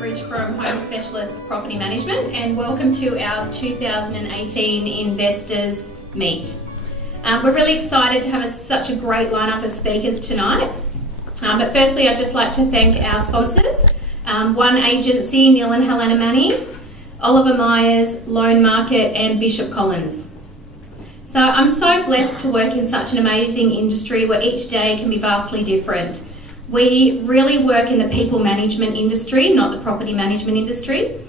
Bridge from Home Specialist Property Management, and welcome to our 2018 Investors Meet. We're really excited to have such a great lineup of speakers tonight. But firstly, I'd just like to thank our sponsors, One Agency, Neil and Helena Manny, Oliver Myers, Loan Market and Bishop Collins. So I'm so blessed to work in such an amazing industry where each day can be vastly different. We really work in the people management industry, not the property management industry.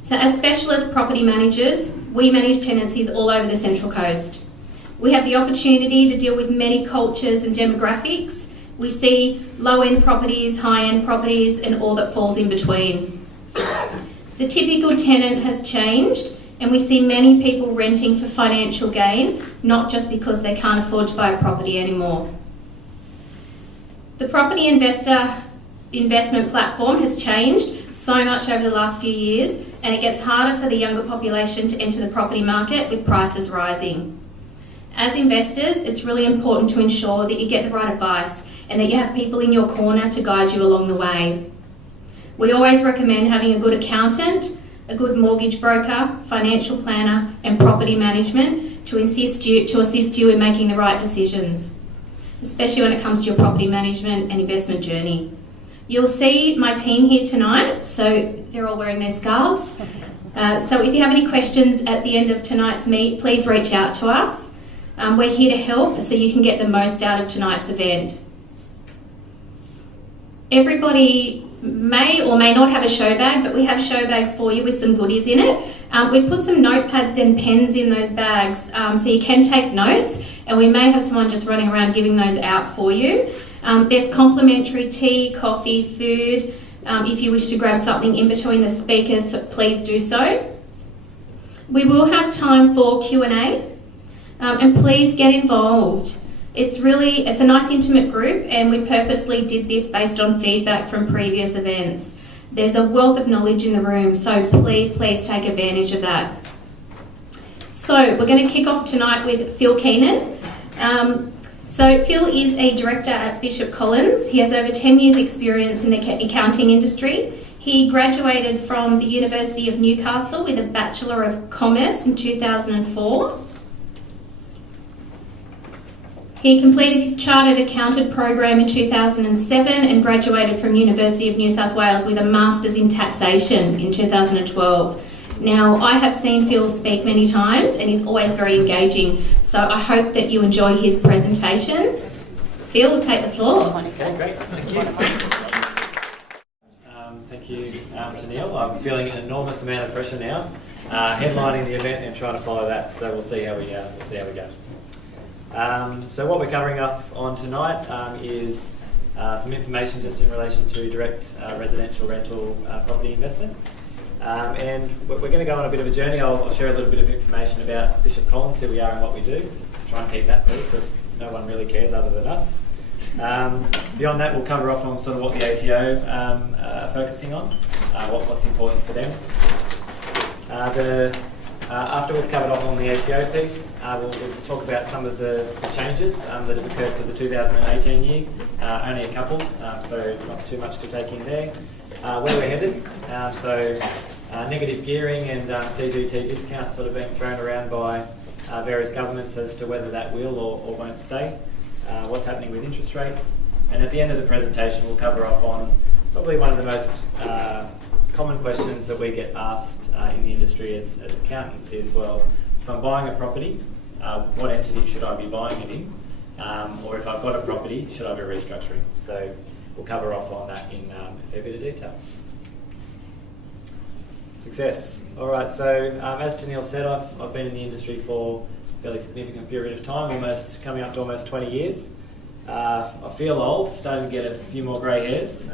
So as specialist property managers, we manage tenancies all over the Central Coast. We have the opportunity to deal with many cultures and demographics. We see low-end properties, high-end properties, and all that falls in between. The typical tenant has changed, and we see many people renting for financial gain, not just because they can't afford to buy a property anymore. The property investment platform has changed so much over the last few years, and it gets harder for the younger population to enter the property market with prices rising. As investors, it's really important to ensure that you get the right advice and that you have people in your corner to guide you along the way. We always recommend having a good accountant, a good mortgage broker, financial planner and property management to assist you in making the right decisions, especially when it comes to your property management and investment journey. You'll see my team here tonight, so they're all wearing their scarves. So if you have any questions at the end of tonight's meet, please reach out to us. We're here to help so you can get the most out of tonight's event. Everybody may or may not have a show bag, but we have show bags for you with some goodies in it. We've put some notepads and pens in those bags so you can take notes, and we may have someone just running around giving those out for you. There's complimentary tea, coffee, food. If you wish to grab something in between the speakers, please do so. We will have time for Q&A, and please get involved. It's a nice intimate group, and we purposely did this based on feedback from previous events. There's a wealth of knowledge in the room, so please take advantage of that. So we're going to kick off tonight with Phil Keenan. So Phil is a director at Bishop Collins. He has over 10 years experience in the accounting industry. He graduated from the University of Newcastle with a Bachelor of Commerce in 2004. He completed his Chartered Accountant program in 2007 and graduated from University of New South Wales with a Masters in Taxation in 2012. Now, I have seen Phil speak many times and he's always very engaging, so I hope that you enjoy his presentation. Phil, take the floor. Okay, great. Thank you. Thank you to Neil. I'm feeling an enormous amount of pressure now, headlining the event and trying to follow that, so we'll see how we go. So what we're covering off on tonight is some information just in relation to direct residential rental property investment. And we're going to go on a bit of a journey. I'll share a little bit of information about Bishop Collins, who we are and what we do. Try and keep that brief because no one really cares other than us. Beyond that, we'll cover off on sort of what the ATO are focusing on, what's important for them. After we've covered off on the ATO piece, we'll talk about some of the changes that have occurred for the 2018 year. Only a couple, so not too much to take in there. Where we're headed, so negative gearing and CGT discounts sort of being thrown around by various governments as to whether that will or won't stay. What's happening with interest rates. And at the end of the presentation, we'll cover off on probably one of the most common questions that we get asked in the industry as accountants is, well, if I'm buying a property, what entity should I be buying it in? Or if I've got a property, should I be restructuring? So we'll cover off on that in a fair bit of detail. Success. All right, so as Tennille said, I've been in the industry for a fairly significant period of time, coming up to almost 20 years. I feel old, starting to get a few more grey hairs.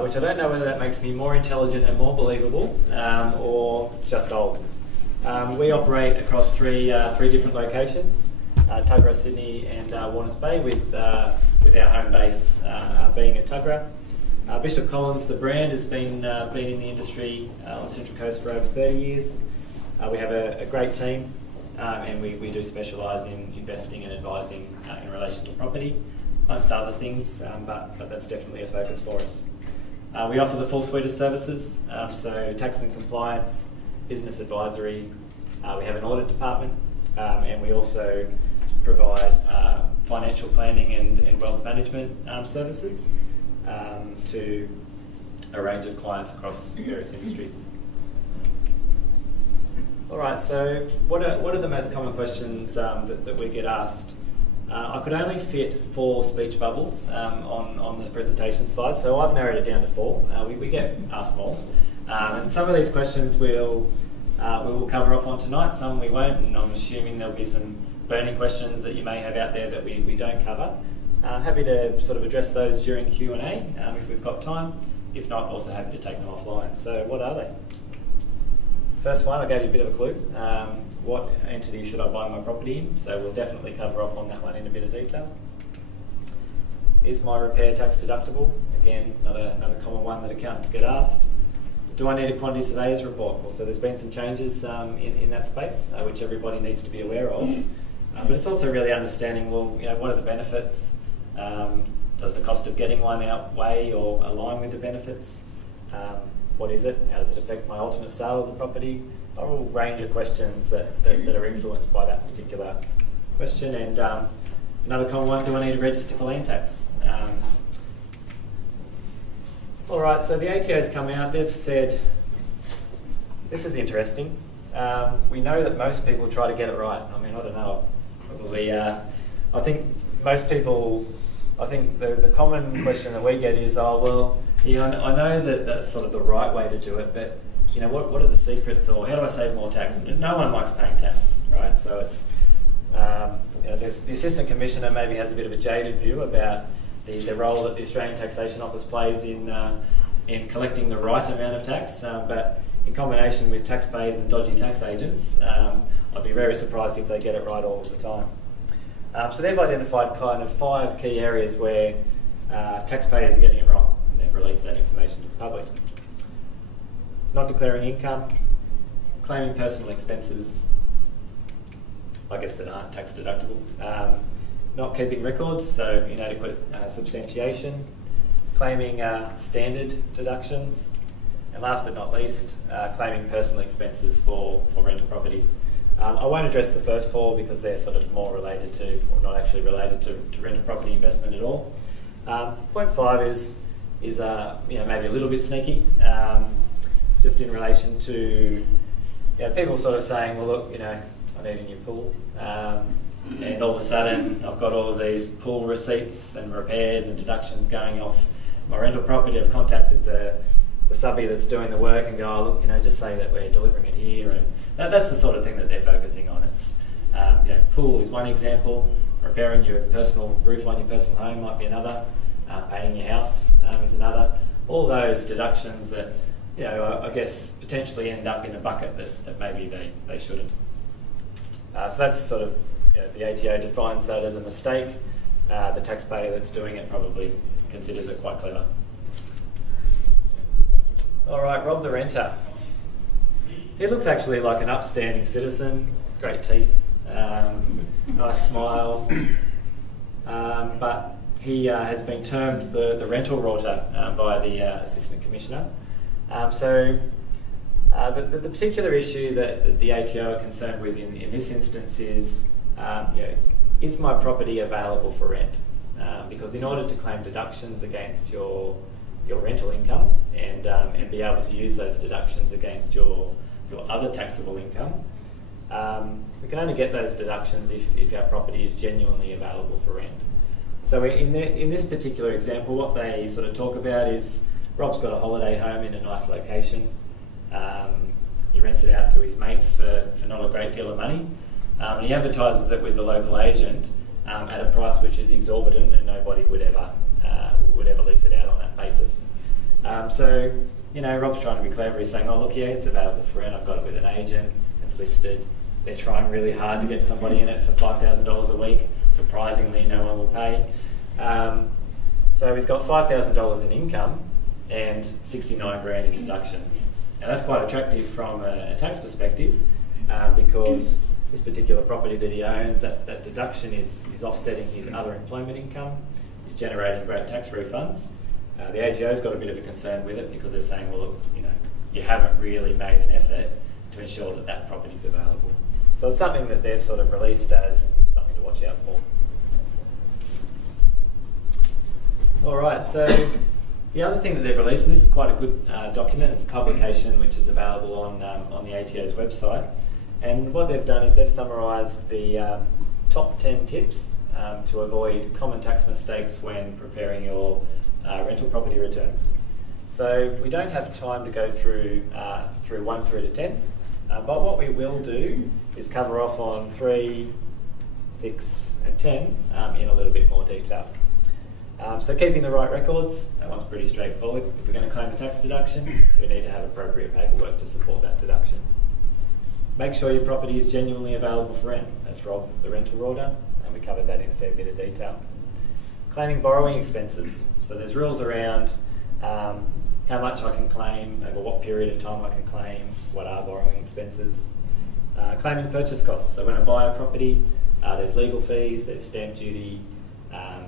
Which I don't know whether that makes me more intelligent and more believable, or just old. We operate across three different locations, Tuggerah, Sydney and Warners Bay, with our home base being at Tuggerah. Bishop Collins, the brand, has been in the industry on the Central Coast for over 30 years. We have a great team, and we do specialise in investing and advising in relation to property, amongst other things, but that's definitely a focus for us. We offer the full suite of services, so tax and compliance, business advisory, we have an audit department, and we also provide financial planning and wealth management services to a range of clients across various industries. All right, so what are the most common questions that we get asked? I could only fit 4 speech bubbles on the presentation slide, so I've narrowed it down to 4. We get asked more. And some of these questions we will cover off on tonight, some we won't, and I'm assuming there'll be some burning questions that you may have out there that we don't cover. Happy to sort of address those during Q&A if we've got time. If not, also happy to take them offline. So what are they? First one, I gave you a bit of a clue. What entity should I buy my property in? So we'll definitely cover off on that one in a bit of detail. Is my repair tax deductible? Again, another common one that accountants get asked. Do I need a quantity surveyor's report? Well, so there's been some changes in that space, which everybody needs to be aware of. But it's also really understanding, well, what are the benefits? Does the cost of getting one outweigh or align with the benefits? What is it? How does it affect my ultimate sale of the property? A whole range of questions that are influenced by that particular question. And another common one, do I need to register for land tax? All right, so the ATO's come out, they've said, this is interesting. We know that most people try to get it right. I mean, I don't know, probably, I think most people, the common question that we get is, oh, well, I know that that's sort of the right way to do it, but what are the secrets, or how do I save more tax? No one likes paying tax, right? So it's, the Assistant Commissioner maybe has a bit of a jaded view about the role that the Australian Taxation Office plays in collecting the right amount of tax, but in combination with taxpayers and dodgy tax agents, I'd be very surprised if they get it right all the time. So they've identified kind of 5 key areas where taxpayers are getting it wrong, and they've released that information to the public. Not declaring income, claiming personal expenses, I guess that aren't tax deductible, not keeping records, so inadequate substantiation, claiming standard deductions, and last but not least, claiming personal expenses for rental properties. I won't address the first 4 because they're sort of more related to, or not actually related to rental property investment at all. Point 5 is maybe a little bit sneaky, just in relation to people sort of saying, well, look, I need a new pool, and all of a sudden I've got all of these pool receipts and repairs and deductions going off my rental property. I've contacted the subbie that's doing the work and go, oh, look, just say that we're delivering it here, and that's the sort of thing that they're focusing on. It's pool is one example, repairing your personal roof on your personal home might be another, painting your house is another. All those deductions that I guess potentially end up in a bucket that maybe they shouldn't. So that's sort of, the ATO defines that as a mistake. The taxpayer that's doing it probably considers it quite clever. All right, Rob the renter. He looks actually like an upstanding citizen, great teeth, nice smile, but he has been termed the rental rorter by the Assistant Commissioner. So the particular issue that the ATO are concerned with in this instance is, is my property available for rent? Because in order to claim deductions against your rental income and be able to use those deductions against your other taxable income, we can only get those deductions if our property is genuinely available for rent. So in this particular example, what they sort of talk about is Rob's got a holiday home in a nice location. He rents it out to his mates for not a great deal of money. And he advertises it with the local agent at a price which is exorbitant, and nobody would ever lease it out on that basis. So Rob's trying to be clever. He's saying, oh, look, yeah, it's available for rent. I've got it with an agent. It's listed. They're trying really hard to get somebody in it for $5,000 a week. Surprisingly, no one will pay. So he's got $5,000 in income and $69,000 in deductions. And that's quite attractive from a tax perspective, because this particular property that he owns, that deduction is offsetting his other employment income. He's generating great tax refunds. The ATO's got a bit of a concern with it because they're saying, well, look, you haven't really made an effort to ensure that that property is available. So it's something that they've sort of released as something to watch out for. All right, so the other thing that they've released, and this is quite a good document, it's a publication which is available on the ATO's website. And what they've done is they've summarised the top 10 tips to avoid common tax mistakes when preparing your rental property returns. So we don't have time to go through 1 through to 10, but what we will do is cover off on 3, 6 and 10 in a little bit more detail. So keeping the right records, that one's pretty straightforward. If we're going to claim a tax deduction, we need to have appropriate paperwork to support that deduction. Make sure your property is genuinely available for rent. That's Rob, the rental order, and we covered that in a fair bit of detail. Claiming borrowing expenses. So there's rules around how much I can claim, over what period of time I can claim, what are borrowing expenses. Claiming purchase costs. So when I buy a property, there's legal fees, there's stamp duty,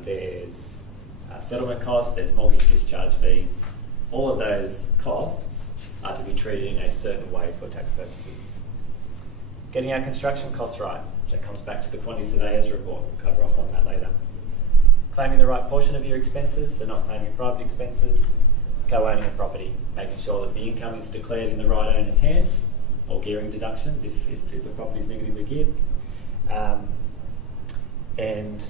there's settlement costs, there's mortgage discharge fees. All of those costs are to be treated in a certain way for tax purposes. Getting our construction costs right. That comes back to the Quantity Surveyor's report. We'll cover off on that later. Claiming the right portion of your expenses, so not claiming private expenses. Co-owning a property, making sure that the income is declared in the right owner's hands, or gearing deductions if the property is negatively geared. And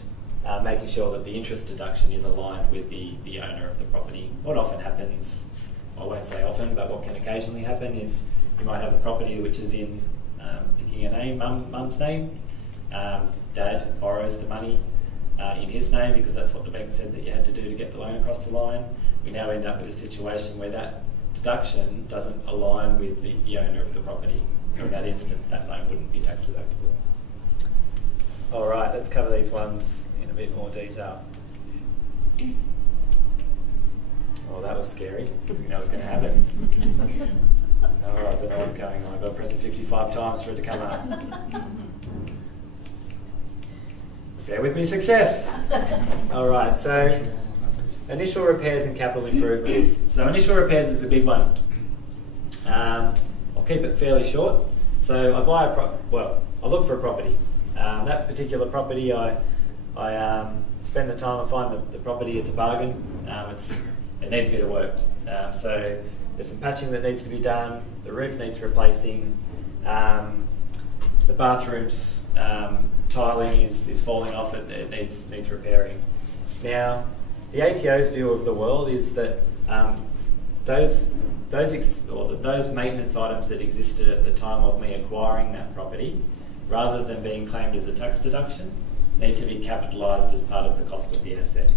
making sure that the interest deduction is aligned with the owner of the property. What often happens, I won't say often, but what can occasionally happen is you might have a property which is in, picking a name, mum's name. Dad borrows the money in his name because that's what the bank said that you had to do to get the loan across the line. We now end up with a situation where that deduction doesn't align with the owner of the property. So in that instance, that loan wouldn't be tax deductible. All right, let's cover these ones in a bit more detail. Oh, that was scary. I didn't think that was going to happen. All right, I don't know what's going on. I've got to press it 55 times for it to come up. Bear with me, success. All right, so initial repairs and capital improvements. So initial repairs is a big one. I'll keep it fairly short. So I buy I look for a property. That particular property, I spend the time, I find the property, it's a bargain. It needs a bit of work. So there's some patching that needs to be done. The roof needs replacing. The bathrooms tiling is falling off. It needs repairing. Now, the ATO's view of the world is that those maintenance items that existed at the time of me acquiring that property, rather than being claimed as a tax deduction, need to be capitalised as part of the cost of the asset.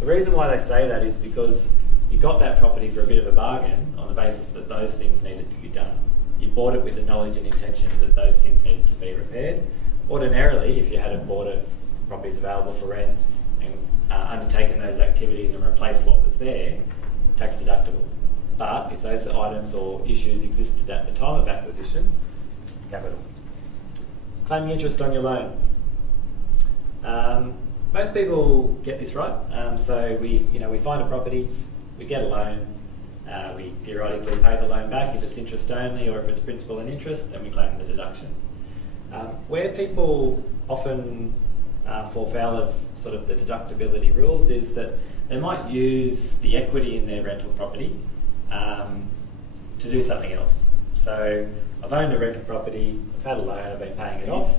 The reason why they say that is because you got that property for a bit of a bargain on the basis that those things needed to be done. You bought it with the knowledge and intention that those things needed to be repaired. Ordinarily, if you hadn't bought it, the property's available for rent, and undertaken those activities and replaced what was there, tax deductible. But if those items or issues existed at the time of acquisition, capital. Claiming interest on your loan. Most people get this right. So we find a property, we get a loan, we periodically pay the loan back if it's interest only, or if it's principal and interest, then we claim the deduction. Where people often fall foul of sort of the deductibility rules is that they might use the equity in their rental property to do something else. So I've owned a rental property, I've had a loan, I've been paying it off.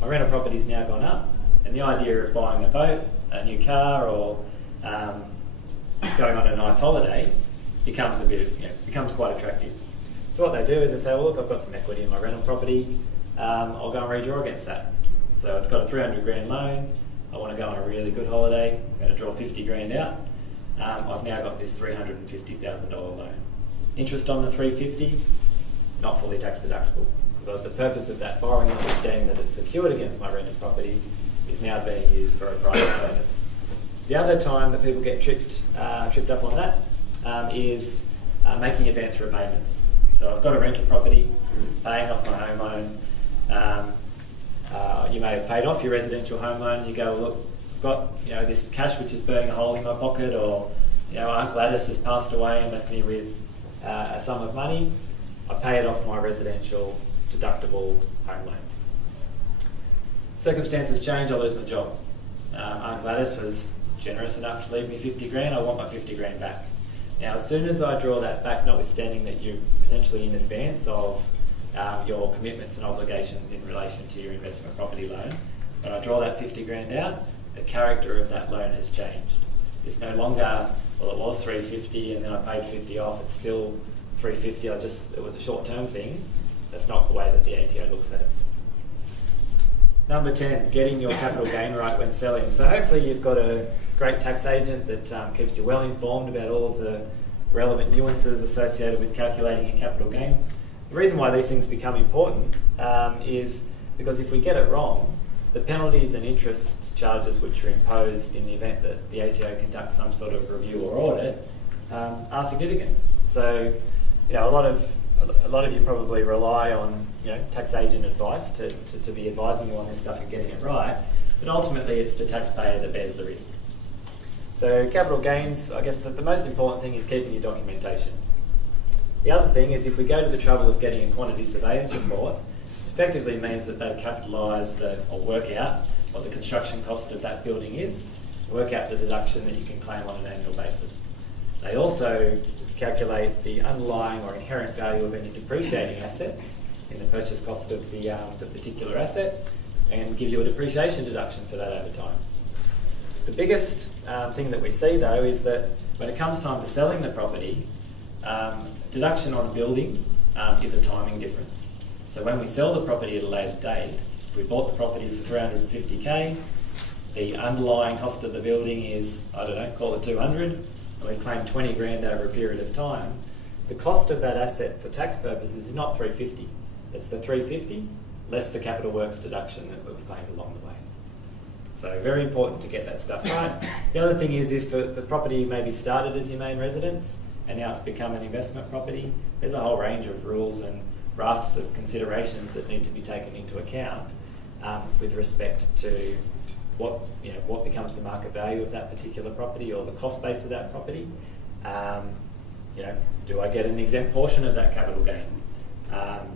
My rental property's now gone up, and the idea of buying a boat, a new car, or going on a nice holiday becomes becomes quite attractive. So what they do is they say, well, look, I've got some equity in my rental property, I'll go and redraw against that. So it's got a 300 grand loan, I want to go on a really good holiday, I'm going to draw 50 grand out. I've now got this $350,000 loan. Interest on the 350, not fully tax deductible. So the purpose of that borrowing, understanding that it's secured against my rented property, is now being used for a private bonus. The other time that people get tripped up on that is making advance repayments. So I've got a rental property, paying off my home loan. You may have paid off your residential home loan. You go, look, I've got this cash which is burning a hole in my pocket, or Aunt Gladys has passed away and left me with a sum of money. I pay it off my residential deductible home loan. Circumstances change, I lose my job. Aunt Gladys was generous enough to leave me 50 grand, I want my 50 grand back. Now, as soon as I draw that back, notwithstanding that you're potentially in advance of your commitments and obligations in relation to your investment property loan, when I draw that 50 grand out, the character of that loan has changed. It's no longer, well, it was 350 and then I paid 50 off, it's still 350, it was a short-term thing. That's not the way that the ATO looks at it. Number 10, getting your capital gain right when selling. So hopefully you've got a great tax agent that keeps you well informed about all of the relevant nuances associated with calculating your capital gain. The reason why these things become important is because if we get it wrong, the penalties and interest charges which are imposed in the event that the ATO conducts some sort of review or audit are significant. So, a lot of you probably rely on tax agent advice to be advising you on this stuff and getting it right, but ultimately it's the taxpayer that bears the risk. So capital gains, I guess the most important thing is keeping your documentation. The other thing is if we go to the trouble of getting a quantity surveyor's report, it effectively means that they capitalise or work out what the construction cost of that building is, work out the deduction that you can claim on an annual basis. They also calculate the underlying or inherent value of any depreciating assets in the purchase cost of the particular asset and give you a depreciation deduction for that over time. The biggest thing that we see though is that when it comes time to selling the property, deduction on building is a timing difference. So when we sell the property at a later date, if we bought the property for 350k, the underlying cost of the building is, call it 200, and we've claimed 20 grand over a period of time, the cost of that asset for tax purposes is not 350. It's the 350 less the capital works deduction that we've claimed along the way. So very important to get that stuff right. The other thing is if the property maybe started as your main residence and now it's become an investment property, there's a whole range of rules and rafts of considerations that need to be taken into account with respect to what becomes the market value of that particular property or the cost base of that property. Do I get an exempt portion of that capital gain?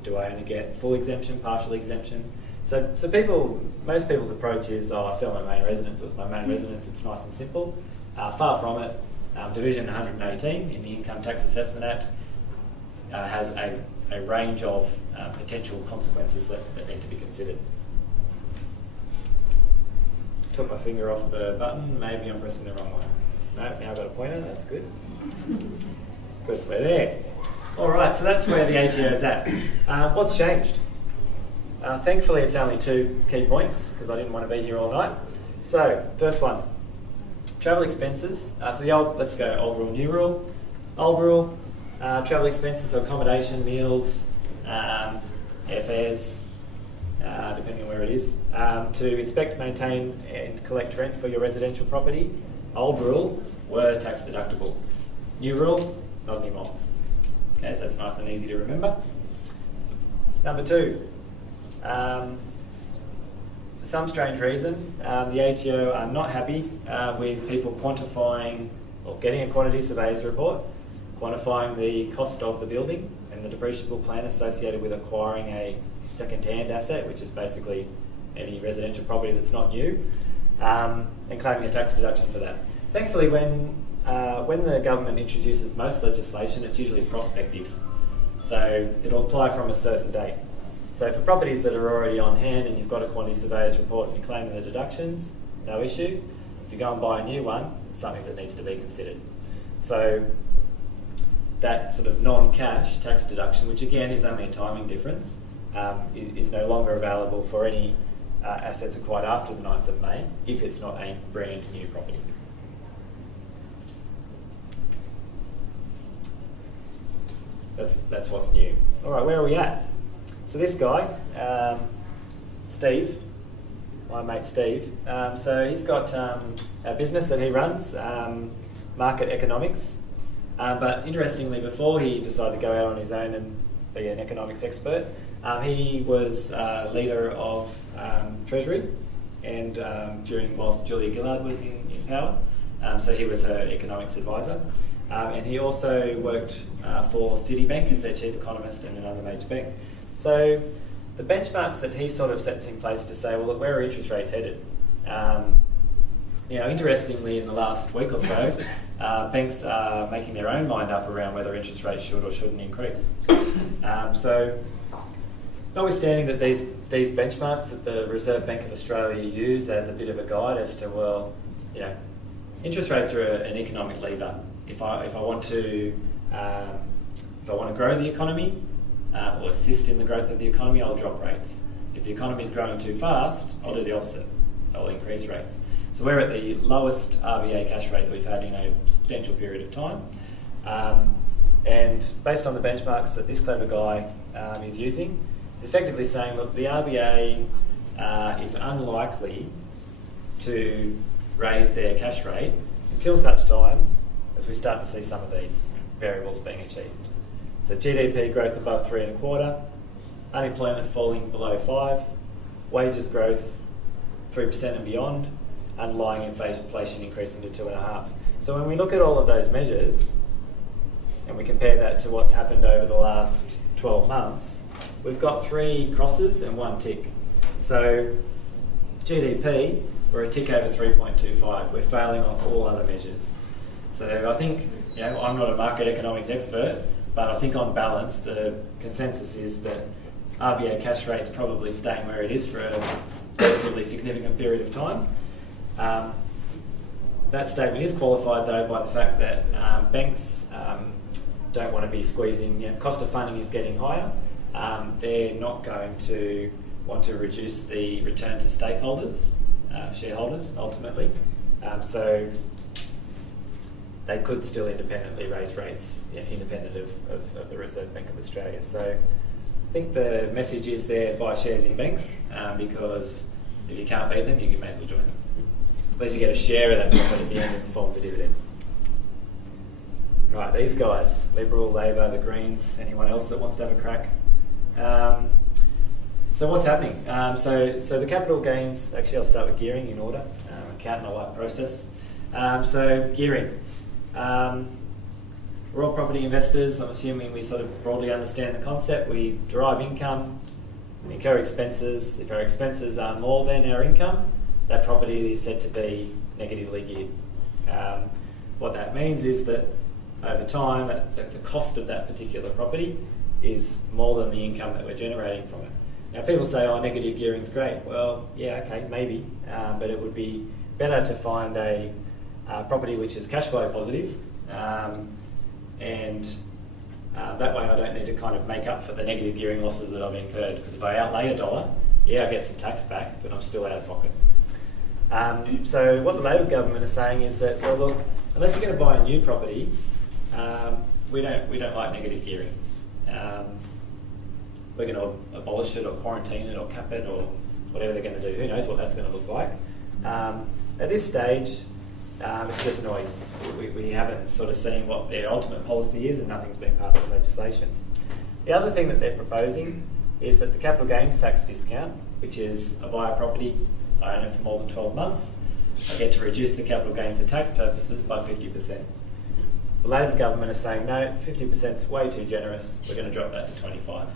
Do I only get full exemption, partial exemption? So most people's approach is, I sell my main residence, it was my main residence, it's nice and simple. Far from it. Division 118 in the Income Tax Assessment Act has a range of potential consequences that need to be considered. Took my finger off the button, maybe I'm pressing the wrong one. No, now I've got a pointer, that's good. Good, we're there. Alright, so that's where the ATO is at. What's changed? Thankfully it's only 2 key points because I didn't want to be here all night. So, first one, travel expenses. Let's go old rule, new rule. Old rule, travel expenses, accommodation, meals, airfares, depending on where it is, to inspect, maintain and collect rent for your residential property. Old rule were tax deductible. New rule, not anymore. Okay, so that's nice and easy to remember. Number 2, for some strange reason, the ATO are not happy with people quantifying or getting a quantity surveyor's report, quantifying the cost of the building and the depreciable plan associated with acquiring a second-hand asset, which is basically any residential property that's not new, and claiming a tax deduction for that. Thankfully, when the government introduces most legislation, it's usually prospective. So it'll apply from a certain date. So for properties that are already on hand and you've got a quantity surveyor's report and you're claiming the deductions, no issue. If you go and buy a new one, it's something that needs to be considered. So that sort of non-cash tax deduction, which again is only a timing difference, is no longer available for any assets acquired after the 9th of May if it's not a brand new property. That's what's new. All right, where are we at? So this guy, Steve, my mate Steve, so he's got a business that he runs, Market Economics. But interestingly, before he decided to go out on his own and be an economics expert, he was leader of Treasury, and whilst Julia Gillard was in power, So he was her economics advisor. And he also worked for Citibank as their chief economist and another major bank. So the benchmarks that he sort of sets in place to say, well, look, where are interest rates headed? Interestingly, in the last week or so, banks are making their own mind up around whether interest rates should or shouldn't increase. So notwithstanding that these benchmarks that the Reserve Bank of Australia use as a bit of a guide as to, well, interest rates are an economic lever. If I want to grow the economy or assist in the growth of the economy, I'll drop rates. If the economy is growing too fast, I'll do the opposite. I'll increase rates. So we're at the lowest RBA cash rate that we've had in a substantial period of time. And based on the benchmarks that this clever guy is using, he's effectively saying, look, the RBA is unlikely to raise their cash rate until such time as we start to see some of these variables being achieved. So GDP growth above 3.25, unemployment falling below 5, wages growth 3% and beyond, underlying inflation increasing to 2.5. So when we look at all of those measures and we compare that to what's happened over the last 12 months, we've got 3 crosses and 1 tick. So GDP, we're a tick over 3.25. We're failing on all other measures. So I think, I'm not a market economics expert, but I think on balance, the consensus is that RBA cash rate's probably staying where it is for a relatively significant period of time. That statement is qualified, though, by the fact that banks don't want to be squeezing. Cost of funding is getting higher. They're not going to want to reduce the return to stakeholders, shareholders, ultimately. So they could still independently raise rates, independent of the Reserve Bank of Australia. So I think the message is there: buy shares in banks, because if you can't beat them, you may as well join them. At least you get a share of that profit at the end in the form of a dividend. Right, these guys, Liberal, Labor, the Greens, anyone else that wants to have a crack? So what's happening? So the capital gains, actually I'll start with gearing in order. Accountant, I like process. So gearing. We're all property investors. I'm assuming we sort of broadly understand the concept. We derive income, we incur expenses. If our expenses are more than our income, that property is said to be negatively geared. What that means is that over time, the cost of that particular property is more than the income that we're generating from it. Now, people say, negative gearing's great. Well, yeah, okay, maybe, but it would be better to find a property which is cash flow positive, and that way I don't need to kind of make up for the negative gearing losses that I've incurred. Because if I outlay $1, I get some tax back, but I'm still out of pocket. So what the Labor government is saying is that, well, look, unless you're going to buy a new property, we don't like negative gearing. We're going to abolish it or quarantine it or cap it or whatever they're going to do. Who knows what that's going to look like. At this stage, it's just noise. We haven't sort of seen what their ultimate policy is, and nothing's been passed in legislation. The other thing that they're proposing is that the capital gains tax discount, which is I buy a property, I own it for more than 12 months, I get to reduce the capital gain for tax purposes by 50%. The Labor government is saying, no, 50% is way too generous, we're going to drop that to 25%.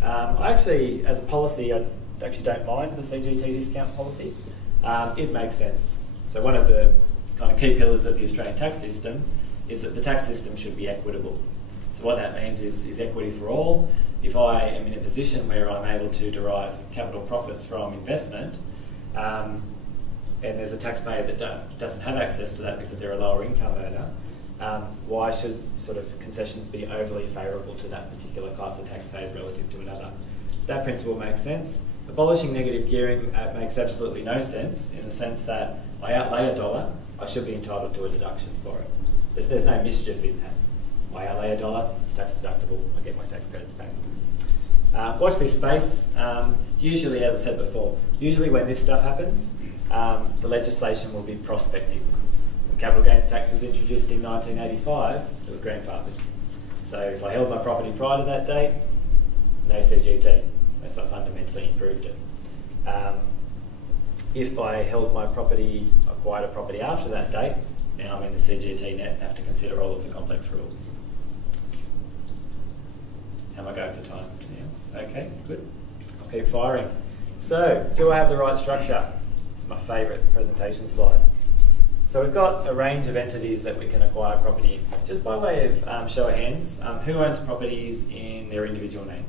I actually, as a policy, I actually don't mind the CGT discount policy. It makes sense. So one of the kind of key pillars of the Australian tax system is that the tax system should be equitable. So what that means is equity for all. If I am in a position where I'm able to derive capital profits from investment, and there's a taxpayer that doesn't have access to that because they're a lower income earner, why should sort of concessions be overly favourable to that particular class of taxpayers relative to another? That principle makes sense. Abolishing negative gearing makes absolutely no sense, in the sense that I outlay $1, I should be entitled to a deduction for it. There's no mischief in that. I outlay $1, it's tax deductible, I get my tax credits back. Watch this space. Usually, as I said before, when this stuff happens, the legislation will be prospective. When capital gains tax was introduced in 1985, it was grandfathered. So if I held my property prior to that date, no CGT, unless I fundamentally improved it. If I acquired a property after that date, Now I'm in the CGT net and have to consider all of the complex rules. How am I going for time? Yeah. Okay, good. I'll keep firing. So, do I have the right structure? It's my favourite presentation slide. So we've got a range of entities that we can acquire property in. Just by way of show of hands, who owns properties in their individual name?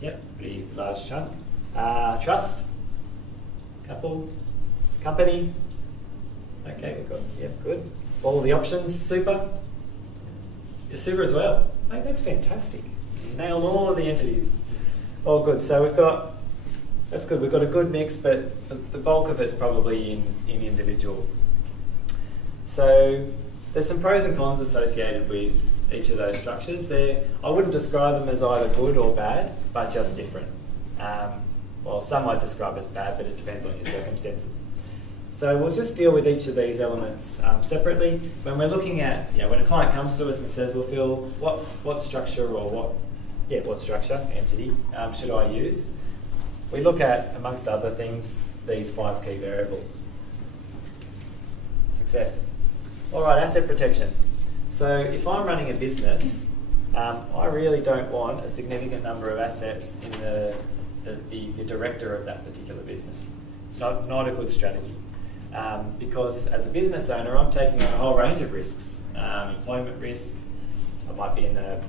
Yep, pretty large chunk. Trust? Couple? Company? Okay, we've got, yep, good. All the options, super? Yeah, super as well. Mate, that's fantastic. Nailed all of the entities. All good. So we've got, that's good. We've got a good mix, but the bulk of it's probably in individual. So there's some pros and cons associated with each of those structures. I wouldn't describe them as either good or bad, but just different. Well, some I'd describe as bad, but it depends on your circumstances. So we'll just deal with each of these elements separately. When we're looking at, when a client comes to us and says, "Well, Phil, what structure or what structure entity should I use?" We look at, amongst other things, these 5 key variables. Success. All right, asset protection. So if I'm running a business, I really don't want a significant number of assets in the director of that particular business. Not a good strategy. Because as a business owner, I'm taking on a whole range of risks. Employment risk, I might be in a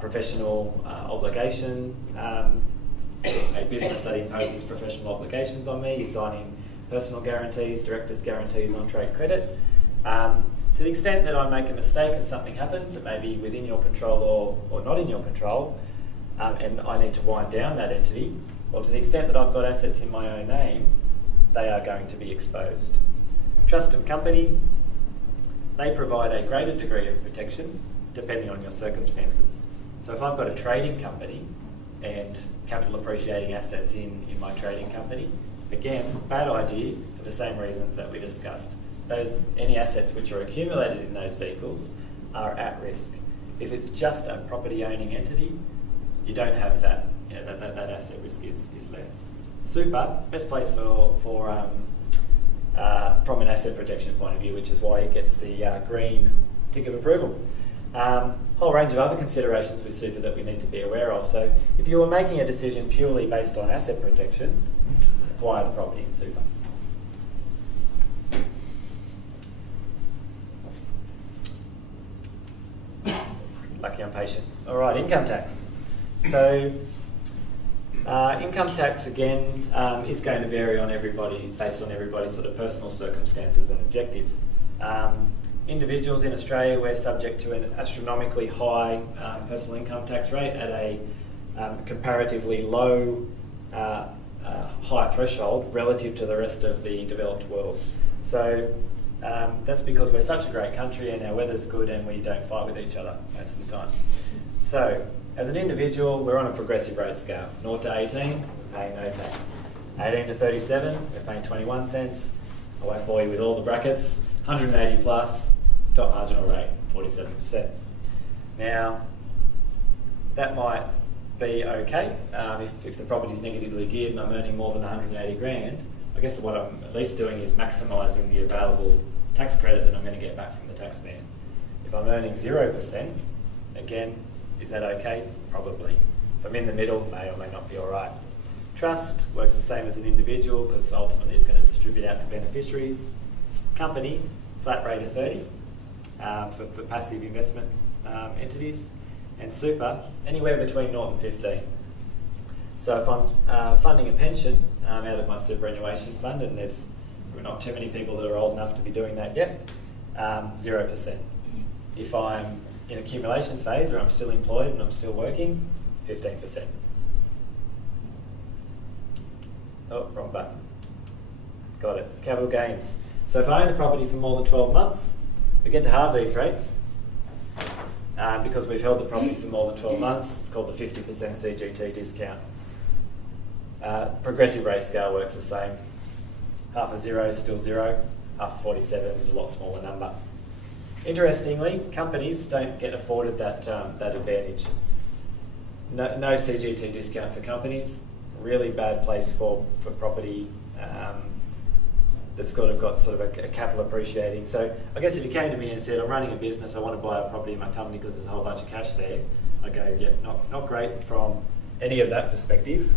professional obligation, a business that imposes professional obligations on me, signing personal guarantees, director's guarantees on trade credit. To the extent that I make a mistake and something happens, it may be within your control or not in your control, and I need to wind down that entity, or to the extent that I've got assets in my own name, they are going to be exposed. Trust and company, they provide a greater degree of protection depending on your circumstances. So if I've got a trading company and capital appreciating assets in my trading company, again, bad idea for the same reasons that we discussed. Any assets which are accumulated in those vehicles are at risk. If it's just a property owning entity, you don't have that, that asset risk is less. Super, best place from an asset protection point of view, which is why it gets the green tick of approval. Whole range of other considerations with super that we need to be aware of. So if you were making a decision purely based on asset protection, acquire the property in super. Lucky I'm patient. All right, income tax. So income tax, again, is going to vary on everybody, based on everybody's sort of personal circumstances and objectives. Individuals in Australia, we're subject to an astronomically high personal income tax rate at a comparatively low high threshold relative to the rest of the developed world. So that's because we're such a great country and our weather's good and we don't fight with each other most of the time. So as an individual, we're on a progressive rate scale. 0 to 18, we're paying no tax. 18 to 37, we're paying 21 cents. I won't bore you with all the brackets. 180 plus, top marginal rate, 47%. Now, that might be okay if the property's negatively geared and I'm earning more than 180 grand. I guess what I'm at least doing is maximising the available tax credit that I'm going to get back from the taxman. If I'm earning 0%, again, is that okay? Probably. If I'm in the middle, may or may not be all right. Trust works the same as an individual because ultimately it's going to distribute out to beneficiaries. Company, flat rate of 30 for passive investment entities. And super, anywhere between 0 and 15. So if I'm funding a pension out of my superannuation fund, and there's not too many people that are old enough to be doing that yet, 0%. If I'm in accumulation phase where I'm still employed and I'm still working, 15%. Oh, wrong button. Got it. Capital gains. So if I own the property for more than 12 months, we get to halve these rates. Because we've held the property for more than 12 months, it's called the 50% CGT discount. Progressive rate scale works the same. Half a 0 is still 0, half a 47 is a lot smaller number. Interestingly, companies don't get afforded that advantage. No CGT discount for companies. Really bad place for property. that's sort of got a capital appreciating. So I guess if you came to me and said, I'm running a business, I want to buy a property in my company because there's a whole bunch of cash there, I go, yeah, not great from any of that perspective.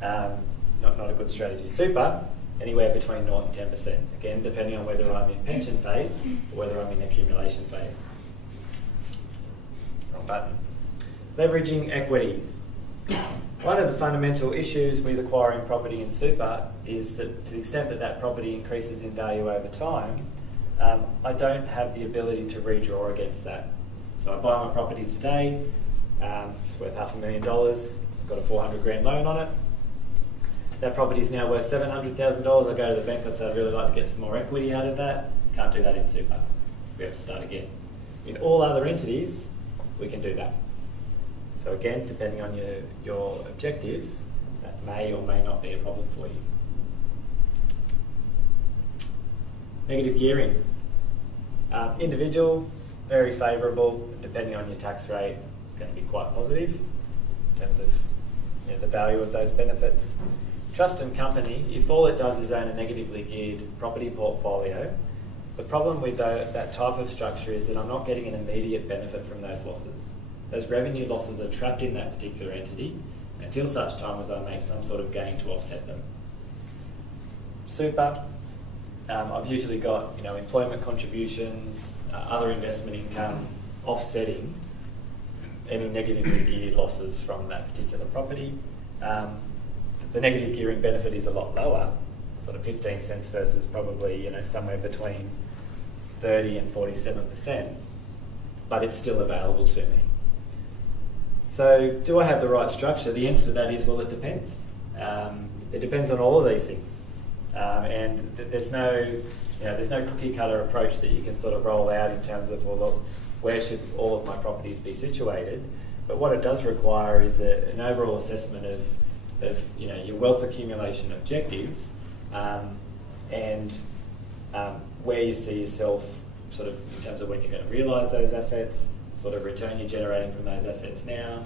Not a good strategy. Super, anywhere between 0 and 10%. Again, depending on whether I'm in pension phase or whether I'm in accumulation phase. Wrong button. Leveraging equity. One of the fundamental issues with acquiring property in super is that to the extent that that property increases in value over time, I don't have the ability to redraw against that. So I buy my property today, it's worth $500,000, I've got a 400 grand loan on it. That property is now worth $700,000. I go to the bank and say I'd really like to get some more equity out of that. Can't do that in super. We have to start again. In all other entities, we can do that. So again, depending on your objectives, that may or may not be a problem for you. Negative gearing. Individual, very favourable. Depending on your tax rate, it's going to be quite positive in terms of the value of those benefits. Trust and company, if all it does is own a negatively geared property portfolio, the problem with that type of structure is that I'm not getting an immediate benefit from those losses. Those revenue losses are trapped in that particular entity until such time as I make some sort of gain to offset them. Super, I've usually got employment contributions, other investment income offsetting any negatively geared losses from that particular property. The negative gearing benefit is a lot lower, sort of 15 cents versus probably somewhere between 30 and 47%, but it's still available to me. So do I have the right structure? The answer to that is, well, it depends. It depends on all of these things. And there's no cookie cutter approach that you can sort of roll out in terms of, well, look, where should all of my properties be situated? But what it does require is an overall assessment of your wealth accumulation objectives and where you see yourself sort of in terms of when you're going to realise those assets, sort of return you're generating from those assets now.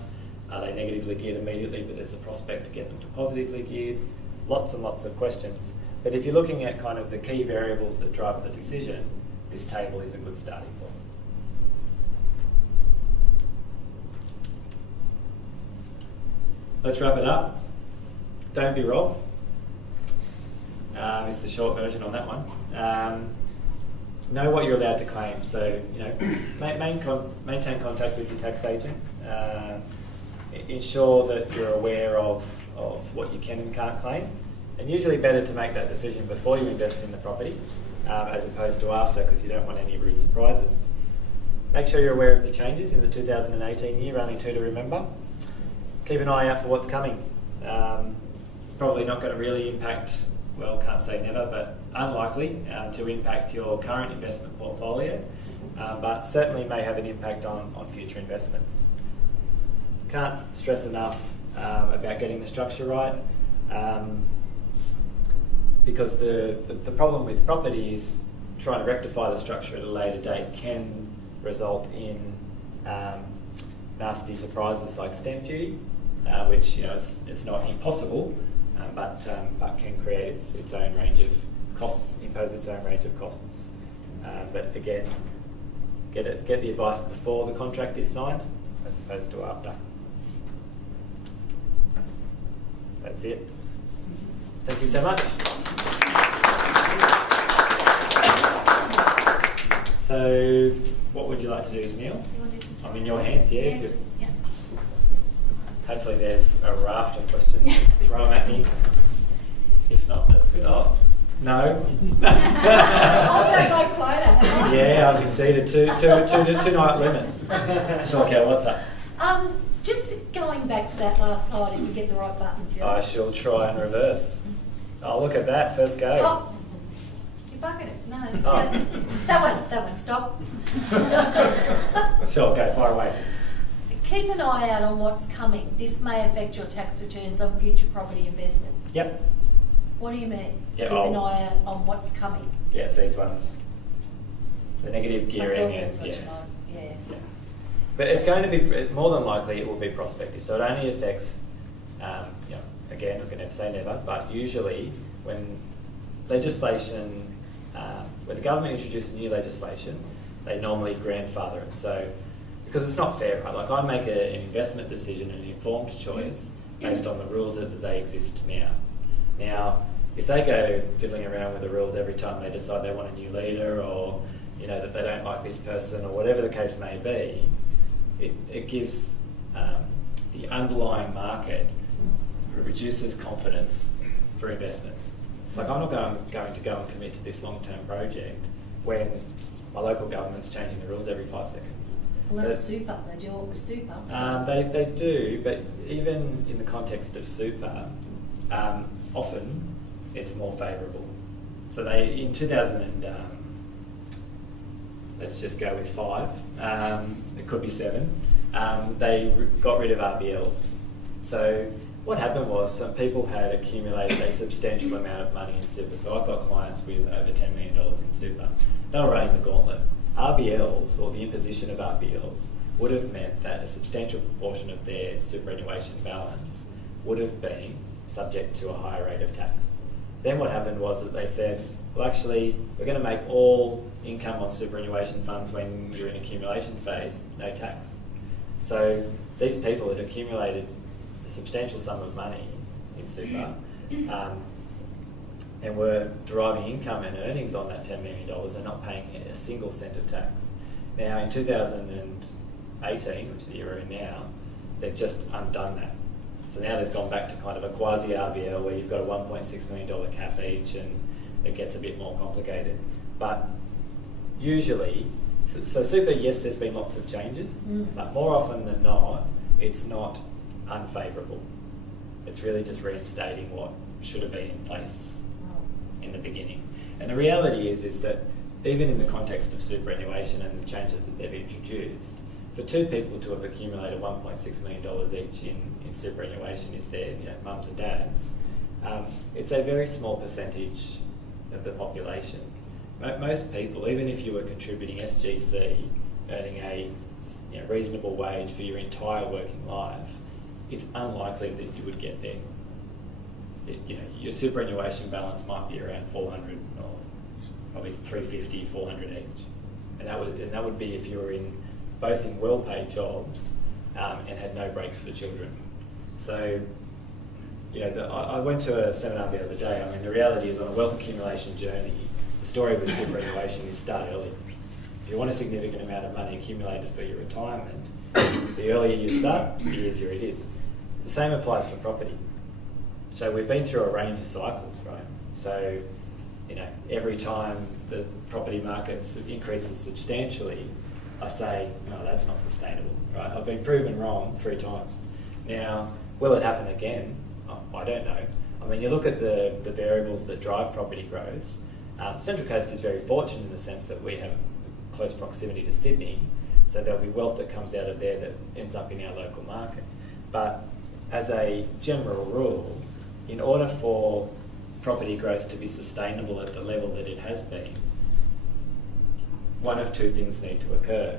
Are they negatively geared immediately, but there's a prospect to get them to positively geared? Lots and lots of questions. But if you're looking at kind of the key variables that drive the decision, this table is a good starting point. Let's wrap it up. Don't be robbed. Is the short version on that one. Know what you're allowed to claim. So maintain contact with your tax agent. Ensure that you're aware of what you can and can't claim. And usually better to make that decision before you invest in the property as opposed to after, because you don't want any rude surprises. Make sure you're aware of the changes in the 2018 year, only 2 to remember. Keep an eye out for what's coming. It's probably not going to really impact, well, can't say never, but unlikely to impact your current investment portfolio, but certainly may have an impact on future investments. Can't stress enough about getting the structure right, because the problem with property is trying to rectify the structure at a later date can result in nasty surprises like stamp duty, which it's not impossible, but can create its own range of costs, impose its own range of costs. But again, get the advice before the contract is signed, as opposed to after. That's it. Thank you so much. So, what would you like to do, Neil? I'm in your hands, yeah. Yeah. Hopefully there's a raft of questions. Throw them at me. If not, that's good. Oh, no. I'll take my quota. Yeah, I've exceeded two-night limit. Sure, okay, what's up? Just going back to that last slide, if you get the right button, Phil. I shall try and reverse. Oh, look at that. First go. Oh, you bucketed it. No. Oh. That one, stop. Sure, go, fire away. Keep an eye out on what's coming. This may affect your tax returns on future property investments. Yep. What do you mean? Yeah, Keep an eye out on what's coming. Yeah, these ones. So negative gearing and That's what you mean. Yeah. But it's going to be, more than likely, it will be prospective. So it only affects, again, I can never say never, but usually when legislation, when the government introduces new legislation, they normally grandfather it. So, because it's not fair, right? Like I make an investment decision, an informed choice, based on the rules that they exist now. Now, if they go fiddling around with the rules every time they decide they want a new leader, or that they don't like this person, or whatever the case may be, it gives the underlying market, it reduces confidence for investment. It's like I'm not going to go and commit to this long-term project when my local government's changing the rules every 5 seconds. Well, that's super. They do all the super. They do, but even in the context of super, often it's more favourable. So they, in 2000 let's just go with 5, it could be 7, they got rid of RBLs. So what happened was some people had accumulated a substantial amount of money in super. So I've got clients with over $10 million in super. They were running the gauntlet. RBLs, or the imposition of RBLs, would have meant that a substantial proportion of their superannuation balance would have been subject to a higher rate of tax. Then what happened was that they said, well, actually, we're going to make all income on superannuation funds when you're in accumulation phase no tax. So these people had accumulated a substantial sum of money in super and were deriving income and earnings on that $10 million and not paying a single cent of tax. Now, in 2018, which is the year we're in now, they've just undone that. So now they've gone back to kind of a quasi-RBL where you've got a $1.6 million cap each, and it gets a bit more complicated. But usually, so super, yes, there's been lots of changes, but more often than not, it's not unfavourable. It's really just reinstating what should have been in place in the beginning. And the reality is that even in the context of superannuation and the changes that they've introduced, for two people to have accumulated $1.6 million each in superannuation, if they're mums and dads, it's a very small percentage of the population. Most people, even if you were contributing SGC, earning a reasonable wage for your entire working life, it's unlikely that you would get there. Your superannuation balance might be around 400 or probably 350, 400 each, and that would be if you were both in well-paid jobs and had no breaks for children. So, I went to a seminar the other day. I mean, the reality is on a wealth accumulation journey, the story with superannuation is start early. If you want a significant amount of money accumulated for your retirement, the earlier you start, the easier it is. The same applies for property. So we've been through a range of cycles, right? So, every time the property market increases substantially, I say, no, that's not sustainable, right? I've been proven wrong 3 times. Now, will it happen again? I don't know. I mean, you look at the variables that drive property growth. Central Coast is very fortunate in the sense that we have close proximity to Sydney, so there'll be wealth that comes out of there that ends up in our local market. But as a general rule, in order for property growth to be sustainable at the level that it has been, one of 2 things need to occur.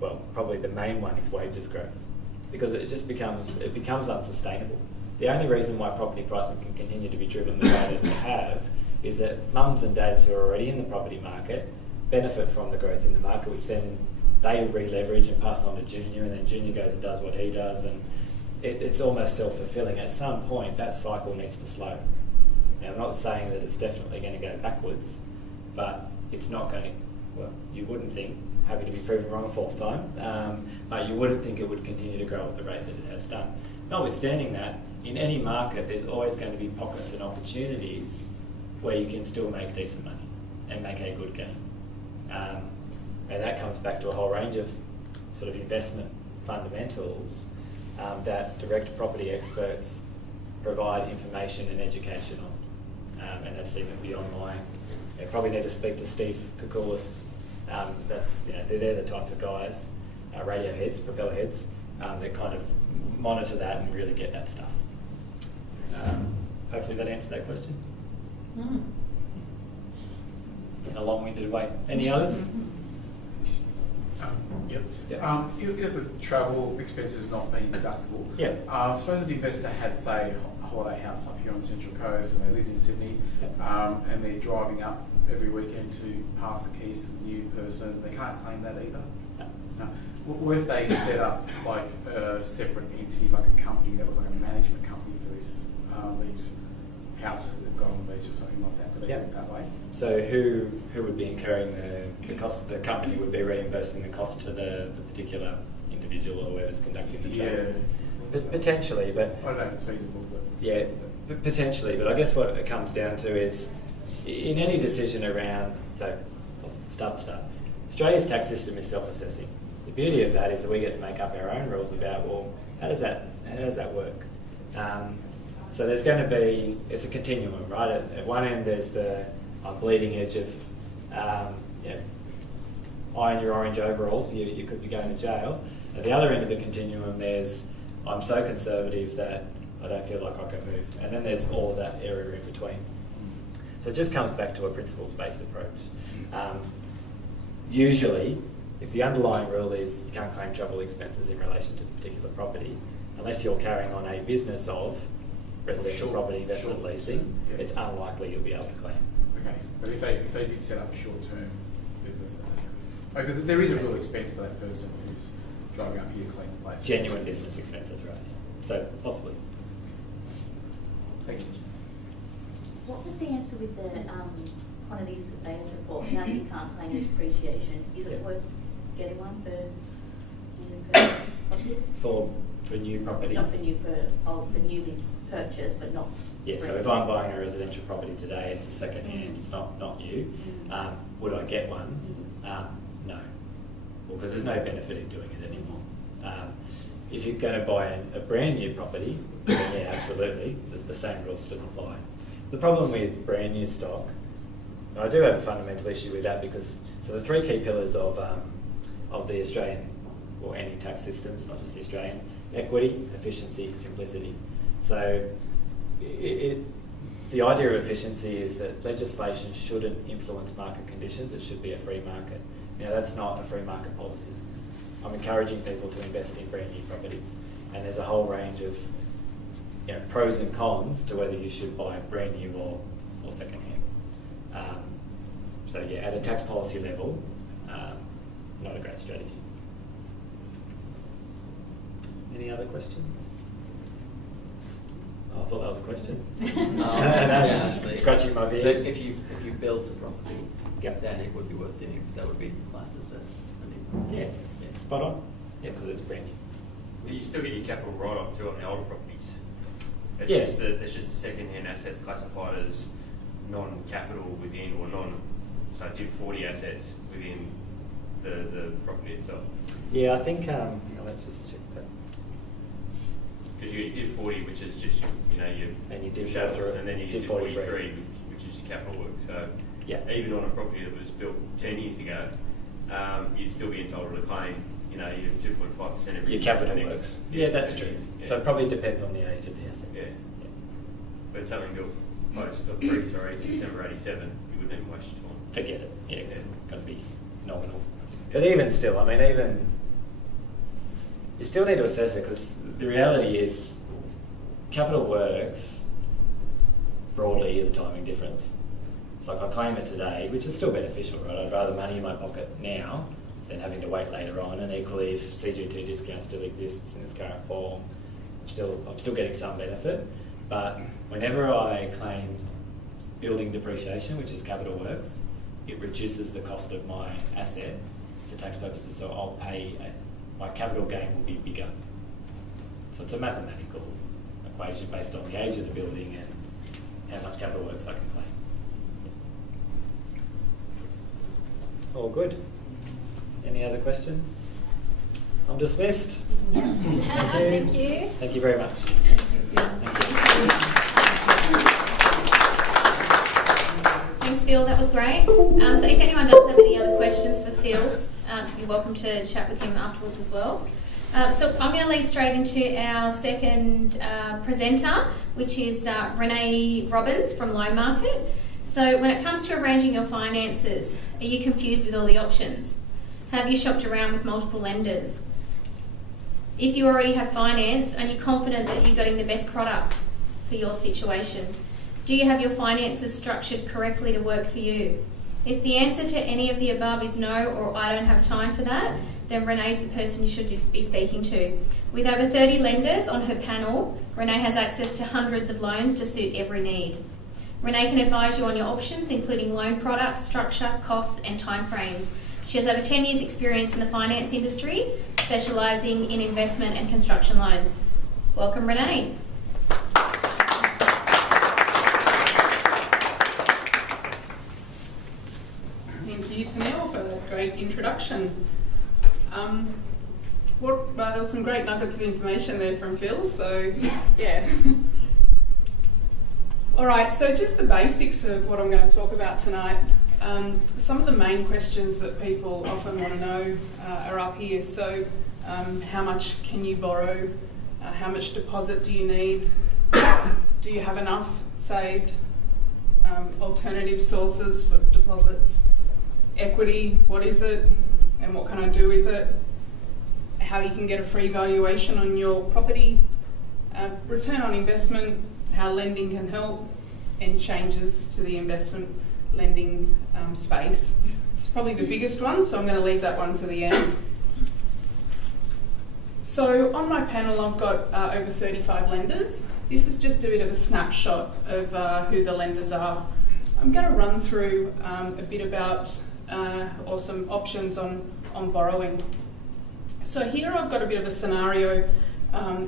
Well, probably the main one is wages growth, because it becomes unsustainable. The only reason why property prices can continue to be driven the way that they have is that mums and dads who are already in the property market benefit from the growth in the market, which then they re-leverage and pass on to Junior, and then Junior goes and does what he does, and it's almost self-fulfilling. At some point, that cycle needs to slow. Now, I'm not saying that it's definitely going to go backwards, but it's not going to, well, you wouldn't think, happy to be proven wrong a 4th time, but you wouldn't think it would continue to grow at the rate that it has done. Notwithstanding that, in any market, there's always going to be pockets and opportunities where you can still make decent money and make a good gain. And that comes back to a whole range of sort of investment fundamentals that direct property experts provide information and education on. And that's even beyond you probably need to speak to Steve Koukoulas. They're the types of guys, radio heads, propeller heads, that kind of monitor that and really get that stuff. Hopefully that answered that question. In a long-winded way. Any others? Yep. Yep. If the travel expenses not being deductible, Yep. suppose an investor had, say, holiday house up here on the Central Coast, and they lived in Sydney, and they're driving up every weekend to pass the keys to the new person. They can't claim that either. No. What if they set up like a separate entity, like a company that was like a management company for this these houses that they've got on the beach or something like that? Could they do it that way? So who would be incurring the cost? The company would be reimbursing the cost to the particular individual or whoever's conducting the trade. But potentially, but I don't know if it's feasible, but yeah, potentially. But I guess what it comes down to is in any decision around. So I'll start. Australia's tax system is self-assessing. The beauty of that is that we get to make up our own rules about, well, how does that work? So there's going to be, it's a continuum, right? At one end there's the bleeding edge of, eye in your orange overalls, you could be going to jail. At the other end of the continuum there's, I'm so conservative that I don't feel like I can move. And then there's all of that area in between. So it just comes back to a principles-based approach. Usually, if the underlying rule is you can't claim travel expenses in relation to a particular property, unless you're carrying on a business of residential property investment leasing, it's unlikely you'll be able to claim. okay. But if they did set up a short-term business, because there is a real expense for that person who's driving up here to clean the place. Genuine business expenses, right? So possibly. Thank you. What was the answer with the quantity surveyor's report? Now you can't claim the depreciation. Is it worth getting one for new properties? For new properties? Not for new, for newly purchased, but not. Yeah, so if I'm buying a residential property today, it's a second hand, it's not new. Would I get one? No. Well, because there's no benefit in doing it anymore. If you're going to buy a brand new property, then yeah, absolutely, the same rules still apply. The problem with brand new stock, and I do have a fundamental issue with that because, so the three key pillars of the Australian, or any tax systems, not just the Australian, equity, efficiency, simplicity. So the idea of efficiency is that legislation shouldn't influence market conditions, it should be a free market. Now that's not a free market policy. I'm encouraging people to invest in brand new properties, and there's a whole range of pros and cons to whether you should buy brand new or second hand. So yeah, at a tax policy level, not a great strategy. Any other questions? Oh, I thought that was a question. Scratching my beard. So if you built a property, Yep. then it would be worth doing because that would be classed as a Yeah, spot on. Yeah, because it's brand new. But you still get your capital write-off too on the older properties. It's Yeah. it's just the second-hand assets classified as non-capital within or so DIV 40 assets within the property itself. Yeah, I think. Let's just check that. Because you get DIV 40, which is just your And you DIV shuttles, 43, and then you get DIV DIV 43. 43, which is your capital work. So Yeah. even on a property that was built 10 years ago, you'd still be entitled to claim your 2.5% every Your year capital for the next- works. Yeah, that's 10 true. years. Yeah. So it probably depends on the age of the asset. Yeah. But something built September 87, you wouldn't even waste your time. Forget it. Yeah, it's Yeah. got to be nominal. But even still, I mean, you still need to assess it because the reality is capital works broadly is a timing difference. It's like I claim it today, which is still beneficial, right? I'd rather money in my pocket now than having to wait later on. And equally, if CGT discount still exists in its current form, I'm still getting some benefit. But whenever I claim building depreciation, which is capital works, it reduces the cost of my asset for tax purposes. So I'll pay, my capital gain will be bigger. So it's a mathematical equation based on the age of the building and how much capital works I can claim. All good. Any other questions? I'm dismissed. Thank you. Thank you very much. Thanks, Phil. That was great. So if anyone does have any other questions for Phil, you're welcome to chat with him afterwards as well. So I'm going to lead straight into our second presenter, which is Renee Robbins from Loan Market. So when it comes to arranging your finances, are you confused with all the options? Have you shopped around with multiple lenders? If you already have finance, are you confident that you're getting the best product? for your situation? Do you have your finances structured correctly to work for you? If the answer to any of the above is no, or I don't have time for that, then Renee's the person you should be speaking to. With over 30 lenders on her panel, Renee has access to hundreds of loans to suit every need. Renee can advise you on your options, including loan products, structure, costs and timeframes. She has over 10 years experience in the finance industry, specialising in investment and construction loans. Welcome, Renee. Thank you, Tanel, for that great introduction. There were some great nuggets of information there from Phil, so yeah. All right, so just the basics of what I'm going to talk about tonight. Some of the main questions that people often want to know are up here. So, how much can you borrow? How much deposit do you need? Do you have enough saved? Alternative sources for deposits? Equity, what is it? And what can I do with it? How you can get a free valuation on your property? Return on investment, how lending can help, and changes to the investment lending space. It's probably the biggest one, so I'm going to leave that one to the end. So on my panel I've got over 35 lenders. This is just a bit of a snapshot of who the lenders are. I'm going to run through a bit about or some options on borrowing. So here I've got a bit of a scenario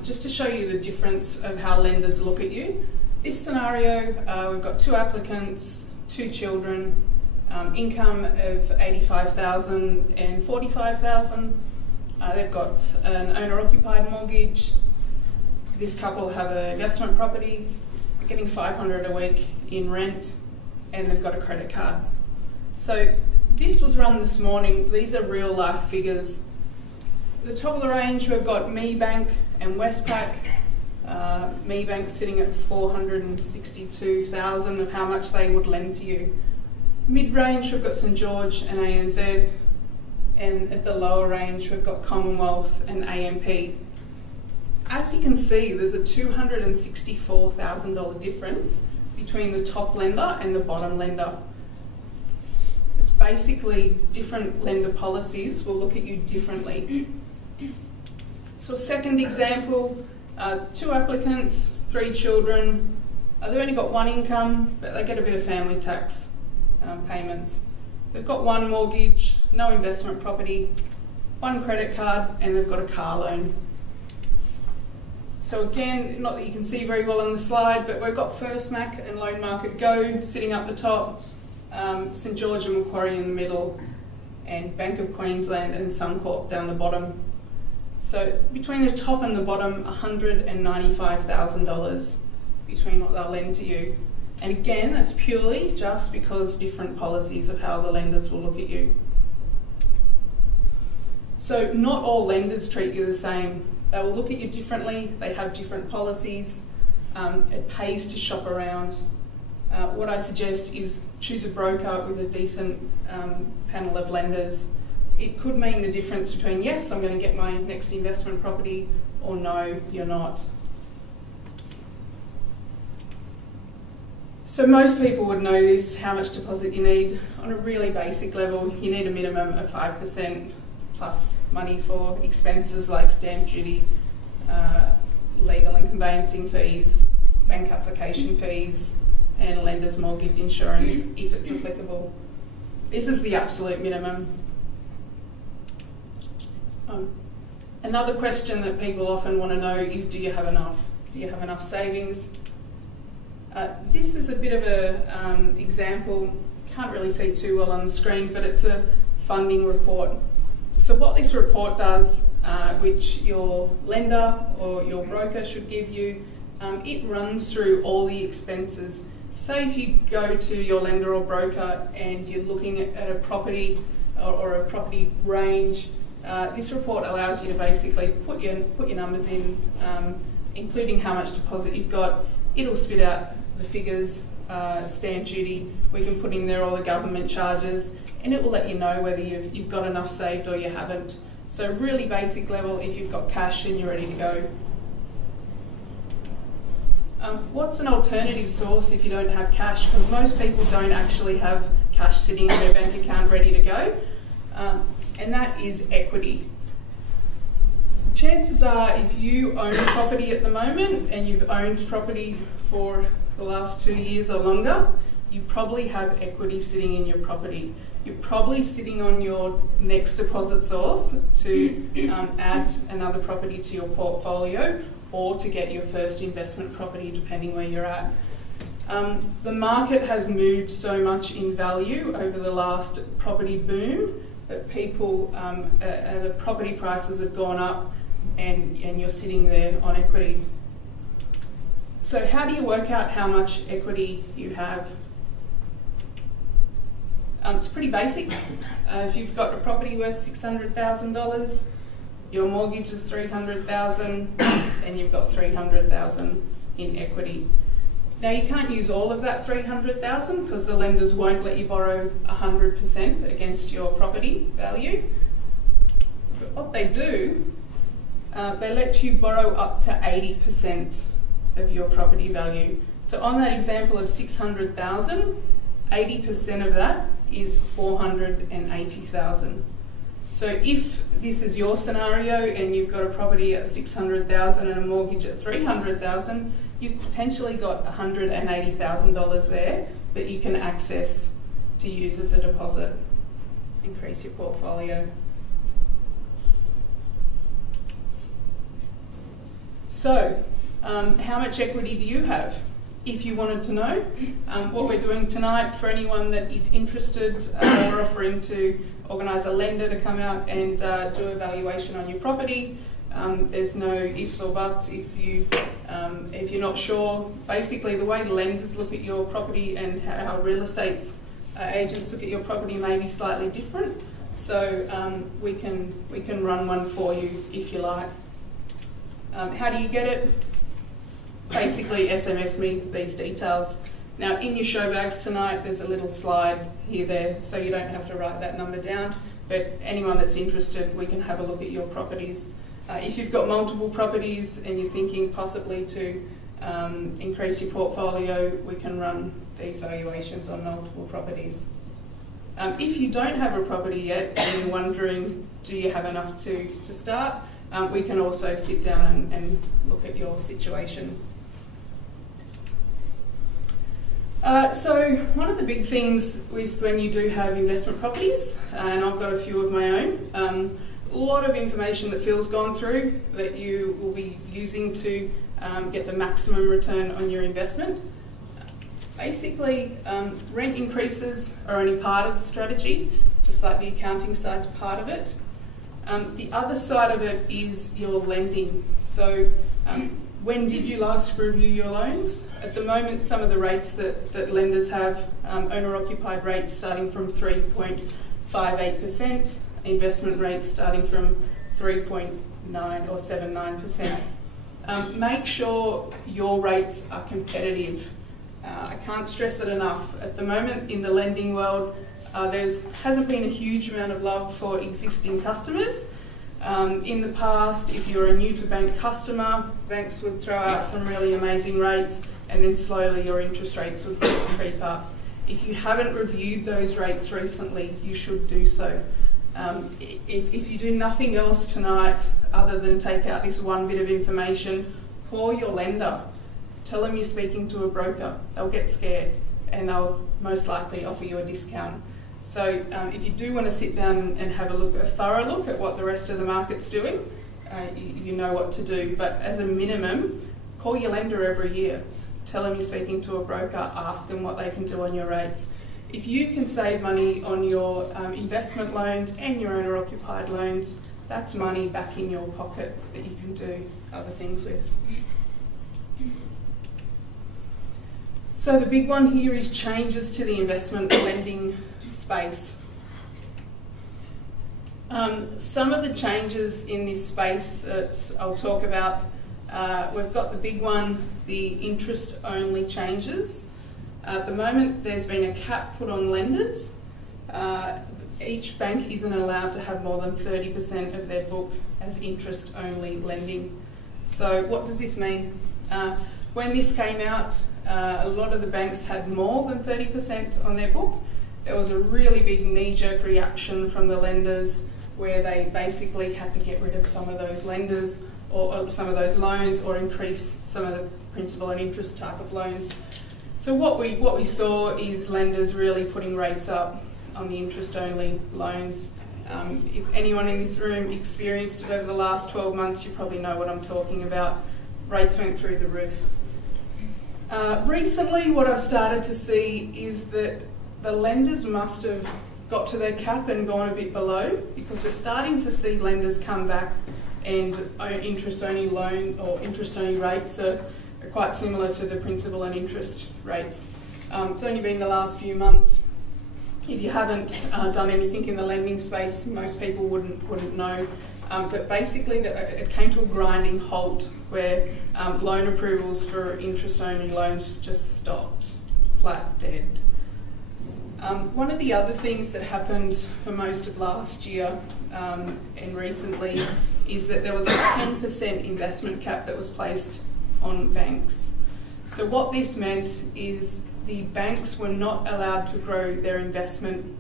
just to show you the difference of how lenders look at you. This scenario, we've got 2 applicants, 2 children, income of $85,000 and $45,000. They've got an owner-occupied mortgage. This couple have an investment property, getting $500 a week in rent, and they've got a credit card. So this was run this morning. These are real life figures. The top of the range, we've got MeBank and Westpac. MeBank sitting at $462,000 of how much they would lend to you. Mid-range, we've got St George and ANZ, and at the lower range, we've got Commonwealth and AMP. As you can see, there's a $264,000 difference between the top lender and the bottom lender. It's basically different lender policies will look at you differently. So a second example, 2 applicants, 3 children. They've only got 1 income, but they get a bit of family tax payments. They've got 1 mortgage, no investment property, 1 credit card, and they've got a car loan. So again, not that you can see very well on the slide, but we've got Firstmac and Loan Market Go sitting up the top, St George and Macquarie in the middle, and Bank of Queensland and Suncorp down the bottom. So between the top and the bottom, $195,000 between what they'll lend to you. And again, that's purely just because different policies of how the lenders will look at you. So not all lenders treat you the same. They will look at you differently. They have different policies. It pays to shop around. What I suggest is choose a broker with a decent panel of lenders. It could mean the difference between, yes, I'm going to get my next investment property, or no, you're not. So most people would know this, how much deposit you need. On a really basic level, you need a minimum of 5% plus money for expenses like stamp duty, legal and conveyancing fees, bank application fees, and lender's mortgage insurance if it's applicable. This is the absolute minimum. Another question that people often want to know is, do you have enough? Do you have enough savings? This is a bit of an example, can't really see too well on the screen, but it's a funding report. So what this report does, which your lender or your broker should give you, it runs through all the expenses. Say if you go to your lender or broker and you're looking at a property or a property range, this report allows you to basically put your numbers in, including how much deposit you've got. It'll spit out the figures, stamp duty. We can put in there all the government charges, and it will let you know whether you've got enough saved or you haven't. So really basic level, if you've got cash and you're ready to go. What's an alternative source if you don't have cash? Because most people don't actually have cash sitting in their bank account ready to go, and that is equity. Chances are, if you own property at the moment and you've owned property for the last 2 years or longer, you probably have equity sitting in your property. You're probably sitting on your next deposit source to add another property to your portfolio or to get your first investment property, depending where you're at. The market has moved so much in value over the last property boom that people, the property prices have gone up and you're sitting there on equity. So how do you work out how much equity you have? It's pretty basic. If you've got a property worth $600,000, your mortgage is $300,000, and you've got $300,000 in equity. Now you can't use all of that $300,000 because the lenders won't let you borrow 100% against your property value. But what they do, they let you borrow up to 80% of your property value. So on that example of $600,000, 80% of that is $480,000. So if this is your scenario and you've got a property at $600,000 and a mortgage at $300,000, you've potentially got $180,000 there that you can access to use as a deposit, increase your portfolio. So, how much equity do you have? If you wanted to know, what we're doing tonight, for anyone that is interested, we're offering to organise a lender to come out and do a valuation on your property. There's no ifs or buts if you're not sure. Basically, the way lenders look at your property and how real estate agents look at your property may be slightly different. So we can run one for you if you like. How do you get it? Basically, SMS me these details. Now, in your show bags tonight, there's a little slide here there, so you don't have to write that number down. But anyone that's interested, we can have a look at your properties. If you've got multiple properties and you're thinking possibly to increase your portfolio, we can run these valuations on multiple properties. If you don't have a property yet and you're wondering, do you have enough to start, we can also sit down and look at your situation. So one of the big things with when you do have investment properties, and I've got a few of my own, a lot of information that Phil's gone through that you will be using to get the maximum return on your investment. Basically, rent increases are only part of the strategy, just like the accounting side's part of it. The other side of it is your lending. So when did you last review your loans? At the moment, some of the rates that lenders have, owner-occupied rates starting from 3.58%, investment rates starting from 3.9 or 7.9%. Make sure your rates are competitive. I can't stress it enough. At the moment in the lending world, hasn't been a huge amount of love for existing customers. In the past, if you're a new to bank customer, banks would throw out some really amazing rates and then slowly your interest rates would creep up. If you haven't reviewed those rates recently, you should do so. If you do nothing else tonight other than take out this one bit of information, call your lender. Tell them you're speaking to a broker. They'll get scared and they'll most likely offer you a discount. So if you do want to sit down and have a thorough look at what the rest of the market's doing, you know what to do. But as a minimum, call your lender every year. Tell them you're speaking to a broker, ask them what they can do on your rates. If you can save money on your investment loans and your owner-occupied loans, that's money back in your pocket that you can do other things with. So the big one here is changes to the investment lending space. Some of the changes in this space that I'll talk about, we've got the big one, the interest-only changes. At the moment, there's been a cap put on lenders. Each bank isn't allowed to have more than 30% of their book as interest-only lending. So what does this mean? when this came out, a lot of the banks had more than 30% on their book. There was a really big knee-jerk reaction from the lenders where they basically had to get rid of some of those lenders or some of those loans or increase some of the principal and interest type of loans. So what we saw is lenders really putting rates up on the interest-only loans. If anyone in this room experienced it over the last 12 months, you probably know what I'm talking about. Rates went through the roof. Recently, what I've started to see is that the lenders must have got to their cap and gone a bit below, because we're starting to see lenders come back and interest-only loan or interest-only rates are quite similar to the principal and interest rates. It's only been the last few months. If you haven't done anything in the lending space, most people wouldn't know. But basically, it came to a grinding halt where loan approvals for interest-only loans just stopped, flat dead. One of the other things that happened for most of last year and recently is that there was a 10% investment cap that was placed on banks. So what this meant is the banks were not allowed to grow their investment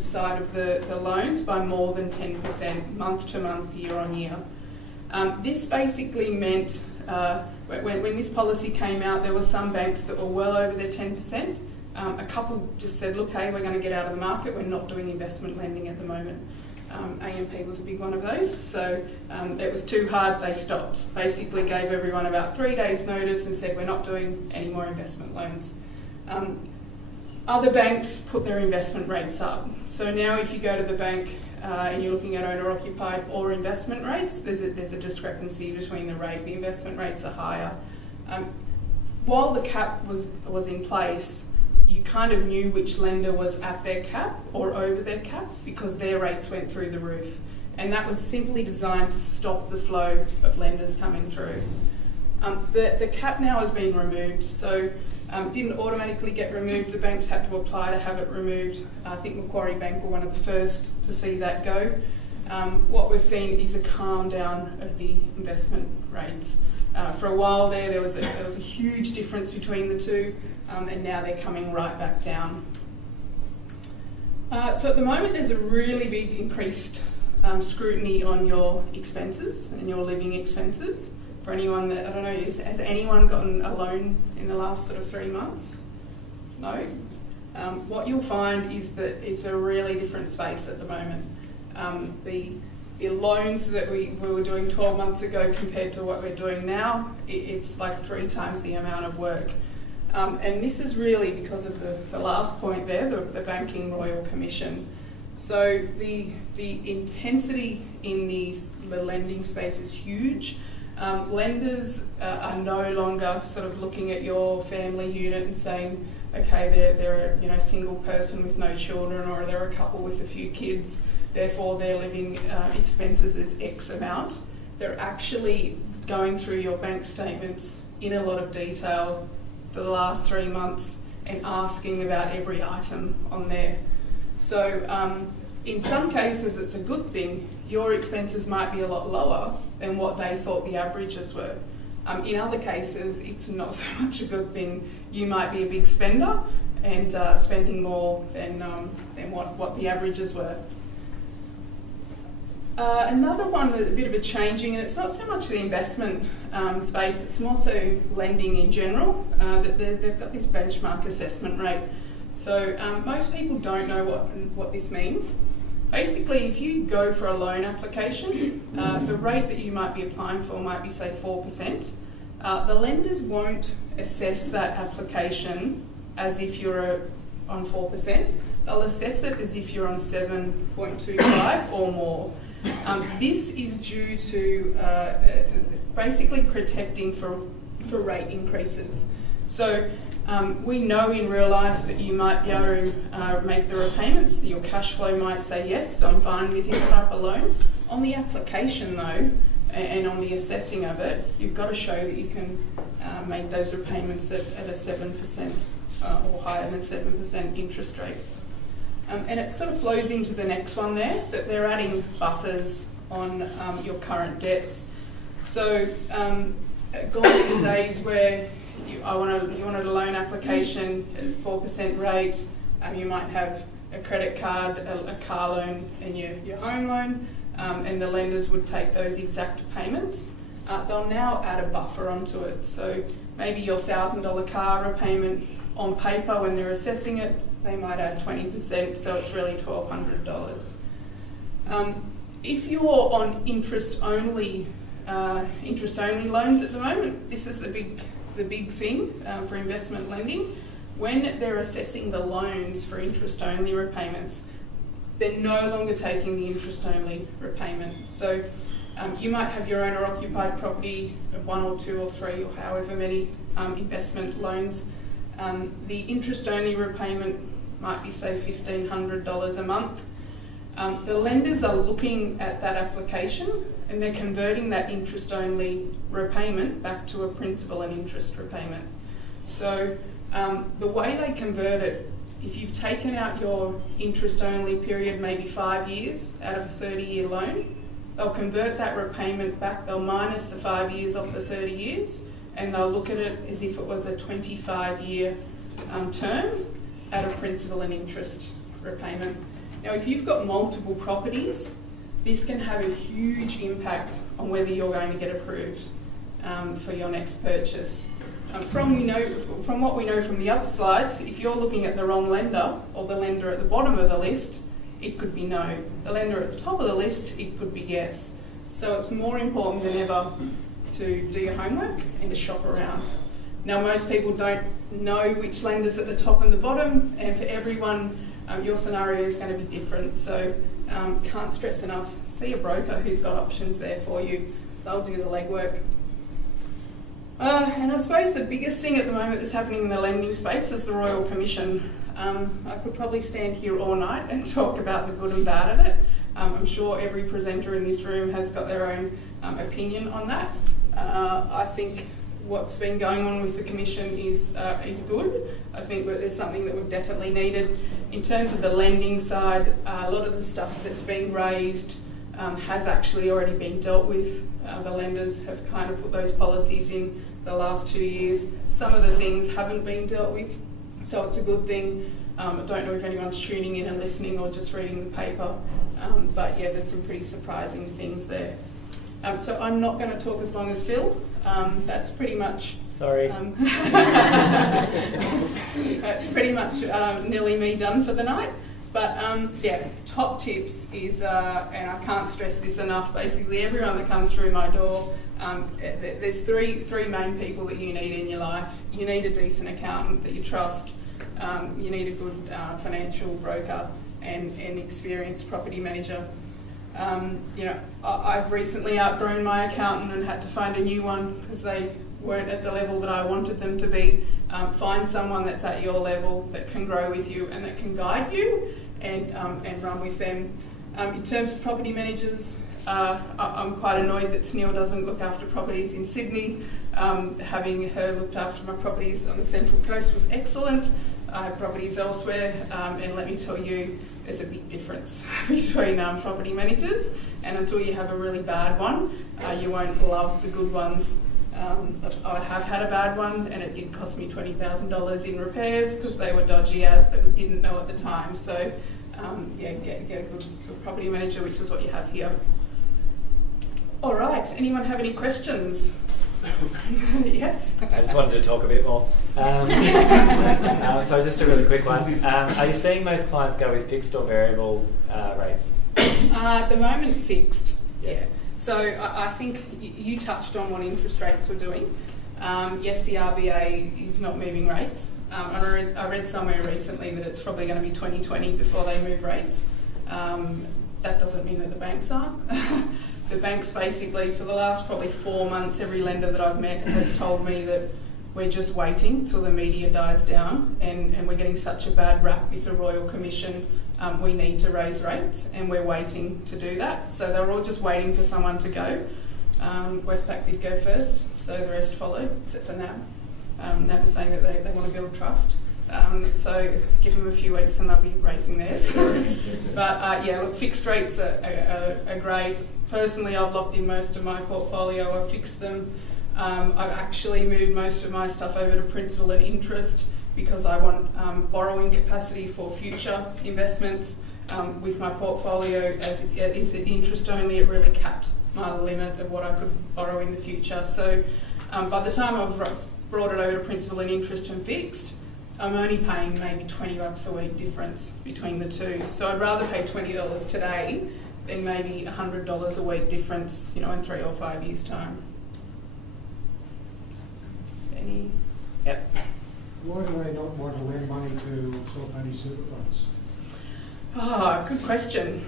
side of the loans by more than 10% month to month, year on year. This basically meant when this policy came out, there were some banks that were well over their 10%. A couple just said, look, hey, we're going to get out of the market. We're not doing investment lending at the moment. AMP was a big one of those. So it was too hard. They stopped. Basically gave everyone about 3 days notice and said, we're not doing any more investment loans. Other banks put their investment rates up. So now if you go to the bank and you're looking at owner-occupied or investment rates, there's a discrepancy between the rate. The investment rates are higher. While the cap was in place, you kind of knew which lender was at their cap or over their cap because their rates went through the roof. And that was simply designed to stop the flow of lenders coming through. The cap now has been removed, so it didn't automatically get removed. The banks had to apply to have it removed. I think Macquarie Bank were one of the first to see that go. What we've seen is a calm down of the investment rates. For a while there was a huge difference between the two, and now they're coming right back down. So at the moment there's a really big increased scrutiny on your expenses and your living expenses. For anyone that, I don't know, has anyone gotten a loan in the last sort of 3 months? No? What you'll find is that it's a really different space at the moment. The loans that we were doing 12 months ago compared to what we're doing now, it's like 3 times the amount of work. And this is really because of the last point there, the Banking Royal Commission. So the intensity in the lending space is huge. Lenders are no longer sort of looking at your family unit and saying, okay, they're a single person with no children, or they're a couple with a few kids, therefore their living expenses is X amount. They're actually going through your bank statements in a lot of detail for the last 3 months and asking about every item on there. So in some cases it's a good thing. Your expenses might be a lot lower than what they thought the averages were. In other cases, it's not so much a good thing. You might be a big spender and spending more than what the averages were. Another one that's a bit of a changing, and it's not so much the investment space, it's more so lending in general, that they've got this benchmark assessment rate. So most people don't know what this means. Basically, if you go for a loan application, the rate that you might be applying for might be, say, 4%. The lenders won't assess that application as if you're on 4%. They'll assess it as if you're on 7.25 or more. This is due to basically protecting for rate increases. So we know in real life that you might be able to make the repayments. Your cash flow might say, yes, I'm fine with this type of loan. On the application though, and on the assessing of it, you've got to show that you can make those repayments at a 7% or higher than 7% interest rate. And it sort of flows into the next one there, that they're adding buffers on your current debts. So gone are the days where you wanted a loan application at 4% rate. You might have a credit card, a car loan, and your home loan, and the lenders would take those exact payments. They'll now add a buffer onto it. So maybe your $1,000 car repayment on paper, when they're assessing it, they might add 20%, so it's really $1,200. If you're on interest-only loans at the moment, this is the big thing for investment lending. When they're assessing the loans for interest-only repayments, they're no longer taking the interest-only repayment. So you might have your owner-occupied property, 1 or 2 or 3 or however many investment loans. The interest-only repayment might be, say, $1,500 a month. The lenders are looking at that application and they're converting that interest-only repayment back to a principal and interest repayment. So the way they convert it, if you've taken out your interest-only period, maybe 5 years out of a 30-year loan, they'll convert that repayment back, they'll minus the 5 years off the 30 years, and they'll look at it as if it was a 25-year term at a principal and interest repayment. Now, if you've got multiple properties, this can have a huge impact on whether you're going to get approved for your next purchase. From what we know from the other slides, if you're looking at the wrong lender or the lender at the bottom of the list, it could be no. The lender at the top of the list, it could be yes. So it's more important than ever to do your homework and to shop around. Now, most people don't know which lender's at the top and the bottom, and for everyone, your scenario is going to be different. So can't stress enough, see a broker who's got options there for you. They'll do the legwork. And I suppose the biggest thing at the moment that's happening in the lending space is the Royal Commission. I could probably stand here all night and talk about the good and bad of it. I'm sure every presenter in this room has got their own opinion on that. I think what's been going on with the Commission is good. I think that there's something that we've definitely needed. In terms of the lending side, a lot of the stuff that's being raised has actually already been dealt with. The lenders have kind of put those policies in the last 2 years. Some of the things haven't been dealt with, so it's a good thing. I don't know if anyone's tuning in and listening or just reading the paper, but yeah, there's some pretty surprising things there. So I'm not going to talk as long as Phil. That's pretty much... Sorry. That's pretty much nearly me done for the night. But yeah, top tips is, and I can't stress this enough, basically everyone that comes through my door, there's three main people that you need in your life. You need a decent accountant that you trust, you need a good financial broker and an experienced property manager. I've recently outgrown my accountant and had to find a new one because they weren't at the level that I wanted them to be. Find someone that's at your level, that can grow with you and that can guide you and run with them. In terms of property managers, I'm quite annoyed that Tennille doesn't look after properties in Sydney. Having her looked after my properties on the Central Coast was excellent. I have properties elsewhere, and let me tell you, there's a big difference between property managers, and until you have a really bad one, you won't love the good ones. I have had a bad one, and it did cost me $20,000 in repairs because they were dodgy as that we didn't know at the time. So yeah, get a good property manager, which is what you have here. All right, anyone have any questions? Yes? I just wanted to talk a bit more. So just a really quick one. Are you seeing most clients go with fixed or variable rates? At the moment, fixed. Yeah. So I think you touched on what interest rates were doing. Yes, the RBA is not moving rates. I read somewhere recently that it's probably going to be 2020 before they move rates. That doesn't mean that the banks are. The banks basically, for the last probably 4 months, every lender that I've met has told me that we're just waiting till the media dies down and we're getting such a bad rap with the Royal Commission. We need to raise rates and we're waiting to do that. So they're all just waiting for someone to go. Westpac did go first, so the rest followed, except for NAB. NAB is saying that they want to build trust. So give them a few weeks and they'll be raising theirs. But yeah, look, fixed rates are great. Personally, I've locked in most of my portfolio. I've fixed them. I've actually moved most of my stuff over to principal and interest because I want borrowing capacity for future investments. With my portfolio, as it is interest only, it really capped my limit of what I could borrow in the future. So by the time I've brought it over to principal and interest and fixed, I'm only paying maybe $20 a week difference between the two. So I'd rather pay $20 today than maybe $100 a week difference, in 3 or 5 years' time. Any? Yep. Why do they not want to lend money to self-managed super funds? Good question.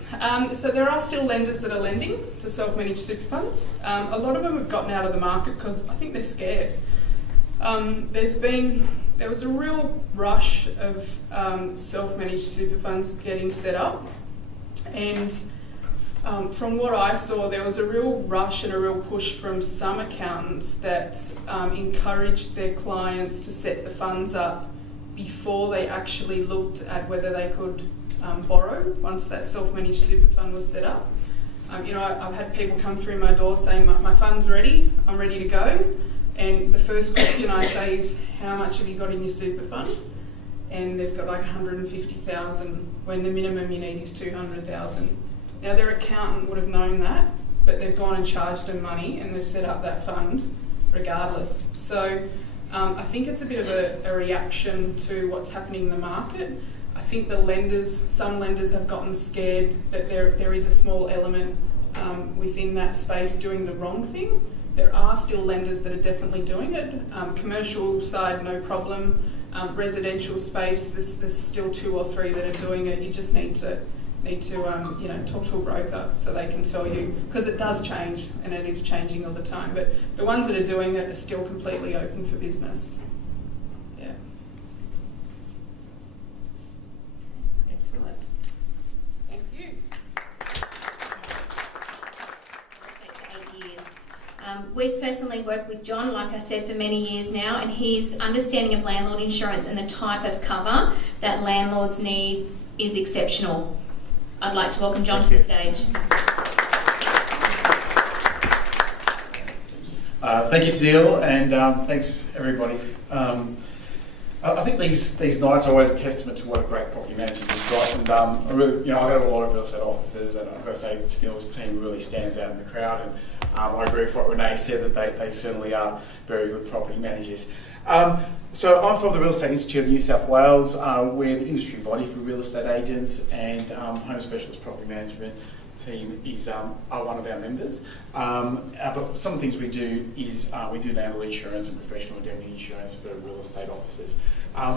So there are still lenders that are lending to self-managed super funds. A lot of them have gotten out of the market because I think they're scared. There was a real rush of self-managed super funds getting set up, and from what I saw, there was a real rush and a real push from some accountants that encouraged their clients to set the funds up before they actually looked at whether they could borrow once that self-managed super fund was set up. I've had people come through my door saying, my fund's ready, I'm ready to go. And the first question I say is, how much have you got in your super fund? And they've got like 150,000 when the minimum you need is 200,000. Now their accountant would have known that, but they've gone and charged them money and they've set up that fund regardless. So I think it's a bit of a reaction to what's happening in the market. I think some lenders have gotten scared that there is a small element within that space doing the wrong thing. There are still lenders that are definitely doing it. Commercial side, no problem. Residential space, there's still 2 or 3 that are doing it. You just need to talk to a broker so they can tell you, because it does change and it is changing all the time. But the ones that are doing it are still completely open for business. Yeah. Excellent. Thank you. For 8 years. We've personally worked with John, like I said, for many years now, and his understanding of landlord insurance and the type of cover that landlords need is exceptional. I'd like to welcome John to the stage. Thank you, Teal, and thanks everybody. I think these nights are always a testament to what a great property manager you've got. And I go to a lot of real estate offices, and I've got to say, Teal's team really stands out in the crowd. And I agree with what Renee said, that they certainly are very good property managers. So I'm from the Real Estate Institute of New South Wales. We're the industry body for real estate agents, and Home Specialist Property Management team is are one of our members. But some of the things we do is we do landlord insurance and professional indemnity insurance for real estate offices.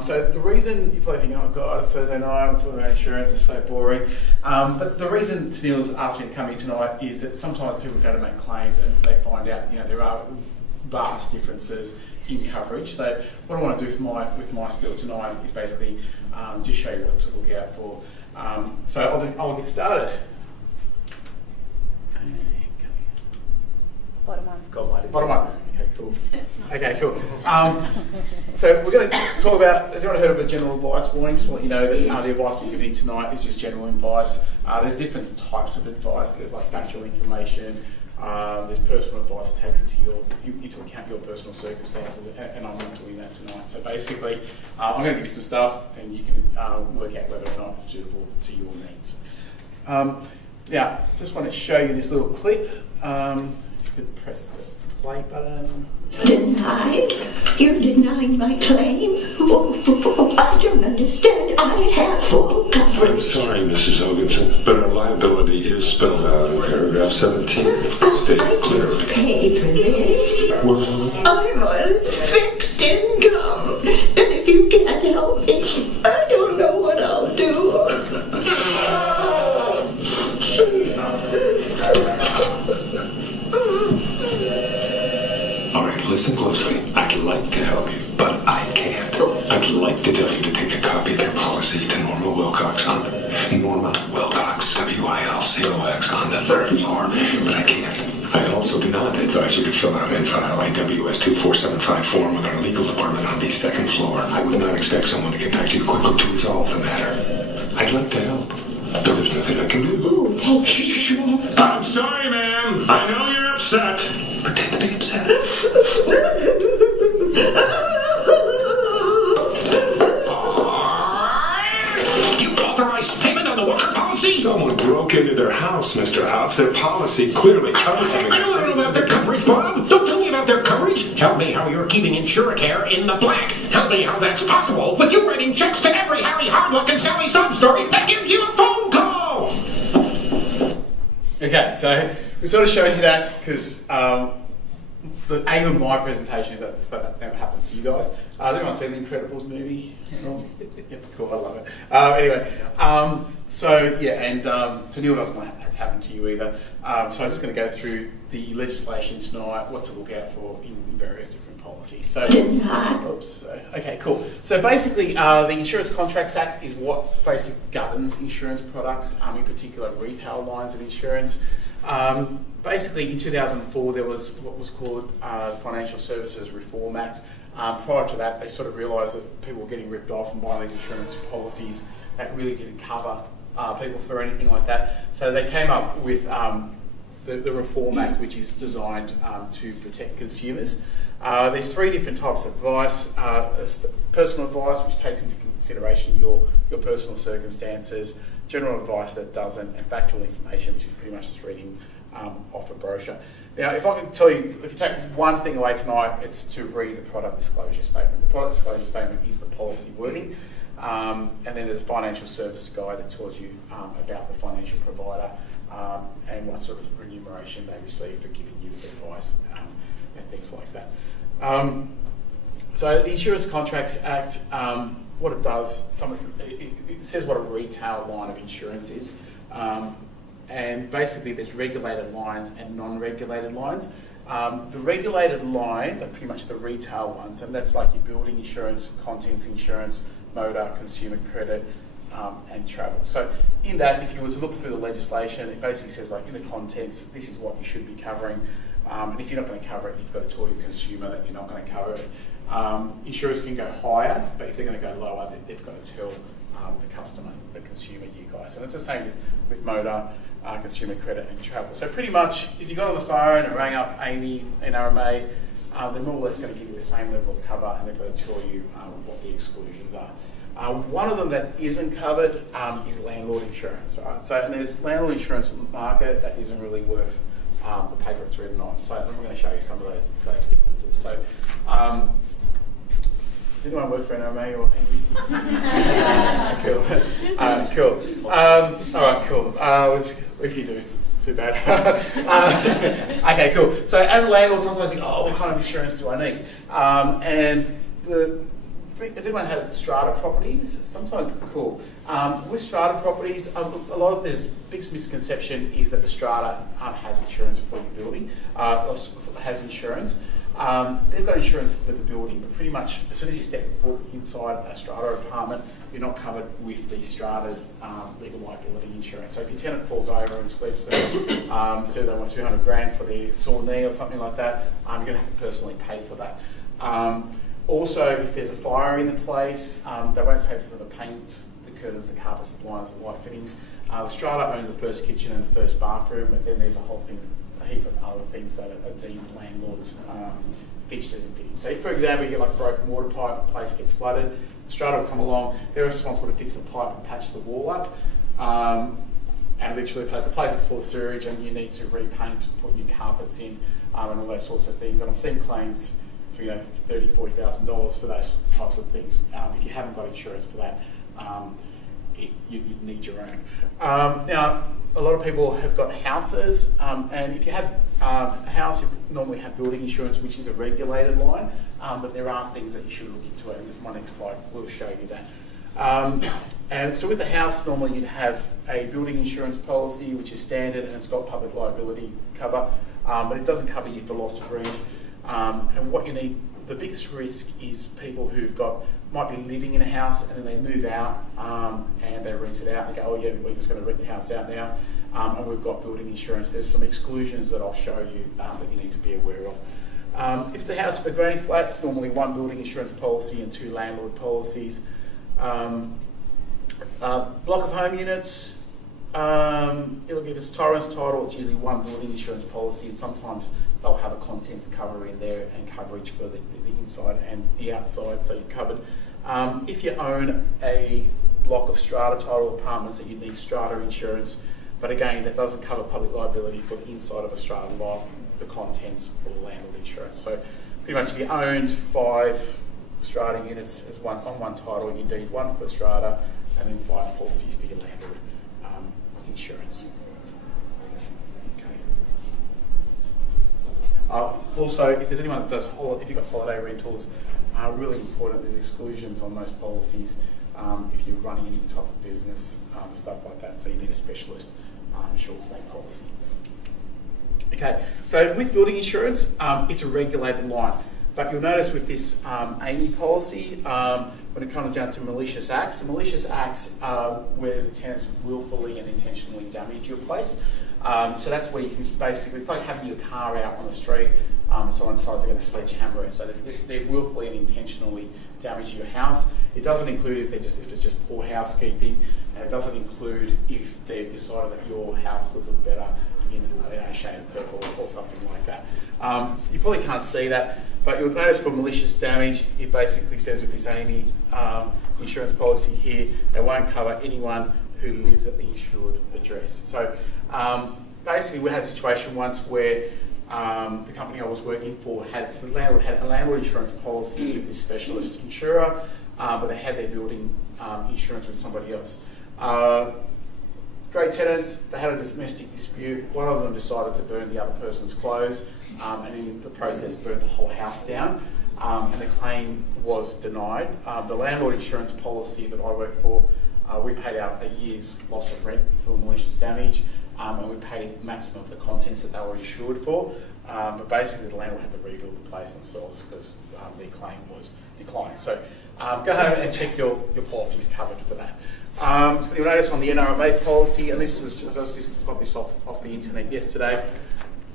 So the reason, you probably think, oh God, it's Thursday night, I'm talking about insurance, it's so boring. But the reason Tennille's asked me to come here tonight is that sometimes people go to make claims and they find out, there are vast differences in coverage. So what I want to do with my spiel tonight is basically just show you what to look out for. So I'll get started. Bottom up. Bottom up. Okay, cool. Okay, cool. So we're going to talk about, has anyone heard of a general advice warning? Just to let you know that the advice we're giving tonight is just general advice. There's different types of advice. There's like factual information. There's personal advice that takes into account your personal circumstances, and I'm not doing that tonight. So basically, I'm going to give you some stuff, and you can work out whether or not it's suitable to your needs. Now, just want to show you this little clip. If you could press the play button. Denied? You're denying my claim? Oh, I don't understand. I have full coverage. I'm sorry, Mrs. Hoganson, but our liability is spelled out in paragraph 17. States clearly. Pay for this? Well, I'm on fixed income, and if you can't help me, I don't know what I'll do. all right, listen closely. I'd like to help you, but I can't. I'd like to tell you to take a copy of your policy to Norma Wilcox on Norma Wilcox, WILCOX on the 3rd floor, but I can't. I also do not advise you to fill out and file a WS-2475 form with our legal department on the 2nd floor. I would not expect someone to get back to you quickly to resolve the matter. I'd like to help, but there's nothing I can do. Ooh, thank you. I'm sorry, ma'am. I know you're upset, pretend to be upset. You authorized payment on the worker policy? Someone broke into their house, Mr. Huff. Their policy clearly covers them. I don't know about their coverage, Bob. Don't tell me about their coverage. Tell me how you're keeping Insuracare in the black. Tell me how that's possible with you writing checks to every Harry Hardluck and Sally Substory that gives you a phone call. Okay, so we sort of showed you that because the aim of my presentation is that that never happens to you guys. Has anyone seen the Incredibles movie? Yep, cool, I love it. Anyway, so yeah, and to Neil doesn't want that to happen to you either. So I'm just going to go through the legislation tonight, what to look out for in various different policies. So, okay, cool. So basically, the Insurance Contracts Act is what basically governs insurance products, in particular retail lines of insurance. Basically, in 2004, there was what was called Financial Services Reform Act. Prior to that, they sort of realised that people were getting ripped off and buying these insurance policies that really didn't cover people for anything like that. So they came up with the Reform Act, which is designed to protect consumers. There's three different types of advice. Personal advice, which takes into consideration your personal circumstances. General advice that doesn't, and factual information, which is pretty much just reading off a brochure. Now, if I can tell you, if you take one thing away tonight, it's to read the product disclosure statement. The product disclosure statement is the policy wording, and then there's a financial service guide that tells you about the financial provider and what sort of remuneration they receive for giving you advice and things like that. So the Insurance Contracts Act, what it does, it says what a retail line of insurance is. And basically there's regulated lines and non-regulated lines. The regulated lines are pretty much the retail ones, and that's like your building insurance, contents insurance, motor, consumer credit, and travel. So in that, if you were to look through the legislation, it basically says like in the contents, this is what you should be covering. And if you're not going to cover it, you've got to tell your consumer that you're not going to cover it. Insurers can go higher, but if they're going to go lower, they've got to tell the customer, the consumer, you guys. And it's the same with motor, consumer credit and travel. So pretty much, if you got on the phone and rang up Amy in RMA, they're more or less going to give you the same level of cover, and they've got to tell you what the exclusions are. One of them that isn't covered is landlord insurance, right? So, and there's landlord insurance in the market that isn't really worth the paper it's written on. So I'm going to show you some of those differences. So, did anyone work for NRMA or anything? Cool. All right, cool. If you do, it's too bad. Okay, cool. So as a landlord, sometimes you think, oh, what kind of insurance do I need? Has anyone had strata properties? Sometimes, cool. With strata properties, there's big misconception is that the strata has insurance for your building, has insurance. They've got insurance for the building, but pretty much as soon as you step foot inside a strata apartment, you're not covered with the strata's legal liability insurance. So if your tenant falls over and sleeps and says they want $200,000 for their sore knee or something like that, you're going to have to personally pay for that. Also, if there's a fire in the place, they won't pay for the paint, the curtains, the carpets, the blinds, the light fittings. The strata owns the first kitchen and the first bathroom, and then there's a heap of other things that are deemed landlords' fixtures and fittings. So if, for example, you get like a broken water pipe, the place gets flooded, the strata will come along, they're responsible to fix the pipe and patch the wall up. And literally, it's like the place is full of sewage and you need to repaint, put new carpets in, and all those sorts of things. And I've seen claims for $30,000, $40,000 for those types of things. If you haven't got insurance for that, you need your own. Now, a lot of people have got houses, and if you have a house, you normally have building insurance, which is a regulated line, but there are things that you should look into, and my next slide will show you that. And so with the house, normally you'd have a building insurance policy, which is standard, and it's got public liability cover, but it doesn't cover you for loss of rent. And what you need, the biggest risk is people who've might be living in a house and then they move out and they rent it out and they go, oh yeah, we're just going to rent the house out now, and we've got building insurance. There's some exclusions that I'll show you that you need to be aware of. If it's a house for granny flat, it's normally one building insurance policy and two landlord policies. Block of home units, Look, if it's Torrens title, it's usually one building insurance policy, and sometimes they'll have a contents cover in there and coverage for the inside and the outside, so you're covered. If you own a block of strata title apartments, that you need strata insurance, but again, that doesn't cover public liability for the inside of a strata lot, the contents, or the landlord insurance. So pretty much if you owned 5 strata units as on one title, you need one for strata and then 5 policies for your landlord insurance. Okay. Also, if there's anyone that does, if you've got holiday rentals, really important, there's exclusions on most policies if you're running any type of business, stuff like that, so you need a specialist short stay policy. Okay, so with building insurance, it's a regulated line, but you'll notice with this AMI policy, when it comes down to malicious acts, the malicious acts are where the tenants willfully and intentionally damage your place. So that's where you can basically, it's like having your car out on the street and someone decides they're going to sledgehammer it. So they willfully and intentionally damage your house. It doesn't include if it's just poor housekeeping, and it doesn't include if they've decided that your house would look better in a shade of purple or something like that. So you probably can't see that, but you'll notice for malicious damage, it basically says with this AMI insurance policy here, they won't cover anyone who lives at the insured address. So basically we had a situation once where the company I was working for had a landlord insurance policy with this specialist insurer, but they had their building insurance with somebody else. Great tenants, they had a domestic dispute. One of them decided to burn the other person's clothes and in the process burnt the whole house down, and the claim was denied. The landlord insurance policy that I work for, we paid out a year's loss of rent for malicious damage, and we paid the maximum of the contents that they were insured for. But basically the landlord had to rebuild the place themselves because their claim was declined. So go home and check your policies covered for that. You'll notice on the NRMA policy, and this was just got this off the internet yesterday.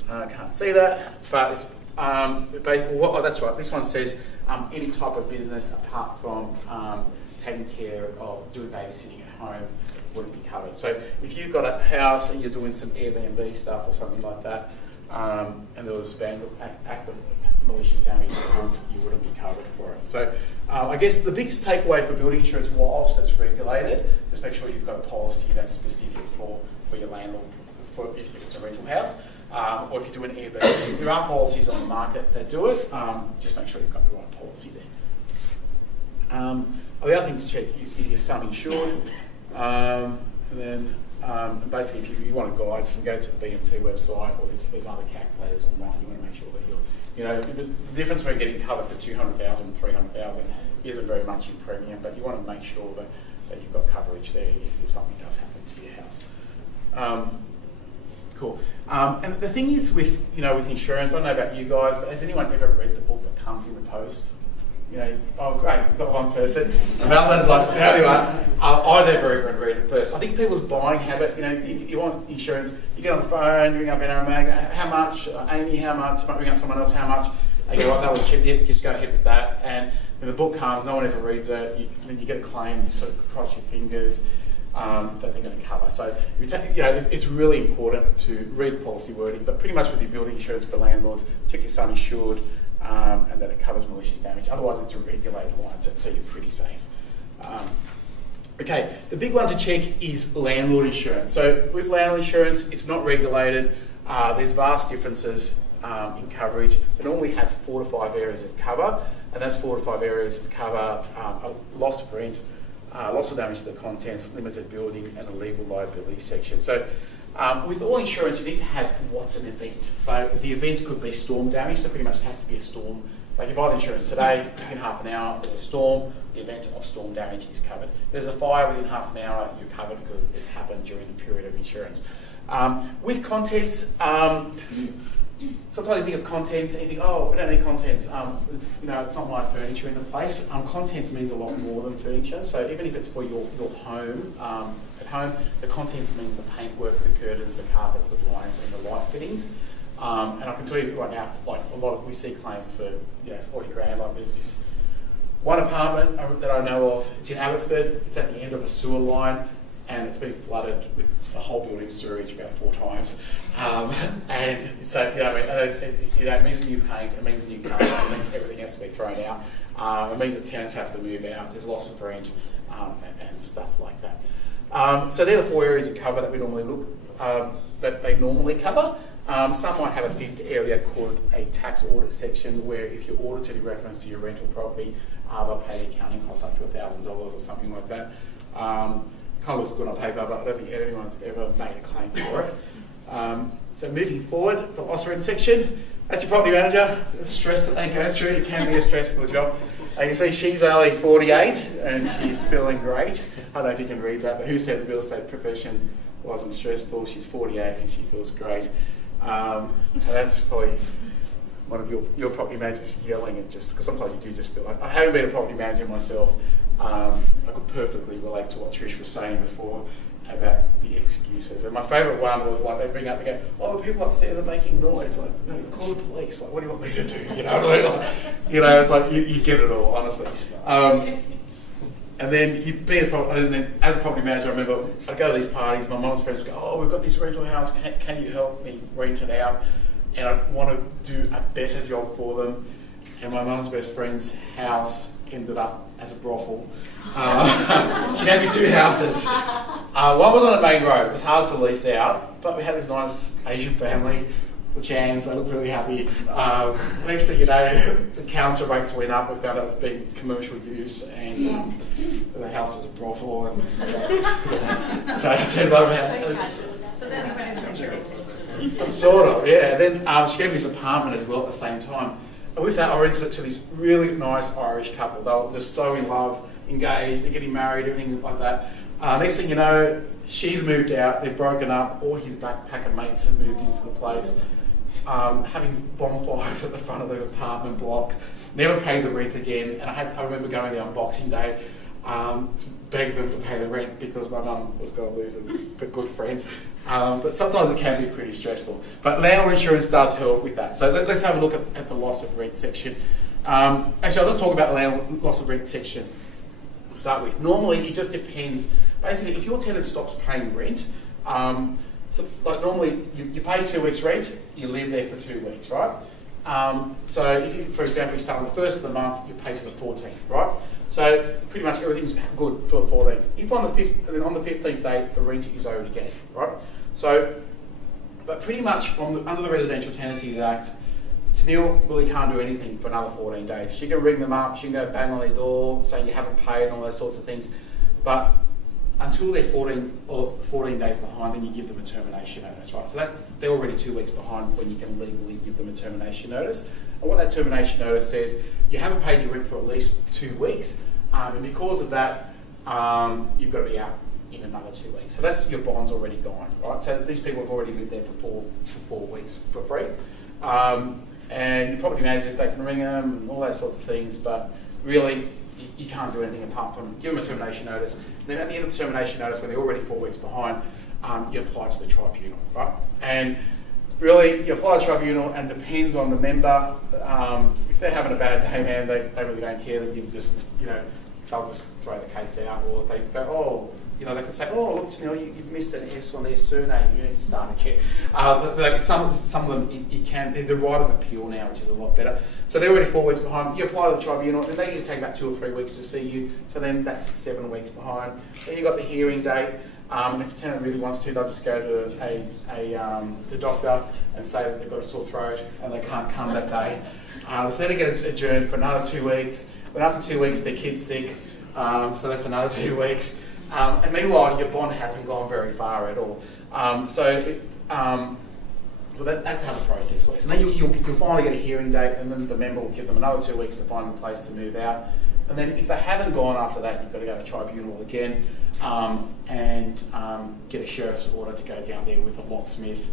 Can't see that, but it's that's right. This one says any type of business apart from taking care of doing babysitting at home wouldn't be covered. So if you've got a house and you're doing some Airbnb stuff or something like that, and there was active malicious damage, you wouldn't be covered for it. So I guess the biggest takeaway for building insurance, whilst it's regulated, just make sure you've got a policy that's specific for your landlord, for if it's a rental house, or if you do an Airbnb. There are policies on the market that do it, just make sure you've got the right policy there. The other thing to check is your sum insured. And then basically if you want a guide, you can go to the BMT website, or there's other calculators online. You want to make sure that the difference between getting covered for 200,000 and 300,000 isn't very much in premium, but you want to make sure that you've got coverage there if something does happen to your house. Cool. And the thing is with insurance, I don't know about you guys, but has anyone ever read the book that comes in the post? Oh great, we've got one person. And Madeleine's like, how do you I never even read it first. I think people's buying habit, you want insurance, you get on the phone, you ring up NRMA, how much, Amy, how much, you might ring up someone else, how much, and you go, right, that was cheap, yeah, just go ahead with that. And when the book comes, no one ever reads it, then you get a claim, you sort of cross your fingers that they're going to cover. So it's really important to read the policy wording, but pretty much with your building insurance for landlords, check your sum insured, and that it covers malicious damage. Otherwise, it's a regulated line, so you're pretty safe. Okay, the big one to check is landlord insurance. So with landlord insurance, it's not regulated. There's vast differences in coverage. They normally have 4 to 5 areas of cover, and that's 4 to 5 areas of cover: loss of rent, loss of damage to the contents, limited building, and a legal liability section. So with all insurance, you need to have what's an event. So the event could be storm damage, so pretty much it has to be a storm. Like if you buy the insurance today, within half an hour there's a storm, the event of storm damage is covered. There's a fire within half an hour, you're covered because it's happened during the period of insurance. With contents, sometimes you think of contents and you think, oh, we don't need contents. It's not my furniture in the place. Contents means a lot more than furniture. So even if it's for your home, at home, the contents means the paintwork, the curtains, the carpets, the blinds, and the light fittings. And I can tell you right now, like we see claims for 40 grand. Like there's this one apartment that I know of. It's in Abbotsford. It's at the end of a sewer line, and it's been flooded with the whole building sewage about 4 times. And so, you know, it means new paint, it means new colour, it means everything has to be thrown out. It means that tenants have to move out, there's loss of rent, and stuff like that. So they're the 4 areas of cover that we normally that they normally cover. Some might have a 5th area called a tax audit section, where if you're audited in reference to your rental property, they'll pay the accounting costs up to $1,000 or something like that. Kind of looks good on paper, but I don't think anyone's ever made a claim for it. So moving forward, the loss rent section. As your property manager, the stress that they go through, it can be a stressful job. You can see she's only 48 and she's feeling great. I don't know if you can read that, but who said the real estate profession wasn't stressful? She's 48 and she feels great. And that's probably one of your property managers yelling at just, because sometimes you do just feel like, I haven't been a property manager myself. I could perfectly relate to what Trish was saying before about the excuses. And my favourite one was like, they bring up, they go, oh, the people upstairs are making noise. Like, no, call the police. Like, what do you want me to do? You know what I mean? Like, you know, it's like, you get it all, honestly. And then you be and then as a property manager, I remember I'd go to these parties, my mum's friends would go, oh, we've got this rental house, can you help me rent it out? And I want to do a better job for them. And my mum's best friend's house ended up as a brothel. She gave me 2 houses. One was on a main road. It was hard to lease out, but we had this nice Asian family, the Chans. They looked really happy. Next thing you know, the council rates went up. We found out it was being commercial use, and the house was a brothel. And so I turned over the house. So then you went into insurance. Sort of, yeah. Then she gave me this apartment as well at the same time. And with that, I rented it to this really nice Irish couple. They were just so in love, engaged, they're getting married, everything like that. Next thing you know, she's moved out, they've broken up, all his backpacker mates have moved into the place. Having bonfires at the front of the apartment block, never paid the rent again. And I remember going there on Boxing Day to beg them to pay the rent because my mum was going to lose a good friend. But sometimes it can be pretty stressful. But landlord insurance does help with that. So let's have a look at the loss of rent section. Actually, I'll just talk about the landlord loss of rent section to start with. Normally, it just depends. Basically, if your tenant stops paying rent, so like normally you pay 2 weeks rent, you live there for 2 weeks, right? So if you, for example, you start on the 1st of the month, you pay to the 14th, right? So pretty much everything's good to the 14th. If on the 15th day, the rent is owed again, right? So, but pretty much under the Residential Tenancies Act, Tenille really can't do anything for another 14 days. She can ring them up, she can go bang on their door saying you haven't paid and all those sorts of things. But until they're 14 days behind, then you give them a termination notice, right? So they're already 2 weeks behind when you can legally give them a termination notice. And what that termination notice says, you haven't paid your rent for at least 2 weeks, and because of that, you've got to be out in another 2 weeks. So that's, your bond's already gone, right? So these people have already lived there for 4 weeks for free. And your property managers, they can ring them and all those sorts of things, but really, you can't do anything apart from give them a termination notice. And then at the end of the termination notice, when they're already 4 weeks behind, you apply to the tribunal, right? And really, you apply to the tribunal, and depends on the member. If they're having a bad day, man, they really don't care. That you just, they'll just throw the case out, or they go, oh, they can say, oh, look, you've missed an S on their surname, you need to start again. Some of them, you can, they're right of appeal now, which is a lot better. So they're already 4 weeks behind. You apply to the tribunal, and they usually take about 2 or 3 weeks to see you, so then that's 7 weeks behind. Then you've got the hearing date, and if the tenant really wants to, they'll just go to the doctor and say that they've got a sore throat and they can't come that day. So then it gets adjourned for another 2 weeks. But after 2 weeks, their kid's sick, so that's another 2 weeks. And meanwhile, your bond hasn't gone very far at all. So that's how the process works. And then you'll finally get a hearing date, and then the member will give them another 2 weeks to find a place to move out. And then if they haven't gone after that, you've got to go to tribunal again and get a sheriff's order to go down there with a locksmith.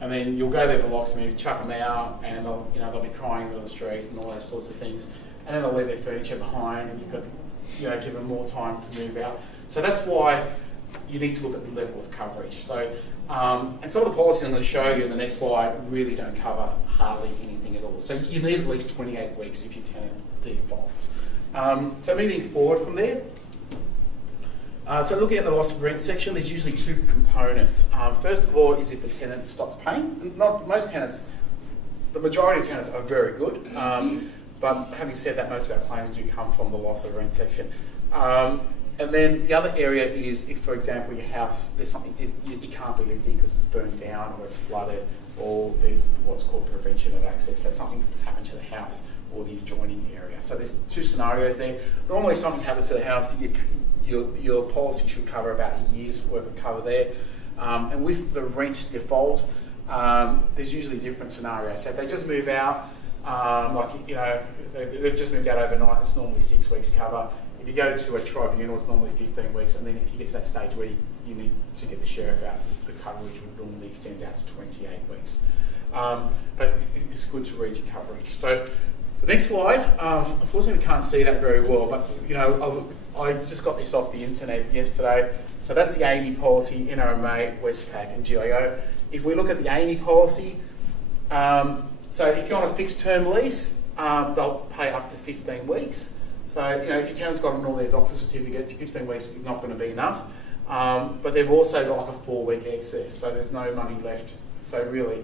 And then you'll go there for locksmith, chuck them out, and they'll be crying on the street and all those sorts of things. And then they'll leave their furniture behind, and you've got to give them more time to move out. So that's why you need to look at the level of coverage. So, and some of the policies I'm going to show you in the next slide really don't cover hardly anything at all. So you need at least 28 weeks if your tenant defaults. So moving forward from there, So looking at the loss of rent section, there's usually two components. First of all is if the tenant stops paying. And not most tenants, the majority of tenants are very good, but having said that, most of our claims do come from the loss of rent section. And then the other area is if, for example, your house, there's something, it can't be lived in because it's burned down or it's flooded, or there's what's called prevention of access, so something that's happened to the house or the adjoining area. So there's two scenarios there. Normally if something happens to the house, your policy should cover about a year's worth of cover there. And with the rent default, there's usually different scenarios. So if they just move out, they've just moved out overnight, it's normally 6 weeks cover. If you go to a tribunal, it's normally 15 weeks, and then if you get to that stage where you need to get the sheriff out, the coverage would normally extend out to 28 weeks. But it's good to read your coverage. So the next slide, unfortunately we can't see that very well, but I just got this off the internet yesterday. So that's the AAMI policy, NRMA, Westpac and GIO. If we look at the AAMI policy, so if you're on a fixed term lease, they'll pay up to 15 weeks. So, if your tenant's got all their doctor's certificates, 15 weeks is not going to be enough. But they've also got like a 4-week excess, so there's no money left. So really,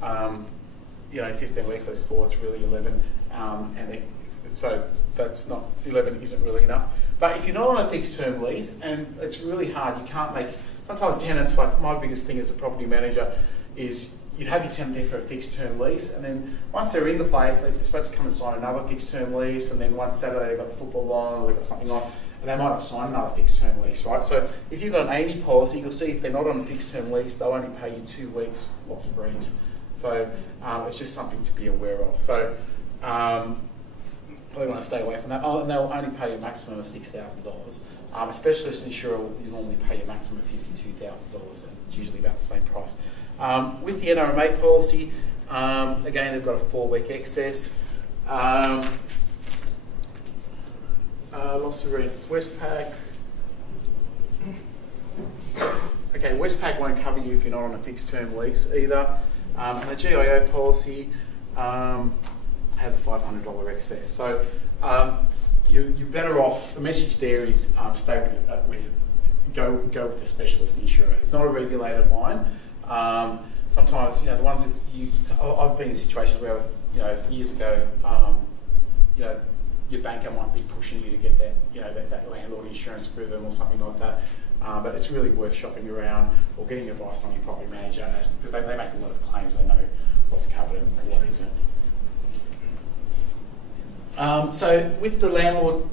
15 weeks, those 4, it's really 11. So that's not, 11 isn't really enough. But if you're not on a fixed term lease, and it's really hard, you can't make, sometimes tenants, like my biggest thing as a property manager is you'd have your tenant there for a fixed term lease, and then once they're in the place, they're supposed to come and sign another fixed term lease, and then one Saturday they've got the football on, or they've got something on, and they might not sign another fixed term lease, right? So if you've got an AAMI policy, you'll see if they're not on a fixed term lease, they'll only pay you 2 weeks loss of rent. So it's just something to be aware of. So probably want to stay away from that. And they'll only pay you a maximum of $6,000. A specialist insurer will normally pay you a maximum of $52,000, and it's usually about the same price. With the NRMA policy, again, they've got a 4-week excess. Loss of rent, Westpac. Okay, Westpac won't cover you if you're not on a fixed term lease either. And the GIO policy has a $500 excess. So you're better off. The message there is stay go with the specialist insurer. It's not a regulated line. Sometimes, the ones that I've been in situations where, years ago, your banker might be pushing you to get that, that landlord insurance through them or something like that. But it's really worth shopping around or getting advice from your property manager, because they make a lot of claims. They know what's covered and what isn't. So with the landlord,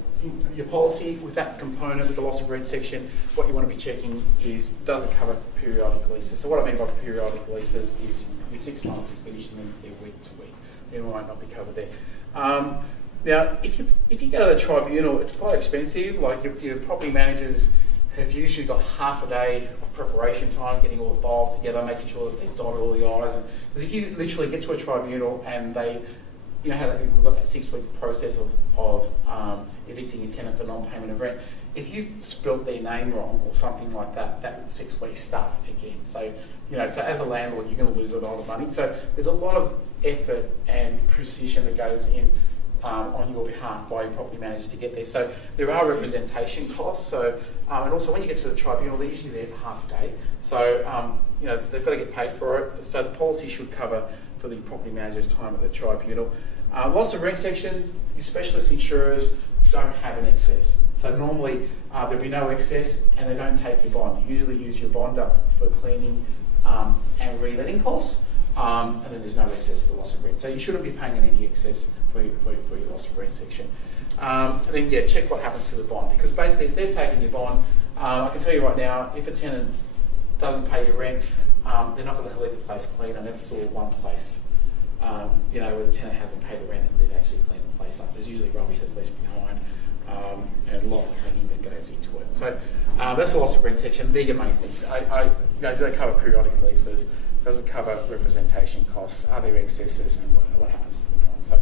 your policy, with that component, with the loss of rent section, what you want to be checking is, does it cover periodic leases? So what I mean by periodic leases is your 6 months is finished and then they're week to week. It might not be covered there. Now, if you go to the tribunal, it's quite expensive. Like your property managers have usually got half a day of preparation time, getting all the files together, making sure that they've dotted all the I's. Because if you literally get to a tribunal and they, we've got that 6-week process of evicting your tenant for non-payment of rent. If you've spelt their name wrong or something like that, that 6 weeks starts again. So, so as a landlord, you're going to lose a lot of money. So there's a lot of effort and precision that goes in on your behalf by your property managers to get there. So there are representation costs. So and also when you get to the tribunal, they're usually there for half a day. So they've got to get paid for it. So the policy should cover for the property manager's time at the tribunal. Loss of rent section, your specialist insurers don't have an excess. So normally there'll be no excess and they don't take your bond. You usually use your bond up for cleaning and reletting costs, and then there's no excess for loss of rent. So you shouldn't be paying any excess for your loss of rent section. And then check what happens to the bond, because basically if they're taking your bond, I can tell you right now, if a tenant doesn't pay your rent, they're not going to leave the place clean. I never saw one place where the tenant hasn't paid the rent and they've actually cleaned the place up. There's usually rubbish that's left behind, and a lot of cleaning that goes into it. So that's the loss of rent section. They're your main things. Do they cover periodic leases? Does it cover representation costs? Are there excesses, and what happens to the bond? So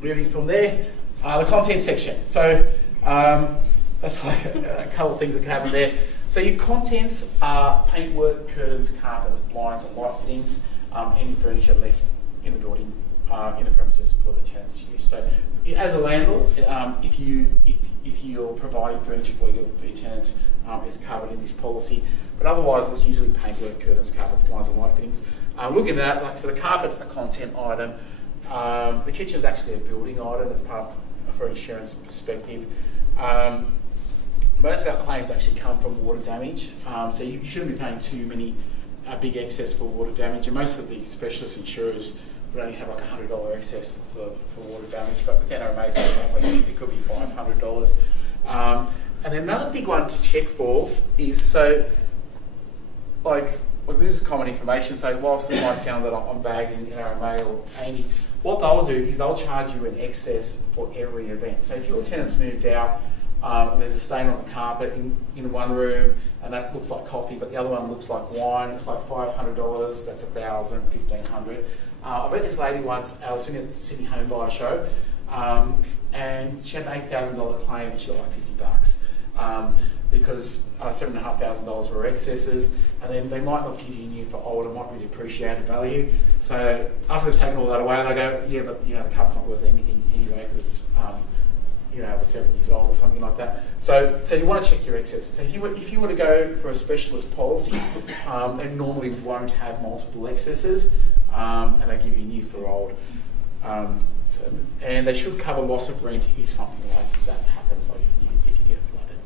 moving from there, the content section. So that's like a couple of things that can happen there. So your contents are paintwork, curtains, carpets, blinds, and light fittings. Any furniture left in the building, in the premises for the tenant's use. So, as a landlord, if if you're providing furniture for your tenants, it's covered in this policy. But otherwise, it's usually paintwork, curtains, carpets, blinds, and light fittings. Looking at that, so the carpet's a content item. The kitchen's actually a building item. That's part for insurance perspective. Most of our claims actually come from water damage, so you shouldn't be paying too many big excess for water damage. And most of the specialist insurers would only have like $100 excess for water damage, but with NRMA's it could be $500. And then another big one to check for is this is common information. So whilst it might sound that I'm bagging NRMA or Amy, what they'll do is they'll charge you an excess for every event. So if your tenant's moved out and there's a stain on the carpet in one room and that looks like coffee, but the other one looks like wine, it's like $500, that's $1,000, $1,500. I met this lady once, I was sitting at the Sydney Home Buyer Show, and she had an $8,000 claim and she got like $50. Because $7,500 were excesses, and then they might not give you new for old, it might be depreciated value. So after they've taken all that away, they go, yeah, but the carpet's not worth anything anyway because it's it was 7 years old or something like that. So you want to check your excesses. So if you were to go for a specialist policy, they normally won't have multiple excesses, and they give you new for old. And they should cover loss of rent if something like that happens, like if you get flooded.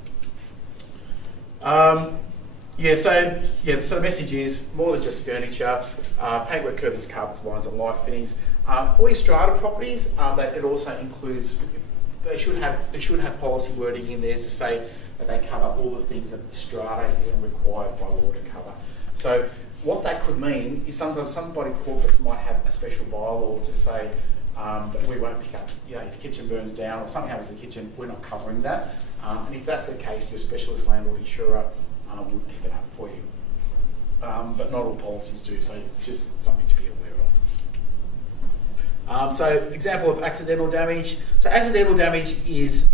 So the message is more than just furniture, paintwork, curtains, carpets, blinds, and light fittings. For your strata properties, that it also includes. They should have policy wording in there to say that they cover all the things that the strata isn't required by law to cover. So what that could mean is sometimes some body corporates might have a special bylaw to say that we won't pick up. If the kitchen burns down or something happens to the kitchen, we're not covering that. And if that's the case, your specialist landlord insurer would pick it up for you. But not all policies do, so just something to be aware of. So example of accidental damage. So accidental damage is,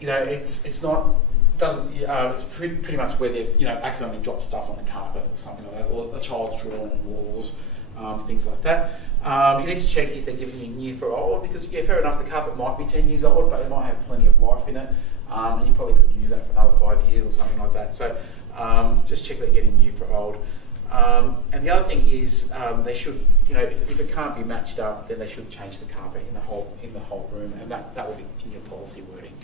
it's not, doesn't, it's pretty much where they've, accidentally dropped stuff on the carpet or something like that, or a child's drawn on walls, things like that. You need to check if they're giving you new for old, because fair enough, the carpet might be 10 years old, but it might have plenty of life in it, and you probably could use that for another 5 years or something like that. So just check they're getting new for old. And the other thing is they should, if it can't be matched up, then they should change the carpet in the whole room, and that will be in your policy wording.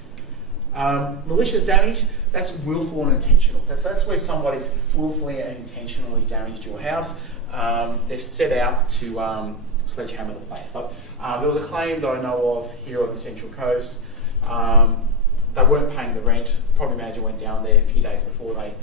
Malicious damage, that's willful and intentional. That's where somebody's willfully and intentionally damaged your house. They've set out to sledgehammer the place. Like, there was a claim that I know of here on the Central Coast. They weren't paying the rent. The property manager went down there a few days before they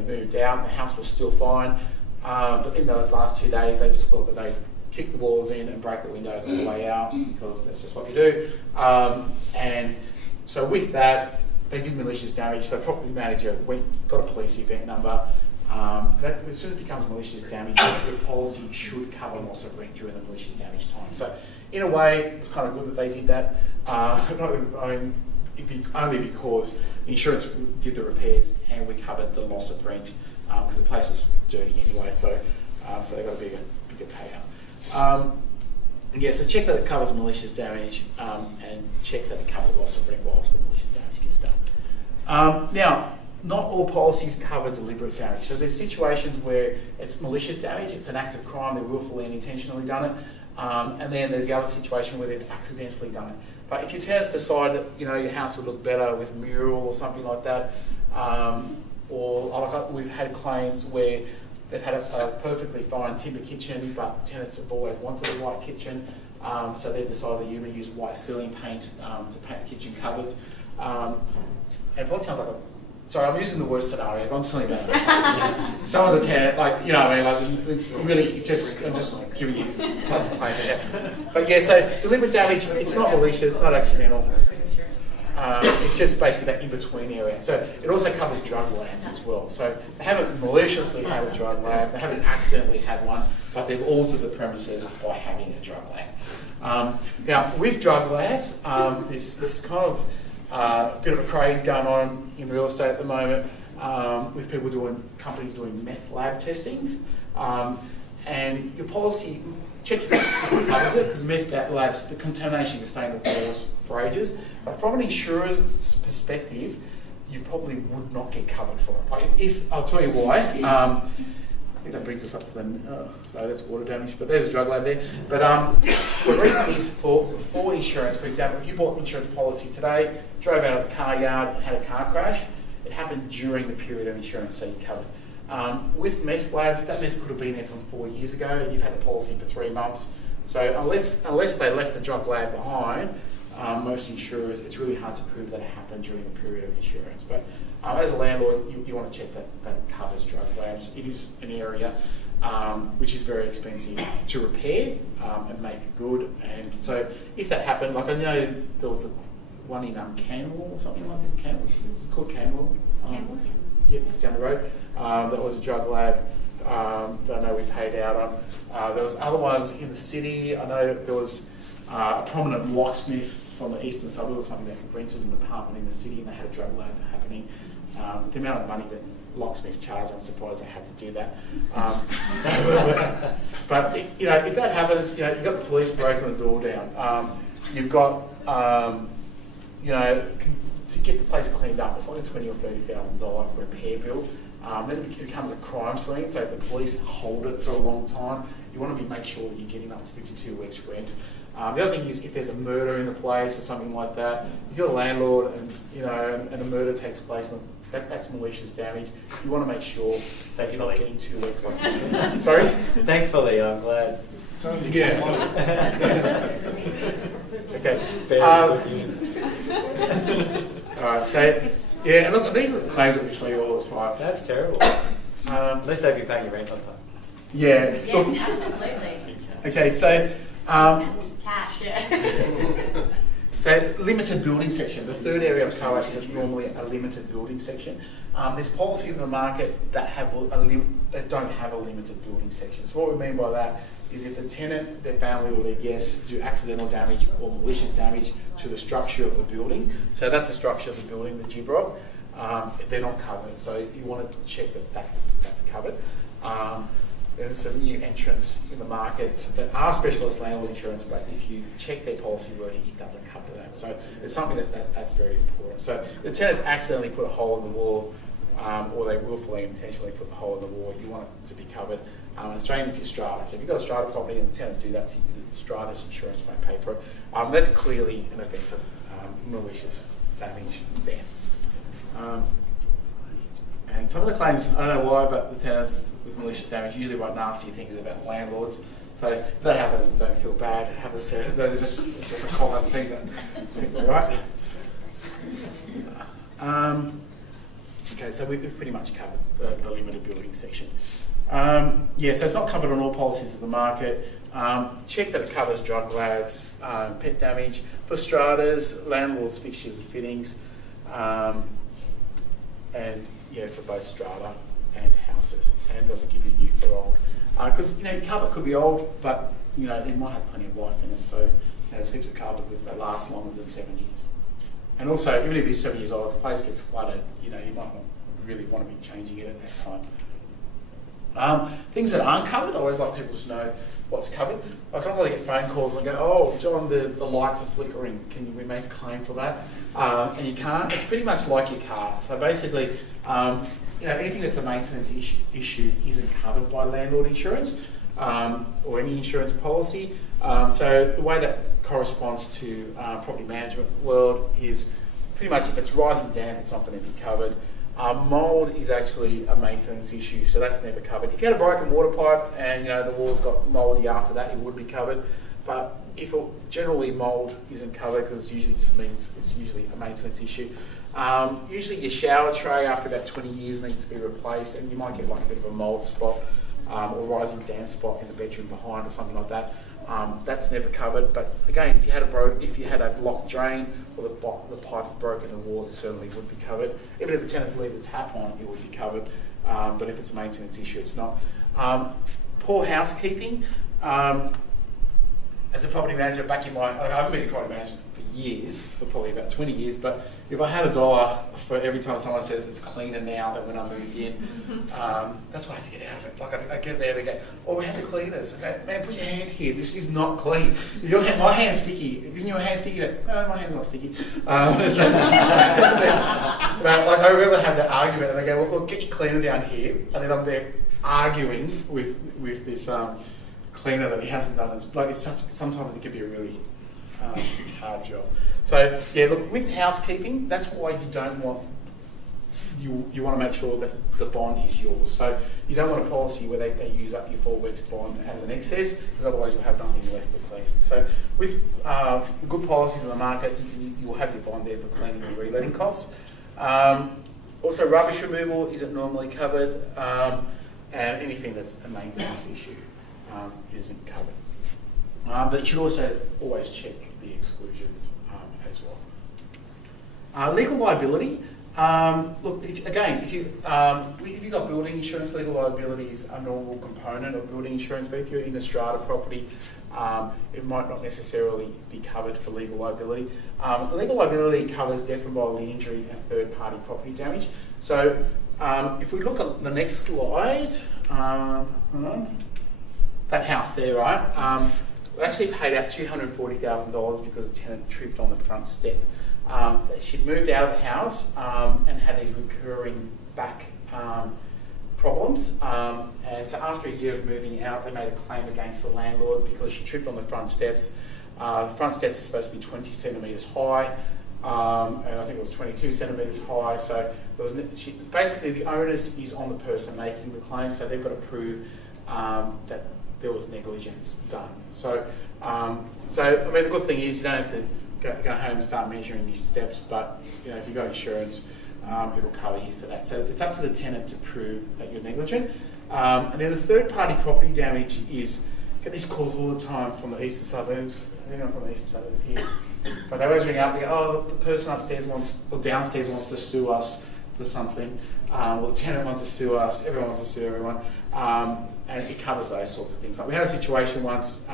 moved out. The house was still fine. But then those last 2 days, they just thought that they'd kick the walls in and break the windows on the way out, because that's just what you do. And so with that, they did malicious damage. So the property manager got a police event number. As soon as it becomes malicious damage, the policy should cover loss of rent during the malicious damage time. So in a way, it's kind of good that they did that. Only because the insurance did the repairs and we covered the loss of rent, because the place was dirty anyway. So they got a bigger payout. So check that it covers malicious damage, and check that it covers loss of rent whilst the malicious damage gets done. Now, not all policies cover deliberate damage. So there's situations where it's malicious damage, it's an act of crime, they've willfully and intentionally done it, and then there's the other situation where they've accidentally done it. But if your tenants decide that your house would look better with a mural or something like that, or we've had claims where they've had a perfectly fine timber kitchen, but the tenants have always wanted a white kitchen, so they decided that use white ceiling paint to paint the kitchen cupboards. And it probably sounds like sorry, I'm using the worst scenarios. I'm telling you that. Someone's a tenant, really, I'm just giving you tons of claims here. But so deliberate damage, it's not malicious, it's not accidental. It's just basically that in-between area. So it also covers drug labs as well. So they haven't maliciously had a drug lab, they haven't accidentally had one, but they've altered the premises by having a drug lab. Now, with drug labs, there's kind of a bit of a craze going on in real estate at the moment, with companies doing meth lab testings. And your policy check if it covers it, because meth labs, the contamination can stay in the pores for ages. But from an insurer's perspective, you probably would not get covered for it. Like if I'll tell you why. I think that brings us up to the, so that's water damage, but there's a drug lab there. But the reason is for insurance, for example, if you bought an insurance policy today, drove out of the car yard and had a car crash, it happened during the period of insurance, so you're covered. With meth labs, that meth could have been there from 4 years ago, you've had the policy for 3 months. So unless they left the drug lab behind, most insurers, it's really hard to prove that it happened during the period of insurance. But as a landlord, you want to check that it covers drug labs. It is an area which is very expensive to repair and make good. And so if that happened, like I know there was one in Canwell or something like that. Canwell, it's called Canwell. Canwell? Yeah, it's down the road. That was a drug lab that I know we paid out on. There was other ones in the city. I know there was a prominent locksmith from the eastern suburbs or something that rented an apartment in the city and they had a drug lab happening. The amount of money that locksmiths charge, I'm surprised they had to do that. But if that happens, you've got the police breaking the door down. You've got to get the place cleaned up, it's like a $20,000 or $30,000 repair bill. Then it becomes a crime scene, so if the police hold it for a long time, you want to make sure that you're getting up to 52 weeks rent. The other thing is if there's a murder in the place or something like that, if you're a landlord and and a murder takes place, and that's malicious damage, you want to make sure that you're not getting 2 weeks like that. Sorry? Thankfully, I'm glad. Yeah. Okay. Alright, so yeah, and look, these are the claims that we see all the time. That's terrible. At least they'd be paying your rent on time. Yeah. Yeah, Look, absolutely. okay, so Cash, yeah. so limited building section. The third area of coaction is normally a limited building section. There's policies in the market that that don't have a limited building section. So what we mean by that is if the tenant, their family or their guests do accidental damage or malicious damage to the structure of the building, so that's the structure of the building, the GBROC, they're not covered. So you want to check that that's covered. There's some new entrants in the market that are specialist landlord insurance, but if you check their policy wording, it doesn't cover that. So it's something that's very important. So the tenants accidentally put a hole in the wall, or they willfully and intentionally put a hole in the wall, you want it to be covered. And same if you're strata. So if you've got a strata property and the tenants do that, strata's insurance won't pay for it. That's clearly an event of malicious damage there. And some of the claims, I don't know why, but the tenants with malicious damage usually write nasty things about landlords. So if that happens, don't feel bad. It happens to, it's just a common thing that, right? Okay, so we've pretty much covered the limited building section. So it's not covered on all policies of the market. Check that it covers drug labs, pet damage, for stratas, landlords, fixtures and fittings, and for both strata and houses, and doesn't give you new for old. Because carpet could be old, but it might have plenty of life in it. So there's heaps of carpet that lasts longer than 7 years. And also, even if it's 7 years old, if the place gets flooded, you might not really want to be changing it at that time. Things that aren't covered, I always like people to know what's covered. Sometimes I get phone calls and I go, "Oh, John, the lights are flickering. Can we make a claim for that?" And you can't. It's pretty much like your car. So basically, anything that's a maintenance issue isn't covered by landlord insurance or any insurance policy. So the way that corresponds to property management world is pretty much if it's rising damp, it's not going to be covered. Mould is actually a maintenance issue, so that's never covered. If you had a broken water pipe and the walls got mouldy after that, it would be covered. But if generally mould isn't covered, because it usually just means it's usually a maintenance issue. Usually your shower tray after about 20 years needs to be replaced, and you might get like a bit of a mould spot or rising damp spot in the bedroom behind or something like that. That's never covered. But again, if you had a blocked drain or the pipe broke in the wall, it certainly would be covered. Even if the tenants leave the tap on, it would be covered. But if it's a maintenance issue, it's not. Poor housekeeping. As a property manager, I haven't been a property manager for years, for probably about 20 years, but if I had $1 for every time someone says it's cleaner now than when I moved in, that's why I had to get out of it. Like I get there, they go, oh, we had the cleaners. I go, man, put your hand here. This is not clean. If my hand's sticky. Isn't your hand sticky? No, my hand's not sticky. But like I remember having that argument, and they go, well, look, get your cleaner down here, and then I'm there arguing with this cleaner that he hasn't done. Like sometimes it can be a really hard job. So yeah, look, with housekeeping, that's why you don't want you want to make sure that the bond is yours. So you don't want a policy where they use up your 4 weeks bond as an excess, because otherwise you'll have nothing left for cleaning. So with good policies in the market, you will have your bond there for cleaning and reletting costs. Also, rubbish removal isn't normally covered, and anything that's a maintenance issue isn't covered. But you should also always check the exclusions as well. Legal liability. Look, if you've got building insurance, legal liability is a normal component of building insurance, but if you're in a strata property, it might not necessarily be covered for legal liability. Legal liability covers death and bodily injury and third-party property damage. So if we look at the next slide, that house there, right? We actually paid out $240,000 because a tenant tripped on the front step. She'd moved out of the house and had these recurring back problems. And so after a year of moving out, they made a claim against the landlord because she tripped on the front steps. The front steps are supposed to be 20 centimetres high, and I think it was 22 centimetres high. So there was basically the onus is on the person making the claim, so they've got to prove that there was negligence done. So I mean, the good thing is you don't have to go home and start measuring your steps, but if you've got insurance, it'll cover you for that. So it's up to the tenant to prove that you're negligent. And then the third-party property damage is, I get these calls all the time from the eastern suburbs. I think I'm from the eastern suburbs here. But they always ring up and go, oh, the person upstairs downstairs wants to sue us for something. Or the tenant wants to sue us, everyone wants to sue everyone. And it covers those sorts of things. Like we had a situation once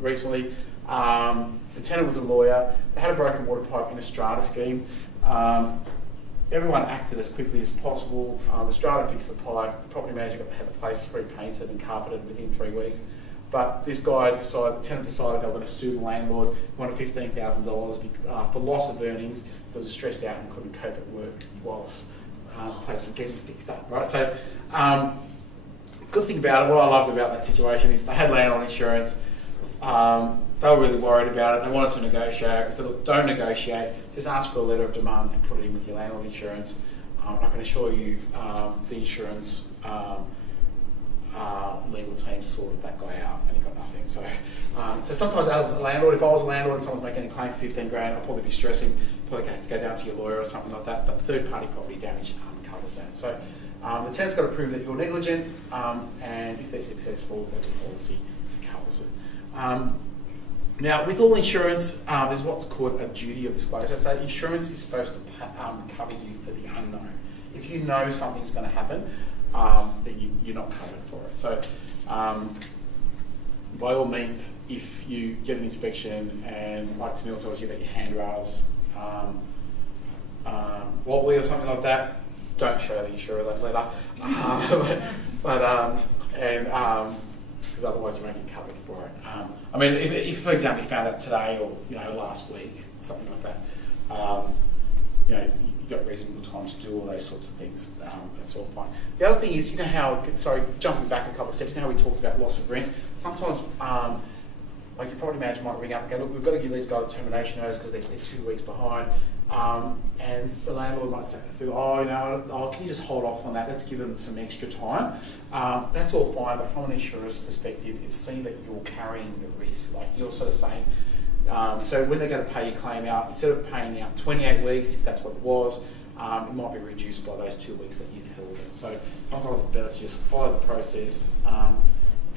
recently. The tenant was a lawyer. They had a broken water pipe in a strata scheme. Everyone acted as quickly as possible. The strata fixed the pipe. The property manager had the place repainted and carpeted within 3 weeks. But this guy the tenant decided they were going to sue the landlord. He wanted $15,000 for loss of earnings because he was stressed out and couldn't cope at work whilst the place was getting fixed up. Right. So, good thing about it, what I loved about that situation is they had landlord insurance. They were really worried about it. They wanted to negotiate. I said, look, don't negotiate. Just ask for a letter of demand and put it in with your landlord insurance. I can assure you the insurance legal team sorted that guy out and he got nothing. So sometimes as a landlord, if I was a landlord and someone's making a claim for $15,000, I'd probably be stressing. Probably have to go down to your lawyer or something like that. But third-party property damage covers that. So the tenant's got to prove that you're negligent, and if they're successful, then the policy covers it. Now, with all insurance, there's what's called a duty of disclosure. So insurance is supposed to cover you for the unknown. If you know something's going to happen, then you're not covered for it. So by all means, if you get an inspection and like Tanil tells you that your handrails wobbly or something like that, don't show the insurer that letter. Because otherwise you won't get covered for it. I mean, if for example you found out today or last week, something like that, you've got reasonable time to do all those sorts of things. That's all fine. The other thing is, jumping back a couple of steps, how we talked about loss of rent. Sometimes, like your property manager might ring up and go, look, we've got to give these guys termination notice because they're 2 weeks behind. And the landlord might say, can you just hold off on that? Let's give them some extra time. That's all fine, but from an insurer's perspective, it's seen that you're carrying the risk. Like you're sort of saying, so when they're going to pay your claim out, instead of paying out 28 weeks, if that's what it was, it might be reduced by those 2 weeks that you've held it. So sometimes it's better to just follow the process,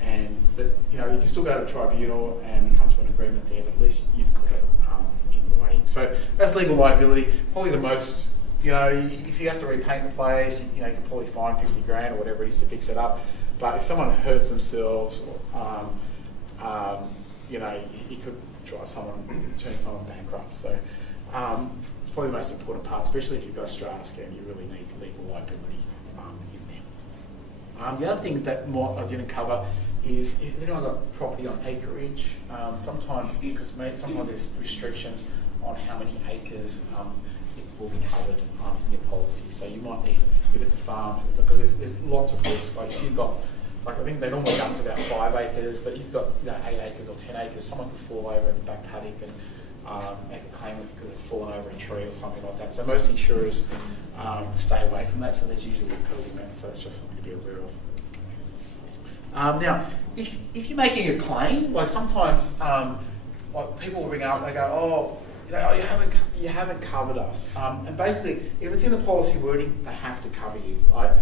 and that you can still go to the tribunal and come to an agreement there, but at least you've got it in writing. So that's legal liability. Probably the most, if you have to repaint the place, you can probably fine $50,000 or whatever it is to fix it up. But if someone hurts themselves, you could drive someone, turn someone bankrupt. So it's probably the most important part, especially if you've got a strata scheme. You really need legal liability in there. The other thing that I didn't cover is anyone got property on acreage? Sometimes there's restrictions on how many acres it will be covered in your policy. So you might need, if it's a farm, because there's lots of risk. Like if you've got, I think they normally go up to about 5 acres, but you've got 8 acres or 10 acres, someone could fall over in the back paddock and make a claim because they've fallen over a tree or something like that. So most insurers stay away from that, so there's usually a penalty amount, so that's just something to be aware of. Now, if you're making a claim, like sometimes like people will ring up, they go, oh, you haven't covered us. And basically, if it's in the policy wording, they have to cover you, right?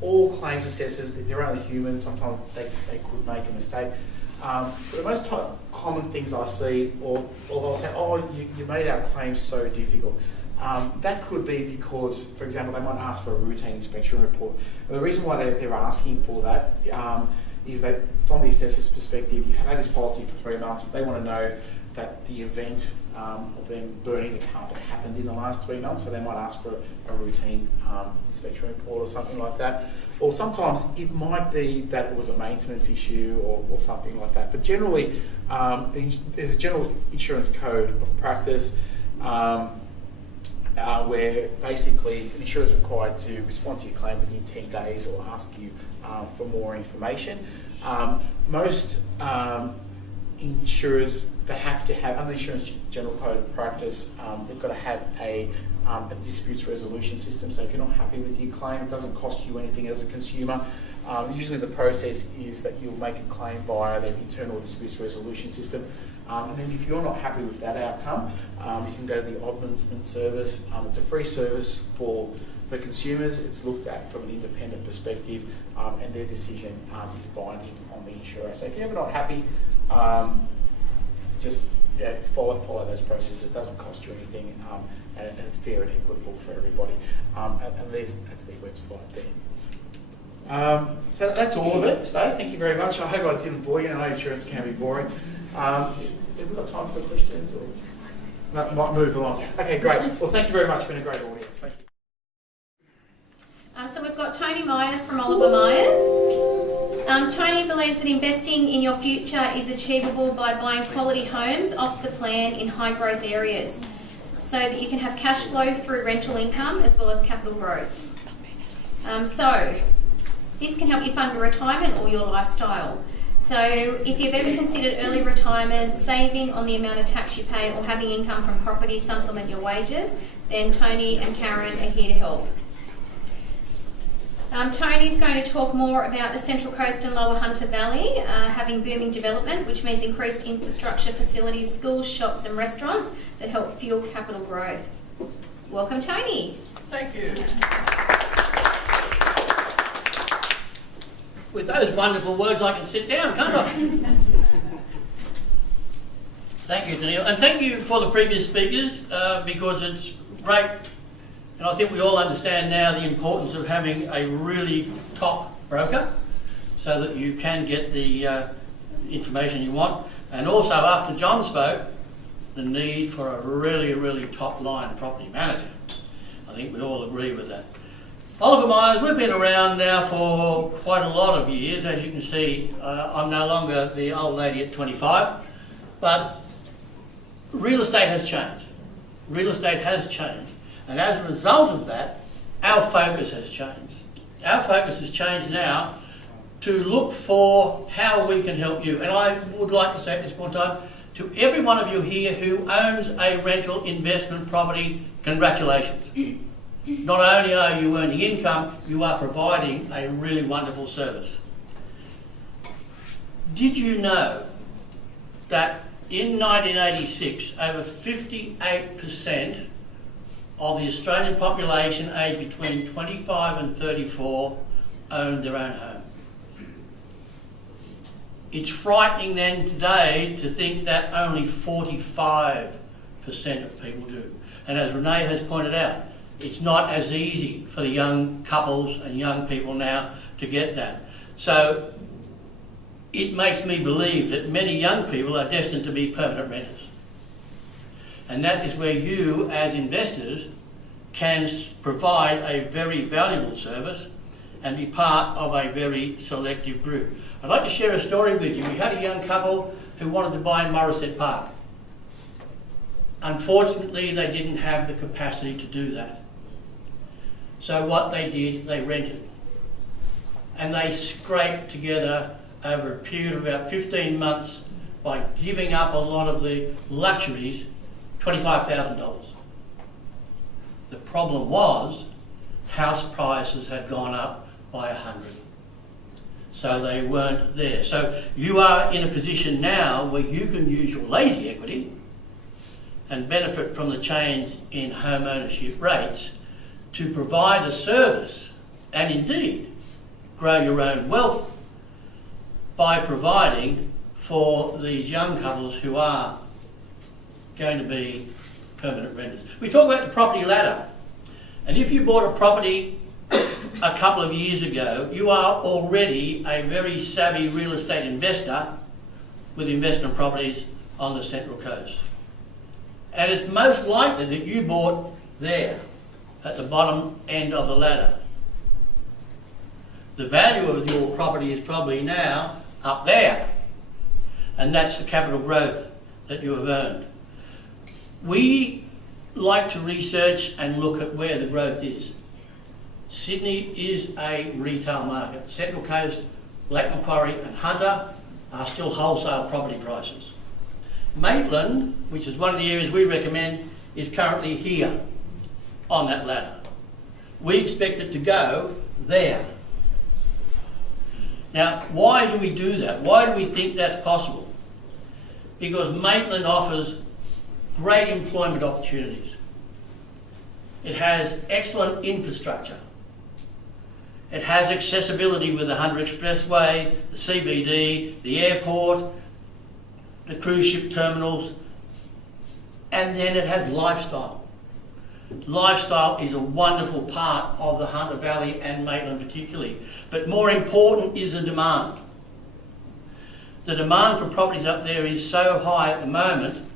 All claims assessors, they're only human, sometimes they could make a mistake. But the most common things I see, or they'll say, oh, you made our claims so difficult. That could be because, for example, they might ask for a routine inspection report. And the reason why they're asking for that is that from the assessor's perspective, you have had this policy for 3 months, they want to know that the event of them burning the carpet happened in the last 3 months, so they might ask for a routine inspection report or something like that. Or sometimes it might be that it was a maintenance issue or something like that. But generally, there's a general insurance code of practice where basically an insurer is required to respond to your claim within 10 days or ask you for more information. Most insurers, they have to have, under the Insurance General Code of Practice, they've got to have a disputes resolution system. So if you're not happy with your claim, it doesn't cost you anything as a consumer. Usually the process is that you'll make a claim via the internal disputes resolution system. And then if you're not happy with that outcome, you can go to the Ombudsman service. It's a free service for consumers. It's looked at from an independent perspective, and their decision is binding on the insurer. So if you're ever not happy, just follow those processes. It doesn't cost you anything, and it's fair and equitable for everybody. And that's their website there. So that's all of it today. Thank you very much. I hope I didn't bore you. I know insurance can be boring. Have we got time for questions? Or might move along. Okay, great. Well, thank you very much. It's been a great audience. Thank you. So we've got Tony Myers from Oliver Myers. Tony believes that investing in your future is achievable by buying quality homes off the plan in high growth areas so that you can have cash flow through rental income as well as capital growth. So this can help you fund your retirement or your lifestyle. So if you've ever considered early retirement, saving on the amount of tax you pay or having income from property supplement your wages, then Tony and Karen are here to help. Tony's going to talk more about the Central Coast and Lower Hunter Valley having booming development, which means increased infrastructure facilities, schools, shops and restaurants that help fuel capital growth. Welcome, Tony. Thank you. With those wonderful words, I can sit down, can't I? Thank you, Daniel. And thank you for the previous speakers, because it's great. And I think we all understand now the importance of having a really top broker so that you can get the information you want. And also, after John spoke, the need for a really, really top-line property manager. I think we all agree with that. Oliver Myers, we've been around now for quite a lot of years. As you can see, I'm no longer the old lady at 25, but real estate has changed. Real estate has changed. And as a result of that, our focus has changed. Our focus has changed now to look for how we can help you. And I would like to say at this point in time, to every one of you here who owns a rental investment property, congratulations. Not only are you earning income, you are providing a really wonderful service. Did you know that in 1986, over 58% of the Australian population aged between 25 and 34 owned their own home? It's frightening then today to think that only 45% of people do. And as Renee has pointed out, it's not as easy for the young couples and young people now to get that. So it makes me believe that many young people are destined to be permanent renters. And that is where you, as investors, can provide a very valuable service and be part of a very selective group. I'd like to share a story with you. We had a young couple who wanted to buy in Morisset Park. Unfortunately, they didn't have the capacity to do that. So what they did, they rented. And they scraped together over a period of about 15 months by giving up a lot of the luxuries, $25,000. The problem was house prices had gone up by 100. So they weren't there. So you are in a position now where you can use your lazy equity and benefit from the change in home ownership rates to provide a service and indeed grow your own wealth by providing for these young couples who are going to be permanent renters. We talk about the property ladder, and if you bought a property a couple of years ago, you are already a very savvy real estate investor with investment properties on the Central Coast. And it's most likely that you bought there at the bottom end of the ladder. The value of your property is probably now up there, and that's the capital growth that you have earned. We like to research and look at where the growth is. Sydney is a retail market. Central Coast, Lake Macquarie and Hunter are still wholesale property prices. Maitland, which is one of the areas we recommend, is currently here on that ladder. We expect it to go there. Now, why do we do that? Why do we think that's possible? Because Maitland offers great employment opportunities. It has excellent infrastructure. It has accessibility with the Hunter Expressway, the CBD, the airport, the cruise ship terminals, and then it has lifestyle. Lifestyle is a wonderful part of the Hunter Valley and Maitland particularly, but more important is the demand. The demand for properties up there is so high at the moment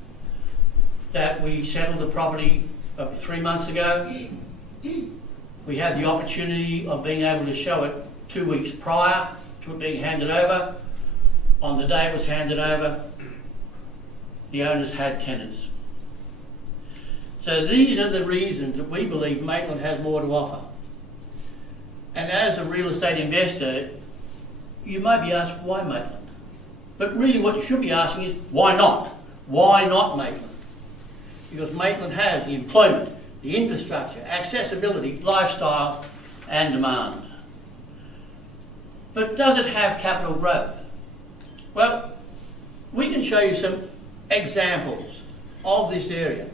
that we settled the property 3 months ago. We had the opportunity of being able to show it 2 weeks prior to it being handed over. On the day it was handed over, the owners had tenants. So these are the reasons that we believe Maitland has more to offer. And as a real estate investor, you might be asked, why Maitland? But really what you should be asking is, why not? Why not Maitland? Because Maitland has the employment, the infrastructure, accessibility, lifestyle and demand. But does it have capital growth? Well, we can show you some examples of this area.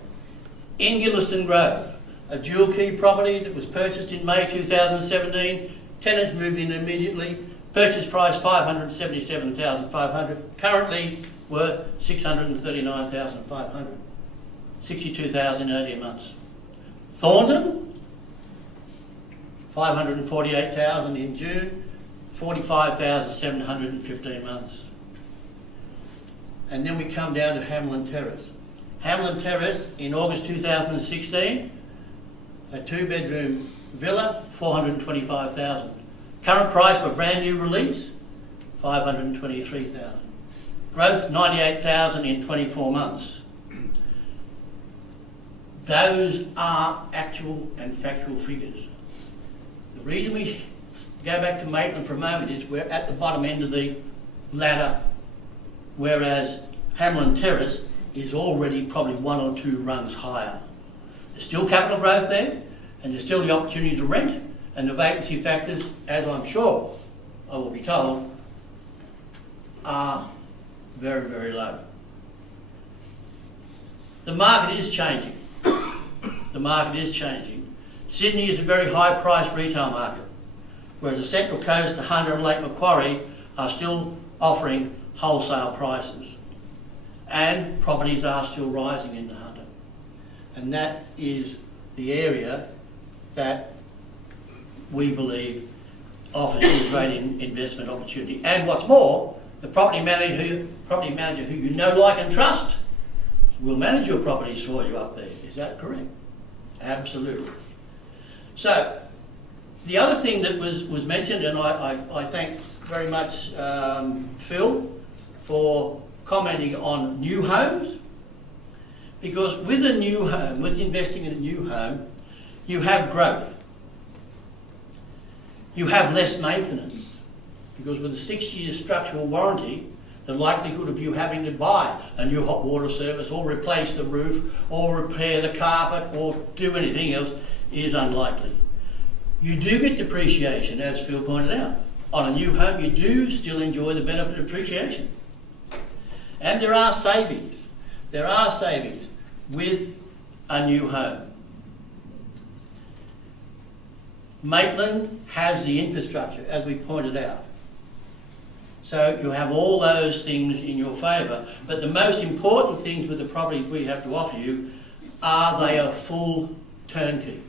In Gilliston Grove, a dual key property that was purchased in May 2017, tenants moved in immediately, purchase price $577,500, currently worth $639,500, $62,000 in 18 months. Thornton, $548,000 in June, $45,700 in 15 months. And then we come down to Hamlin Terrace. Hamlin Terrace in August 2016, a 2-bedroom villa, $425,000. Current price for a brand new release, $523,000. Growth, $98,000 in 24 months. Those are actual and factual figures. The reason we go back to Maitland for a moment is we're at the bottom end of the ladder, whereas Hamlin Terrace is already probably 1 or 2 rungs higher. There's still capital growth there, and there's still the opportunity to rent, and the vacancy factors, as I'm sure I will be told, are very, very low. The market is changing. The market is changing. Sydney is a very high-priced retail market, whereas the Central Coast, the Hunter and Lake Macquarie are still offering wholesale prices. And properties are still rising in the Hunter. And that is the area that we believe offers a great investment opportunity. And what's more, the property manager who you know, like and trust will manage your properties for you up there. Is that correct? Absolutely. So, the other thing that was mentioned, and I thank very much Phil for commenting on new homes, because with a new home, with investing in a new home, you have growth. You have less maintenance, because with a 6-year structural warranty, the likelihood of you having to buy a new hot water service or replace the roof or repair the carpet or do anything else is unlikely. You do get depreciation, as Phil pointed out. On a new home, you do still enjoy the benefit of depreciation. And there are savings. There are savings with a new home. Maitland has the infrastructure, as we pointed out. So you have all those things in your favour. But the most important things with the properties we have to offer you are they a full turnkey.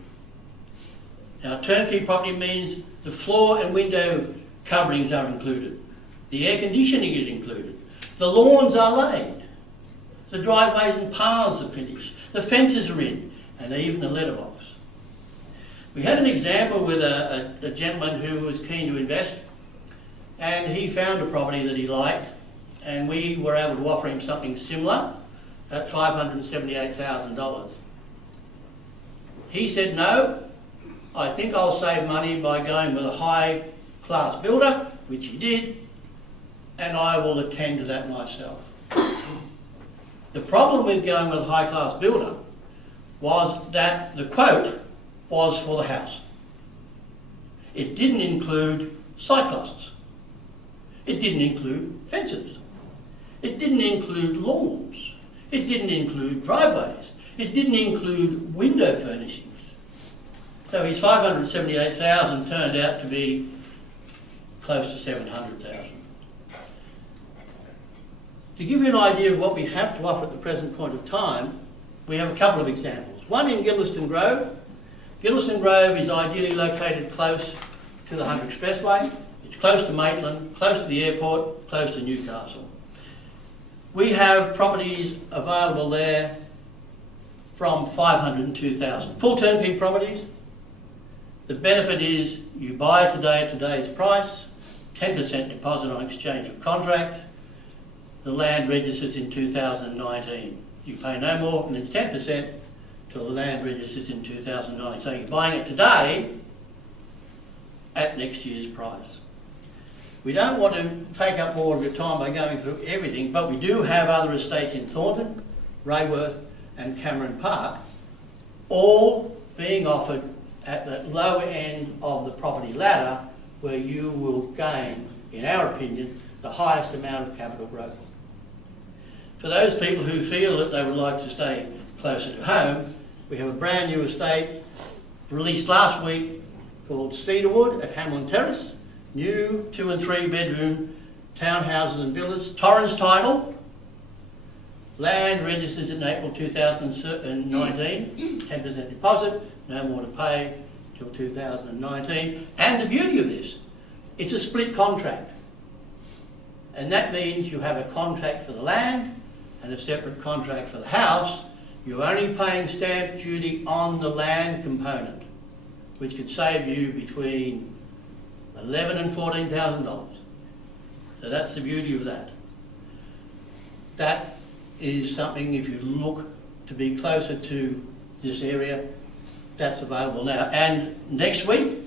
Now, turnkey property means the floor and window coverings are included. The air conditioning is included. The lawns are laid. The driveways and paths are finished. The fences are in, and even the letterbox. We had an example with a gentleman who was keen to invest, and he found a property that he liked, and we were able to offer him something similar at $578,000. He said, no, I think I'll save money by going with a high-class builder, which he did, and I will attend to that myself. The problem with going with a high-class builder was that the quote was for the house. It didn't include site costs. It didn't include fences. It didn't include lawns. It didn't include driveways. It didn't include window furnishings. So his $578,000 turned out to be close to $700,000. To give you an idea of what we have to offer at the present point of time, we have a couple of examples. One in Gilderston Grove. Gilderston Grove is ideally located close to the Hunter Expressway. It's close to Maitland, close to the airport, close to Newcastle. We have properties available there from $502,000. Full turnkey properties. The benefit is you buy today at today's price, 10% deposit on exchange of contracts. The land registers in 2019. You pay no more than 10% till the land registers in 2019. So you're buying it today at next year's price. We don't want to take up more of your time by going through everything, but we do have other estates in Thornton, Rayworth and Cameron Park, all being offered at the low end of the property ladder, where you will gain, in our opinion, the highest amount of capital growth. For those people who feel that they would like to stay closer to home, we have a brand new estate released last week called Cedarwood at Hamlin Terrace. New 2 and 3 bedroom townhouses and villas. Torrens title. Land registers in April 2019. 10% deposit. No more to pay till 2019. And the beauty of this, it's a split contract. And that means you have a contract for the land and a separate contract for the house. You're only paying stamp duty on the land component, which could save you between $11,000 and $14,000. So that's the beauty of that. That is something, if you look to be closer to this area, that's available now. And next week,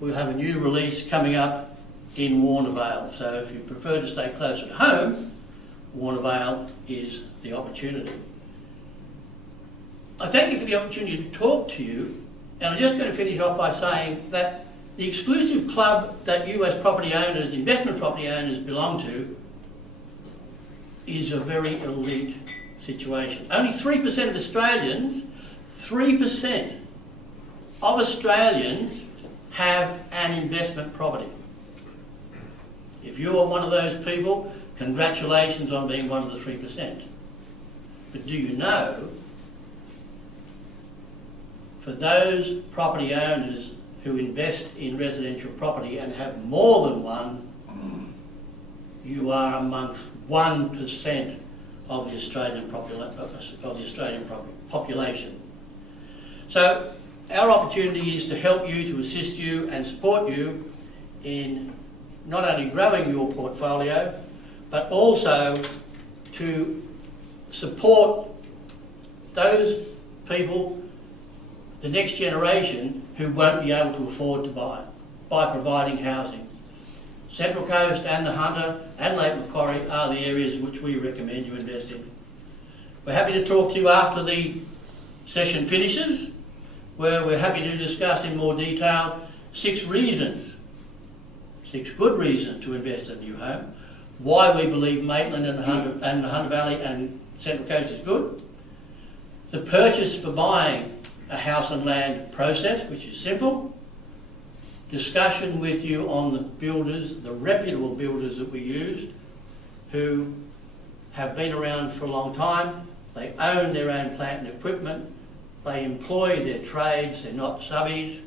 we'll have a new release coming up in Warnervale. So if you prefer to stay closer to home, Warnervale is the opportunity. I thank you for the opportunity to talk to you, and I'm just going to finish off by saying that the exclusive club that you as property owners, investment property owners, belong to is a very elite situation. Only 3% of Australians, 3% of Australians have an investment property. If you are one of those people, congratulations on being one of the 3%. But do you know, for those property owners who invest in residential property and have more than one, you are amongst 1% of the Australian population. So our opportunity is to help you, to assist you and support you in not only growing your portfolio, but also to support those people, the next generation, who won't be able to afford to buy, by providing housing. Central Coast and the Hunter and Lake Macquarie are the areas which we recommend you invest in. We're happy to talk to you after the session finishes, where we're happy to discuss in more detail 6 good reasons to invest in a new home, why we believe Maitland and the Hunter Valley and Central Coast is good, the purchase for buying a house and land process, which is simple, discussion with you on the builders, the reputable builders that we used, who have been around for a long time, they own their own plant and equipment, they employ their trades, they're not subbies,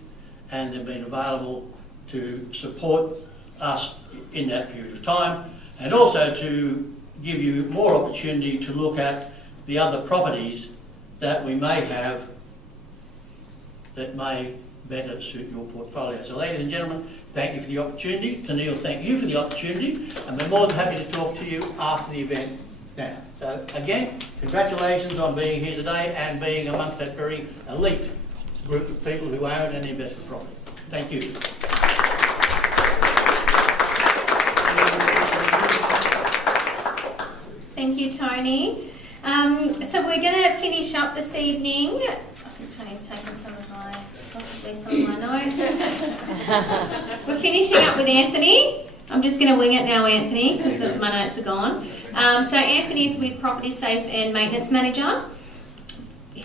and they've been available to support us in that period of time, and also to give you more opportunity to look at the other properties that we may have that may better suit your portfolio. So ladies and gentlemen, thank you for the opportunity. Tennealle, thank you for the opportunity, and we're more than happy to talk to you after the event now. So again, congratulations on being here today and being amongst that very elite group of people who own and invest in property. Thank you. Thank you, Tony. So we're going to finish up this evening. I think Tony's taken possibly some of my notes. We're finishing up with Anthony. I'm just going to wing it now, Anthony, because my notes are gone. So Anthony's with Property Safe and Maintenance Manager,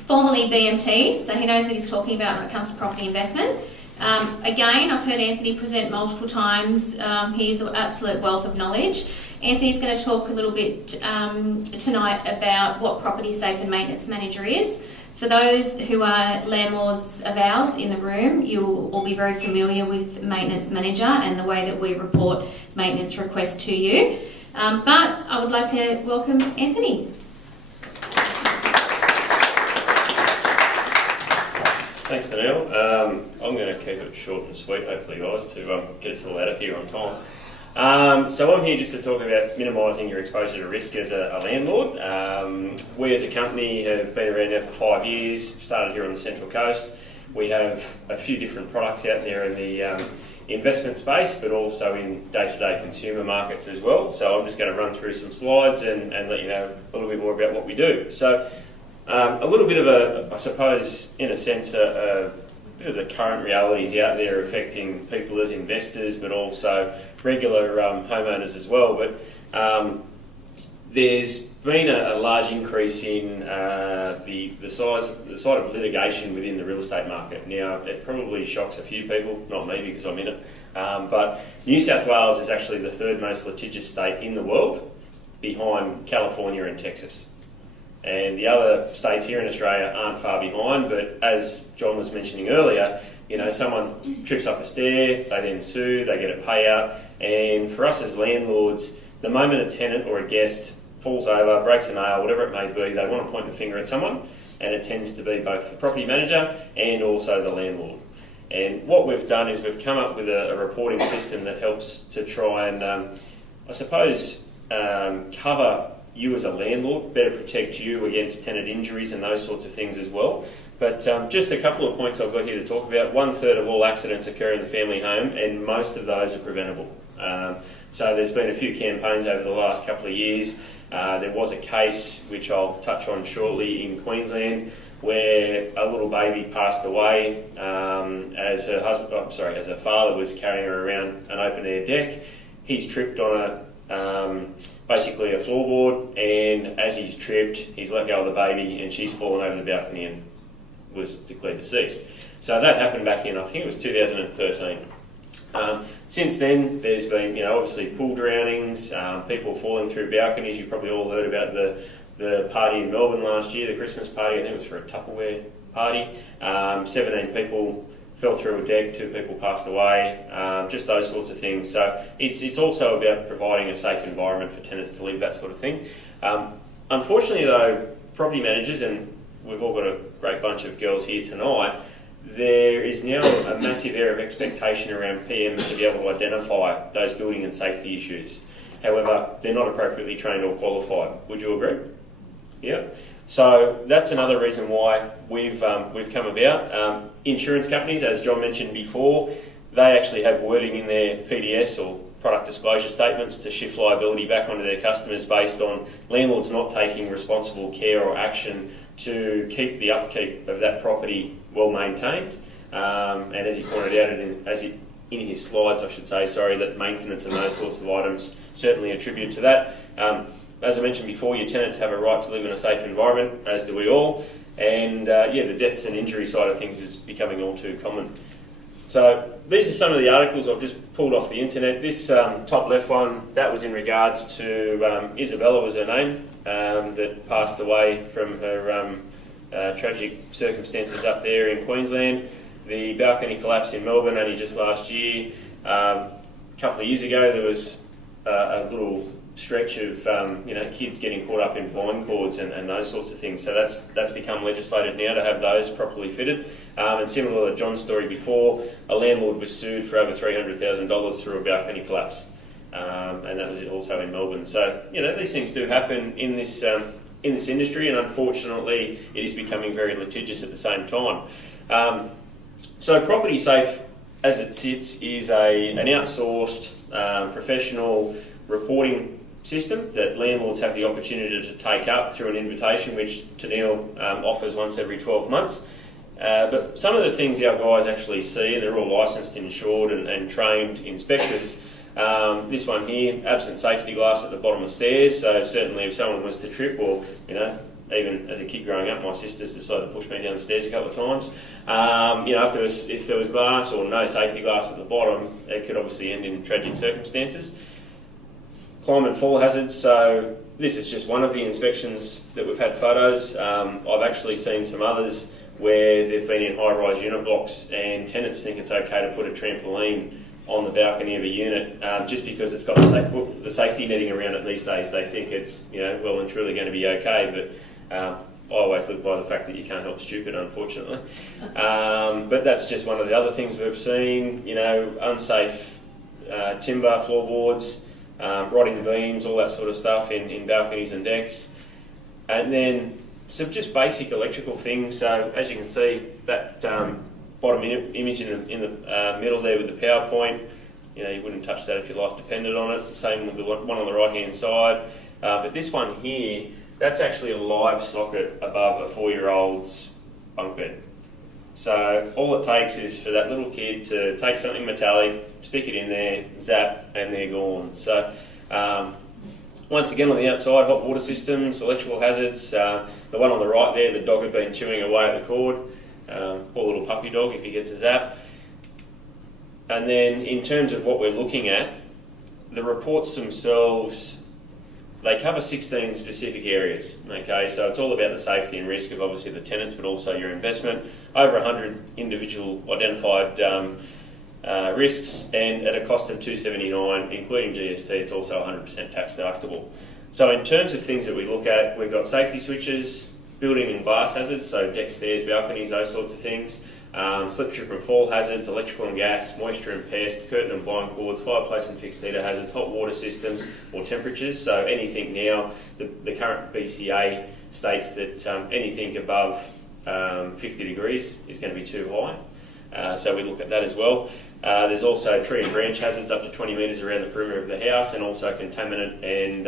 formerly BMT, so he knows what he's talking about when it comes to property investment. Again, I've heard Anthony present multiple times. He's an absolute wealth of knowledge. Anthony's going to talk a little bit tonight about what Property Safe and Maintenance Manager is. For those who are landlords of ours in the room, you'll all be very familiar with Maintenance Manager and the way that we report maintenance requests to you. But I would like to welcome Anthony. Thanks, Tennealle. I'm going to keep it short and sweet, hopefully, guys, to get us all out of here on time. So I'm here just to talk about minimising your exposure to risk as a landlord. We as a company have been around now for 5 years, started here on the Central Coast. We have a few different products out there in the investment space, but also in day-to-day consumer markets as well. So I'm just going to run through some slides and let you know a little bit more about what we do. So a little bit of I suppose, in a sense, a bit of the current realities out there affecting people as investors, but also regular homeowners as well. But there's been a large increase in the side of litigation within the real estate market. Now, it probably shocks a few people, not me because I'm in it, but New South Wales is actually the 3rd most litigious state in the world, behind California and Texas. And the other states here in Australia aren't far behind, but as John was mentioning earlier, you know, someone trips up a stair, they then sue, they get a payout, and for us as landlords, the moment a tenant or a guest falls over, breaks a nail, whatever it may be, they want to point the finger at someone, and it tends to be both the property manager and also the landlord. And what we've done is we've come up with a reporting system that helps to try and, I suppose, cover you as a landlord, better protect you against tenant injuries and those sorts of things as well. But just a couple of points I've got here to talk about. 1/3 of all accidents occur in the family home, and most of those are preventable. So there's been a few campaigns over the last couple of years. There was a case, which I'll touch on shortly, in Queensland, where a little baby passed away as her father was carrying her around an open air deck. He's tripped on basically a floorboard, and as he's tripped, he's let go of the baby, and she's fallen over the balcony and was declared deceased. So that happened back in, I think it was 2013. Since then, there's been, obviously pool drownings, people falling through balconies. You probably all heard about the party in Melbourne last year, the Christmas party. I think it was for a Tupperware party. 17 people fell through a deck, 2 people passed away, just those sorts of things. So it's also about providing a safe environment for tenants to live, that sort of thing. Unfortunately though, property managers, and we've all got a great bunch of girls here tonight, there is now a massive area of expectation around PMs to be able to identify those building and safety issues. However, they're not appropriately trained or qualified. Would you agree? Yeah. So that's another reason why we've come about. Insurance companies, as John mentioned before, they actually have wording in their PDS or product disclosure statements to shift liability back onto their customers based on landlords not taking responsible care or action to keep the upkeep of that property well maintained. And as he pointed out, in his slides, I should say, that maintenance and those sorts of items certainly attribute to that. As I mentioned before, your tenants have a right to live in a safe environment, as do we all. And the deaths and injury side of things is becoming all too common. So these are some of the articles I've just pulled off the internet. This top left one, that was in regards to Isabella was her name, that passed away from her tragic circumstances up there in Queensland. The balcony collapse in Melbourne only just last year. A couple of years ago there was a little stretch of kids getting caught up in blind cords and those sorts of things. So that's become legislated now to have those properly fitted. And similar to John's story before, a landlord was sued for over $300,000 through a balcony collapse, and that was also in Melbourne. So these things do happen in this industry, and unfortunately, it is becoming very litigious at the same time. So Property Safe, as it sits, is an outsourced professional reporting system that landlords have the opportunity to take up through an invitation, which Tennealle offers once every 12 months. But some of the things our guys actually see, and they're all licensed, insured and trained inspectors. This one here, absent safety glass at the bottom of the stairs, so certainly if someone was to trip, or even as a kid growing up, my sisters decided to push me down the stairs a couple of times. If there was glass or no safety glass at the bottom, it could obviously end in tragic circumstances. Climb and fall hazards, so this is just one of the inspections that we've had photos. I've actually seen some others where they've been in high-rise unit blocks and tenants think it's okay to put a trampoline on the balcony of a unit just because it's got the safety netting around it these days. They think it's well and truly going to be okay, but I always live by the fact that you can't help stupid, unfortunately. But that's just one of the other things we've seen. Unsafe timber floorboards, rotting beams, all that sort of stuff in balconies and decks. And then some just basic electrical things. So as you can see, that bottom image in the middle there with the power point, you wouldn't touch that if your life depended on it. Same with the one on the right hand side. But this one here, that's actually a live socket above a 4-year-old's bunk bed. So all it takes is for that little kid to take something metallic, stick it in there, zap, and they're gone. So once again, on the outside, hot water systems, electrical hazards. The one on the right there, the dog had been chewing away at the cord. Poor little puppy dog if he gets a zap. And then in terms of what we're looking at, the reports themselves, they cover 16 specific areas. Okay, so it's all about the safety and risk of obviously the tenants, but also your investment. Over 100 individual identified risks, and at a cost of $279, including GST, it's also 100% tax deductible. So in terms of things that we look at, we've got safety switches, building and glass hazards, so decks, stairs, balconies, those sorts of things. Slip, trip and fall hazards, electrical and gas, moisture and pest, curtain and blind cords, fireplace and fixed heater hazards, hot water systems or temperatures. So anything now, the current BCA states that anything above 50 degrees is going to be too high. So we look at that as well. There's also tree and branch hazards up to 20 metres around the perimeter of the house, and also contaminant and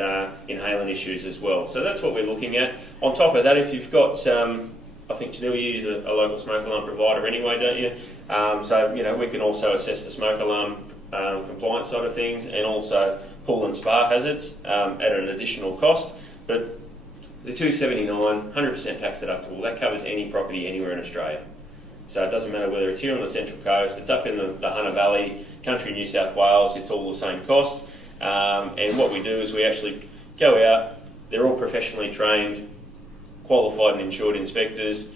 inhalant issues as well. So that's what we're looking at. On top of that, if you've got I think Tennealle, you use a local smoke alarm provider anyway, don't you? So, we can also assess the smoke alarm compliance side of things, and also pool and spa hazards at an additional cost. But the $279, 100% tax deductible, that covers any property anywhere in Australia. So it doesn't matter whether it's here on the Central Coast, it's up in the Hunter Valley, country New South Wales, it's all the same cost. And what we do is we actually go out, they're all professionally trained, qualified and insured inspectors.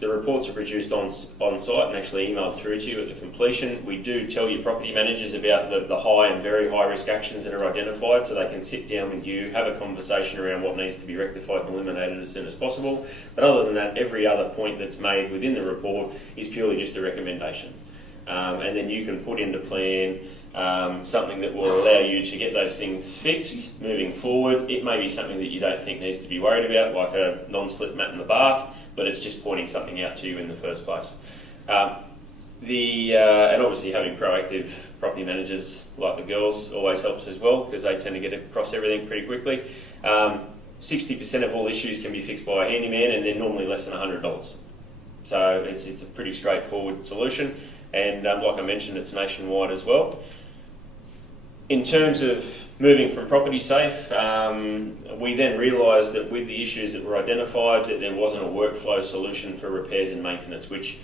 the reports are produced on site and actually emailed through to you at the completion. We do tell your property managers about the high and very high risk actions that are identified, so they can sit down with you, have a conversation around what needs to be rectified and eliminated as soon as possible. But other than that, every other point that's made within the report is purely just a recommendation. And then you can put into plan something that will allow you to get those things fixed moving forward. It may be something that you don't think needs to be worried about, like a non-slip mat in the bath, but it's just pointing something out to you in the first place. And obviously having proactive property managers like the girls always helps as well, because they tend to get across everything pretty quickly. 60% of all issues can be fixed by a handyman, and they're normally less than $100. So it's a pretty straightforward solution, and like I mentioned, it's nationwide as well. In terms of moving from Property Safe, we then realised that with the issues that were identified, that there wasn't a workflow solution for repairs and maintenance, which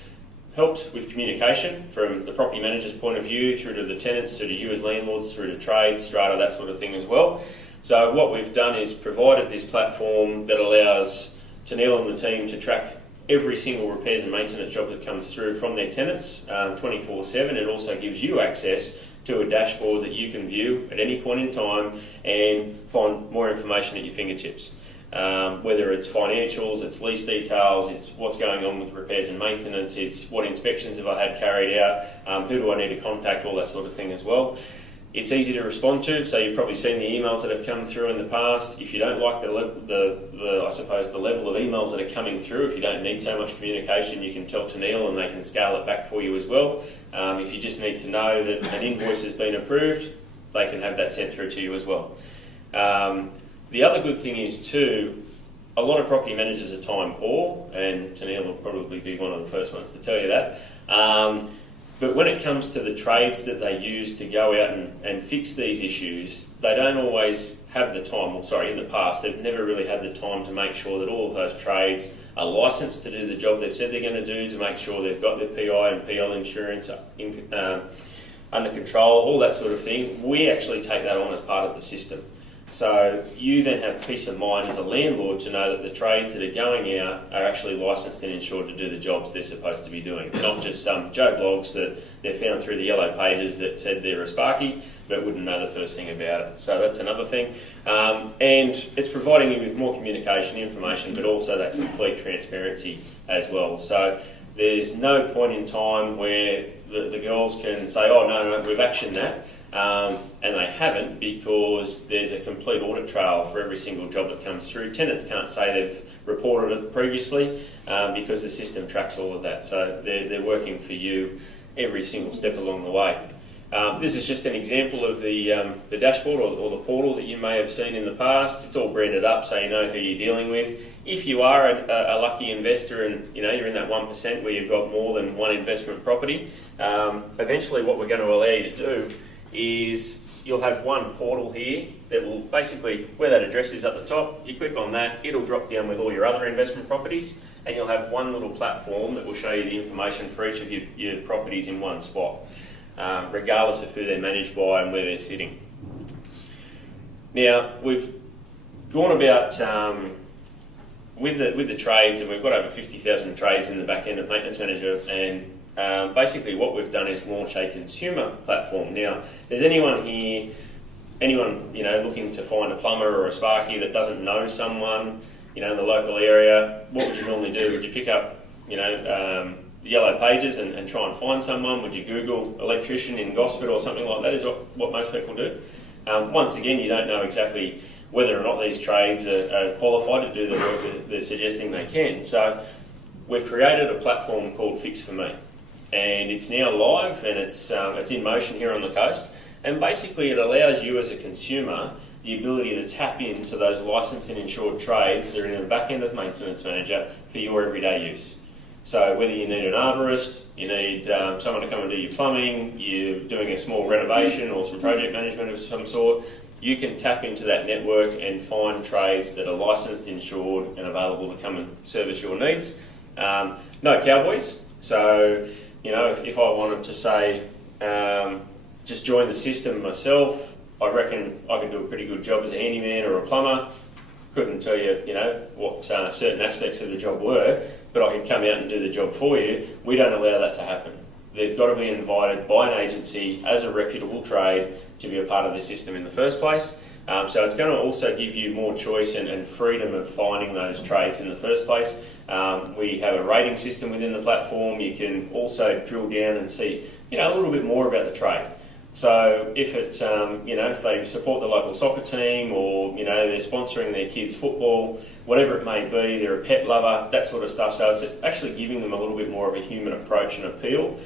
helped with communication from the property manager's point of view, through to the tenants, through to you as landlords, through to trades, strata, that sort of thing as well. So what we've done is provided this platform that allows Tennille and the team to track every single repairs and maintenance job that comes through from their tenants 24/7. It also gives you access to a dashboard that you can view at any point in time and find more information at your fingertips. Whether it's financials, it's lease details, it's what's going on with repairs and maintenance, it's what inspections have I had carried out, who do I need to contact, all that sort of thing as well. It's easy to respond to, so you've probably seen the emails that have come through in the past. If you don't like the level of emails that are coming through, if you don't need so much communication, you can tell Tennille and they can scale it back for you as well. If you just need to know that an invoice has been approved, they can have that sent through to you as well. The other good thing is too, a lot of property managers are time poor, and Tennille will probably be one of the first ones to tell you that. But when it comes to the trades that they use to go out and fix these issues, they don't always have the time, in the past, they've never really had the time to make sure that all of those trades are licensed to do the job they've said they're going to do, to make sure they've got their PI and PL insurance under control, all that sort of thing. We actually take that on as part of the system. So you then have peace of mind as a landlord to know that the trades that are going out are actually licensed and insured to do the jobs they're supposed to be doing, not just some Joe blogs that they're found through the yellow pages that said they're a Sparky but wouldn't know the first thing about it. So that's another thing. And it's providing you with more communication, information, but also that complete transparency as well. So there's no point in time where the girls can say, oh, no, we've actioned that. And they haven't, because there's a complete audit trail for every single job that comes through. Tenants can't say they've reported it previously because the system tracks all of that. So they're working for you every single step along the way. This is just an example of the dashboard or the portal that you may have seen in the past. It's all branded up so you know who you're dealing with. If you are a lucky investor and you're in that 1% where you've got more than one investment property, eventually what we're going to allow you to do is you'll have one portal here that will basically, where that address is at the top, you click on that, it'll drop down with all your other investment properties, and you'll have one little platform that will show you the information for each of your properties in one spot, regardless of who they're managed by and where they're sitting. Now, we've gone about with the trades, and we've got over 50,000 trades in the back end of Maintenance Manager, and basically what we've done is launch a consumer platform. Now, there's anyone here, looking to find a plumber or a Sparky that doesn't know someone, in the local area, what would you normally do? Would you pick up, yellow pages and try and find someone? Would you Google electrician in Gosford or something like that? Is what most people do. Once again, you don't know exactly whether or not these trades are qualified to do the work that they're suggesting they can. So we've created a platform called Fix For Me. And it's now live, and it's in motion here on the coast. And basically it allows you as a consumer the ability to tap into those licensed and insured trades that are in the back end of Maintenance Manager for your everyday use. So whether you need an arborist, you need someone to come and do your plumbing, you're doing a small renovation or some project management of some sort, you can tap into that network and find trades that are licensed, insured and available to come and service your needs. No cowboys. So if I wanted to say, just join the system myself, I reckon I can do a pretty good job as a handyman or a plumber. couldn't tell you, what certain aspects of the job were, but I could come out and do the job for you. We don't allow that to happen. They've got to be invited by an agency as a reputable trade to be a part of the system in the first place. So it's going to also give you more choice and freedom of finding those trades in the first place. We have a rating system within the platform. You can also drill down and see, a little bit more about the trade. So if it's, if they support the local soccer team or, they're sponsoring their kids' football, whatever it may be, they're a pet lover, that sort of stuff. So it's actually giving them a little bit more of a human approach and appeal.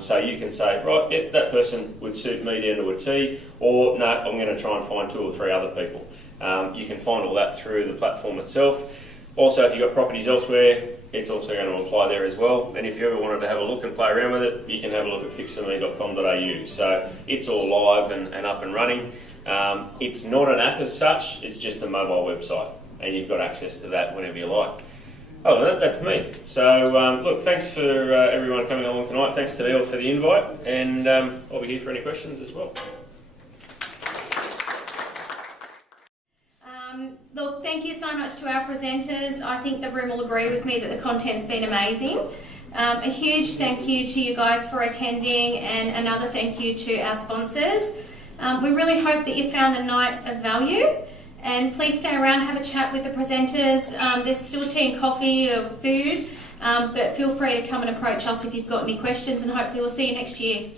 So you can say, right, yep, that person would suit me down to a T, or no, I'm going to try and find 2 or 3 other people. You can find all that through the platform itself. Also, if you've got properties elsewhere, it's also going to apply there as well. And if you ever wanted to have a look and play around with it, you can have a look at fixforme.com.au. So it's all live and up and running. It's not an app as such, it's just a mobile website. And you've got access to that whenever you like. Oh, that's me. So, look, thanks for everyone coming along tonight. Thanks to Neil for the invite. And I'll be here for any questions as well. Look, thank you so much to our presenters. I think the room will agree with me that the content's been amazing. A huge thank you to you guys for attending, and another thank you to our sponsors. We really hope that you found the night of value, and please stay around, have a chat with the presenters. There's still tea and coffee or food, but feel free to come and approach us if you've got any questions, and hopefully we'll see you next year.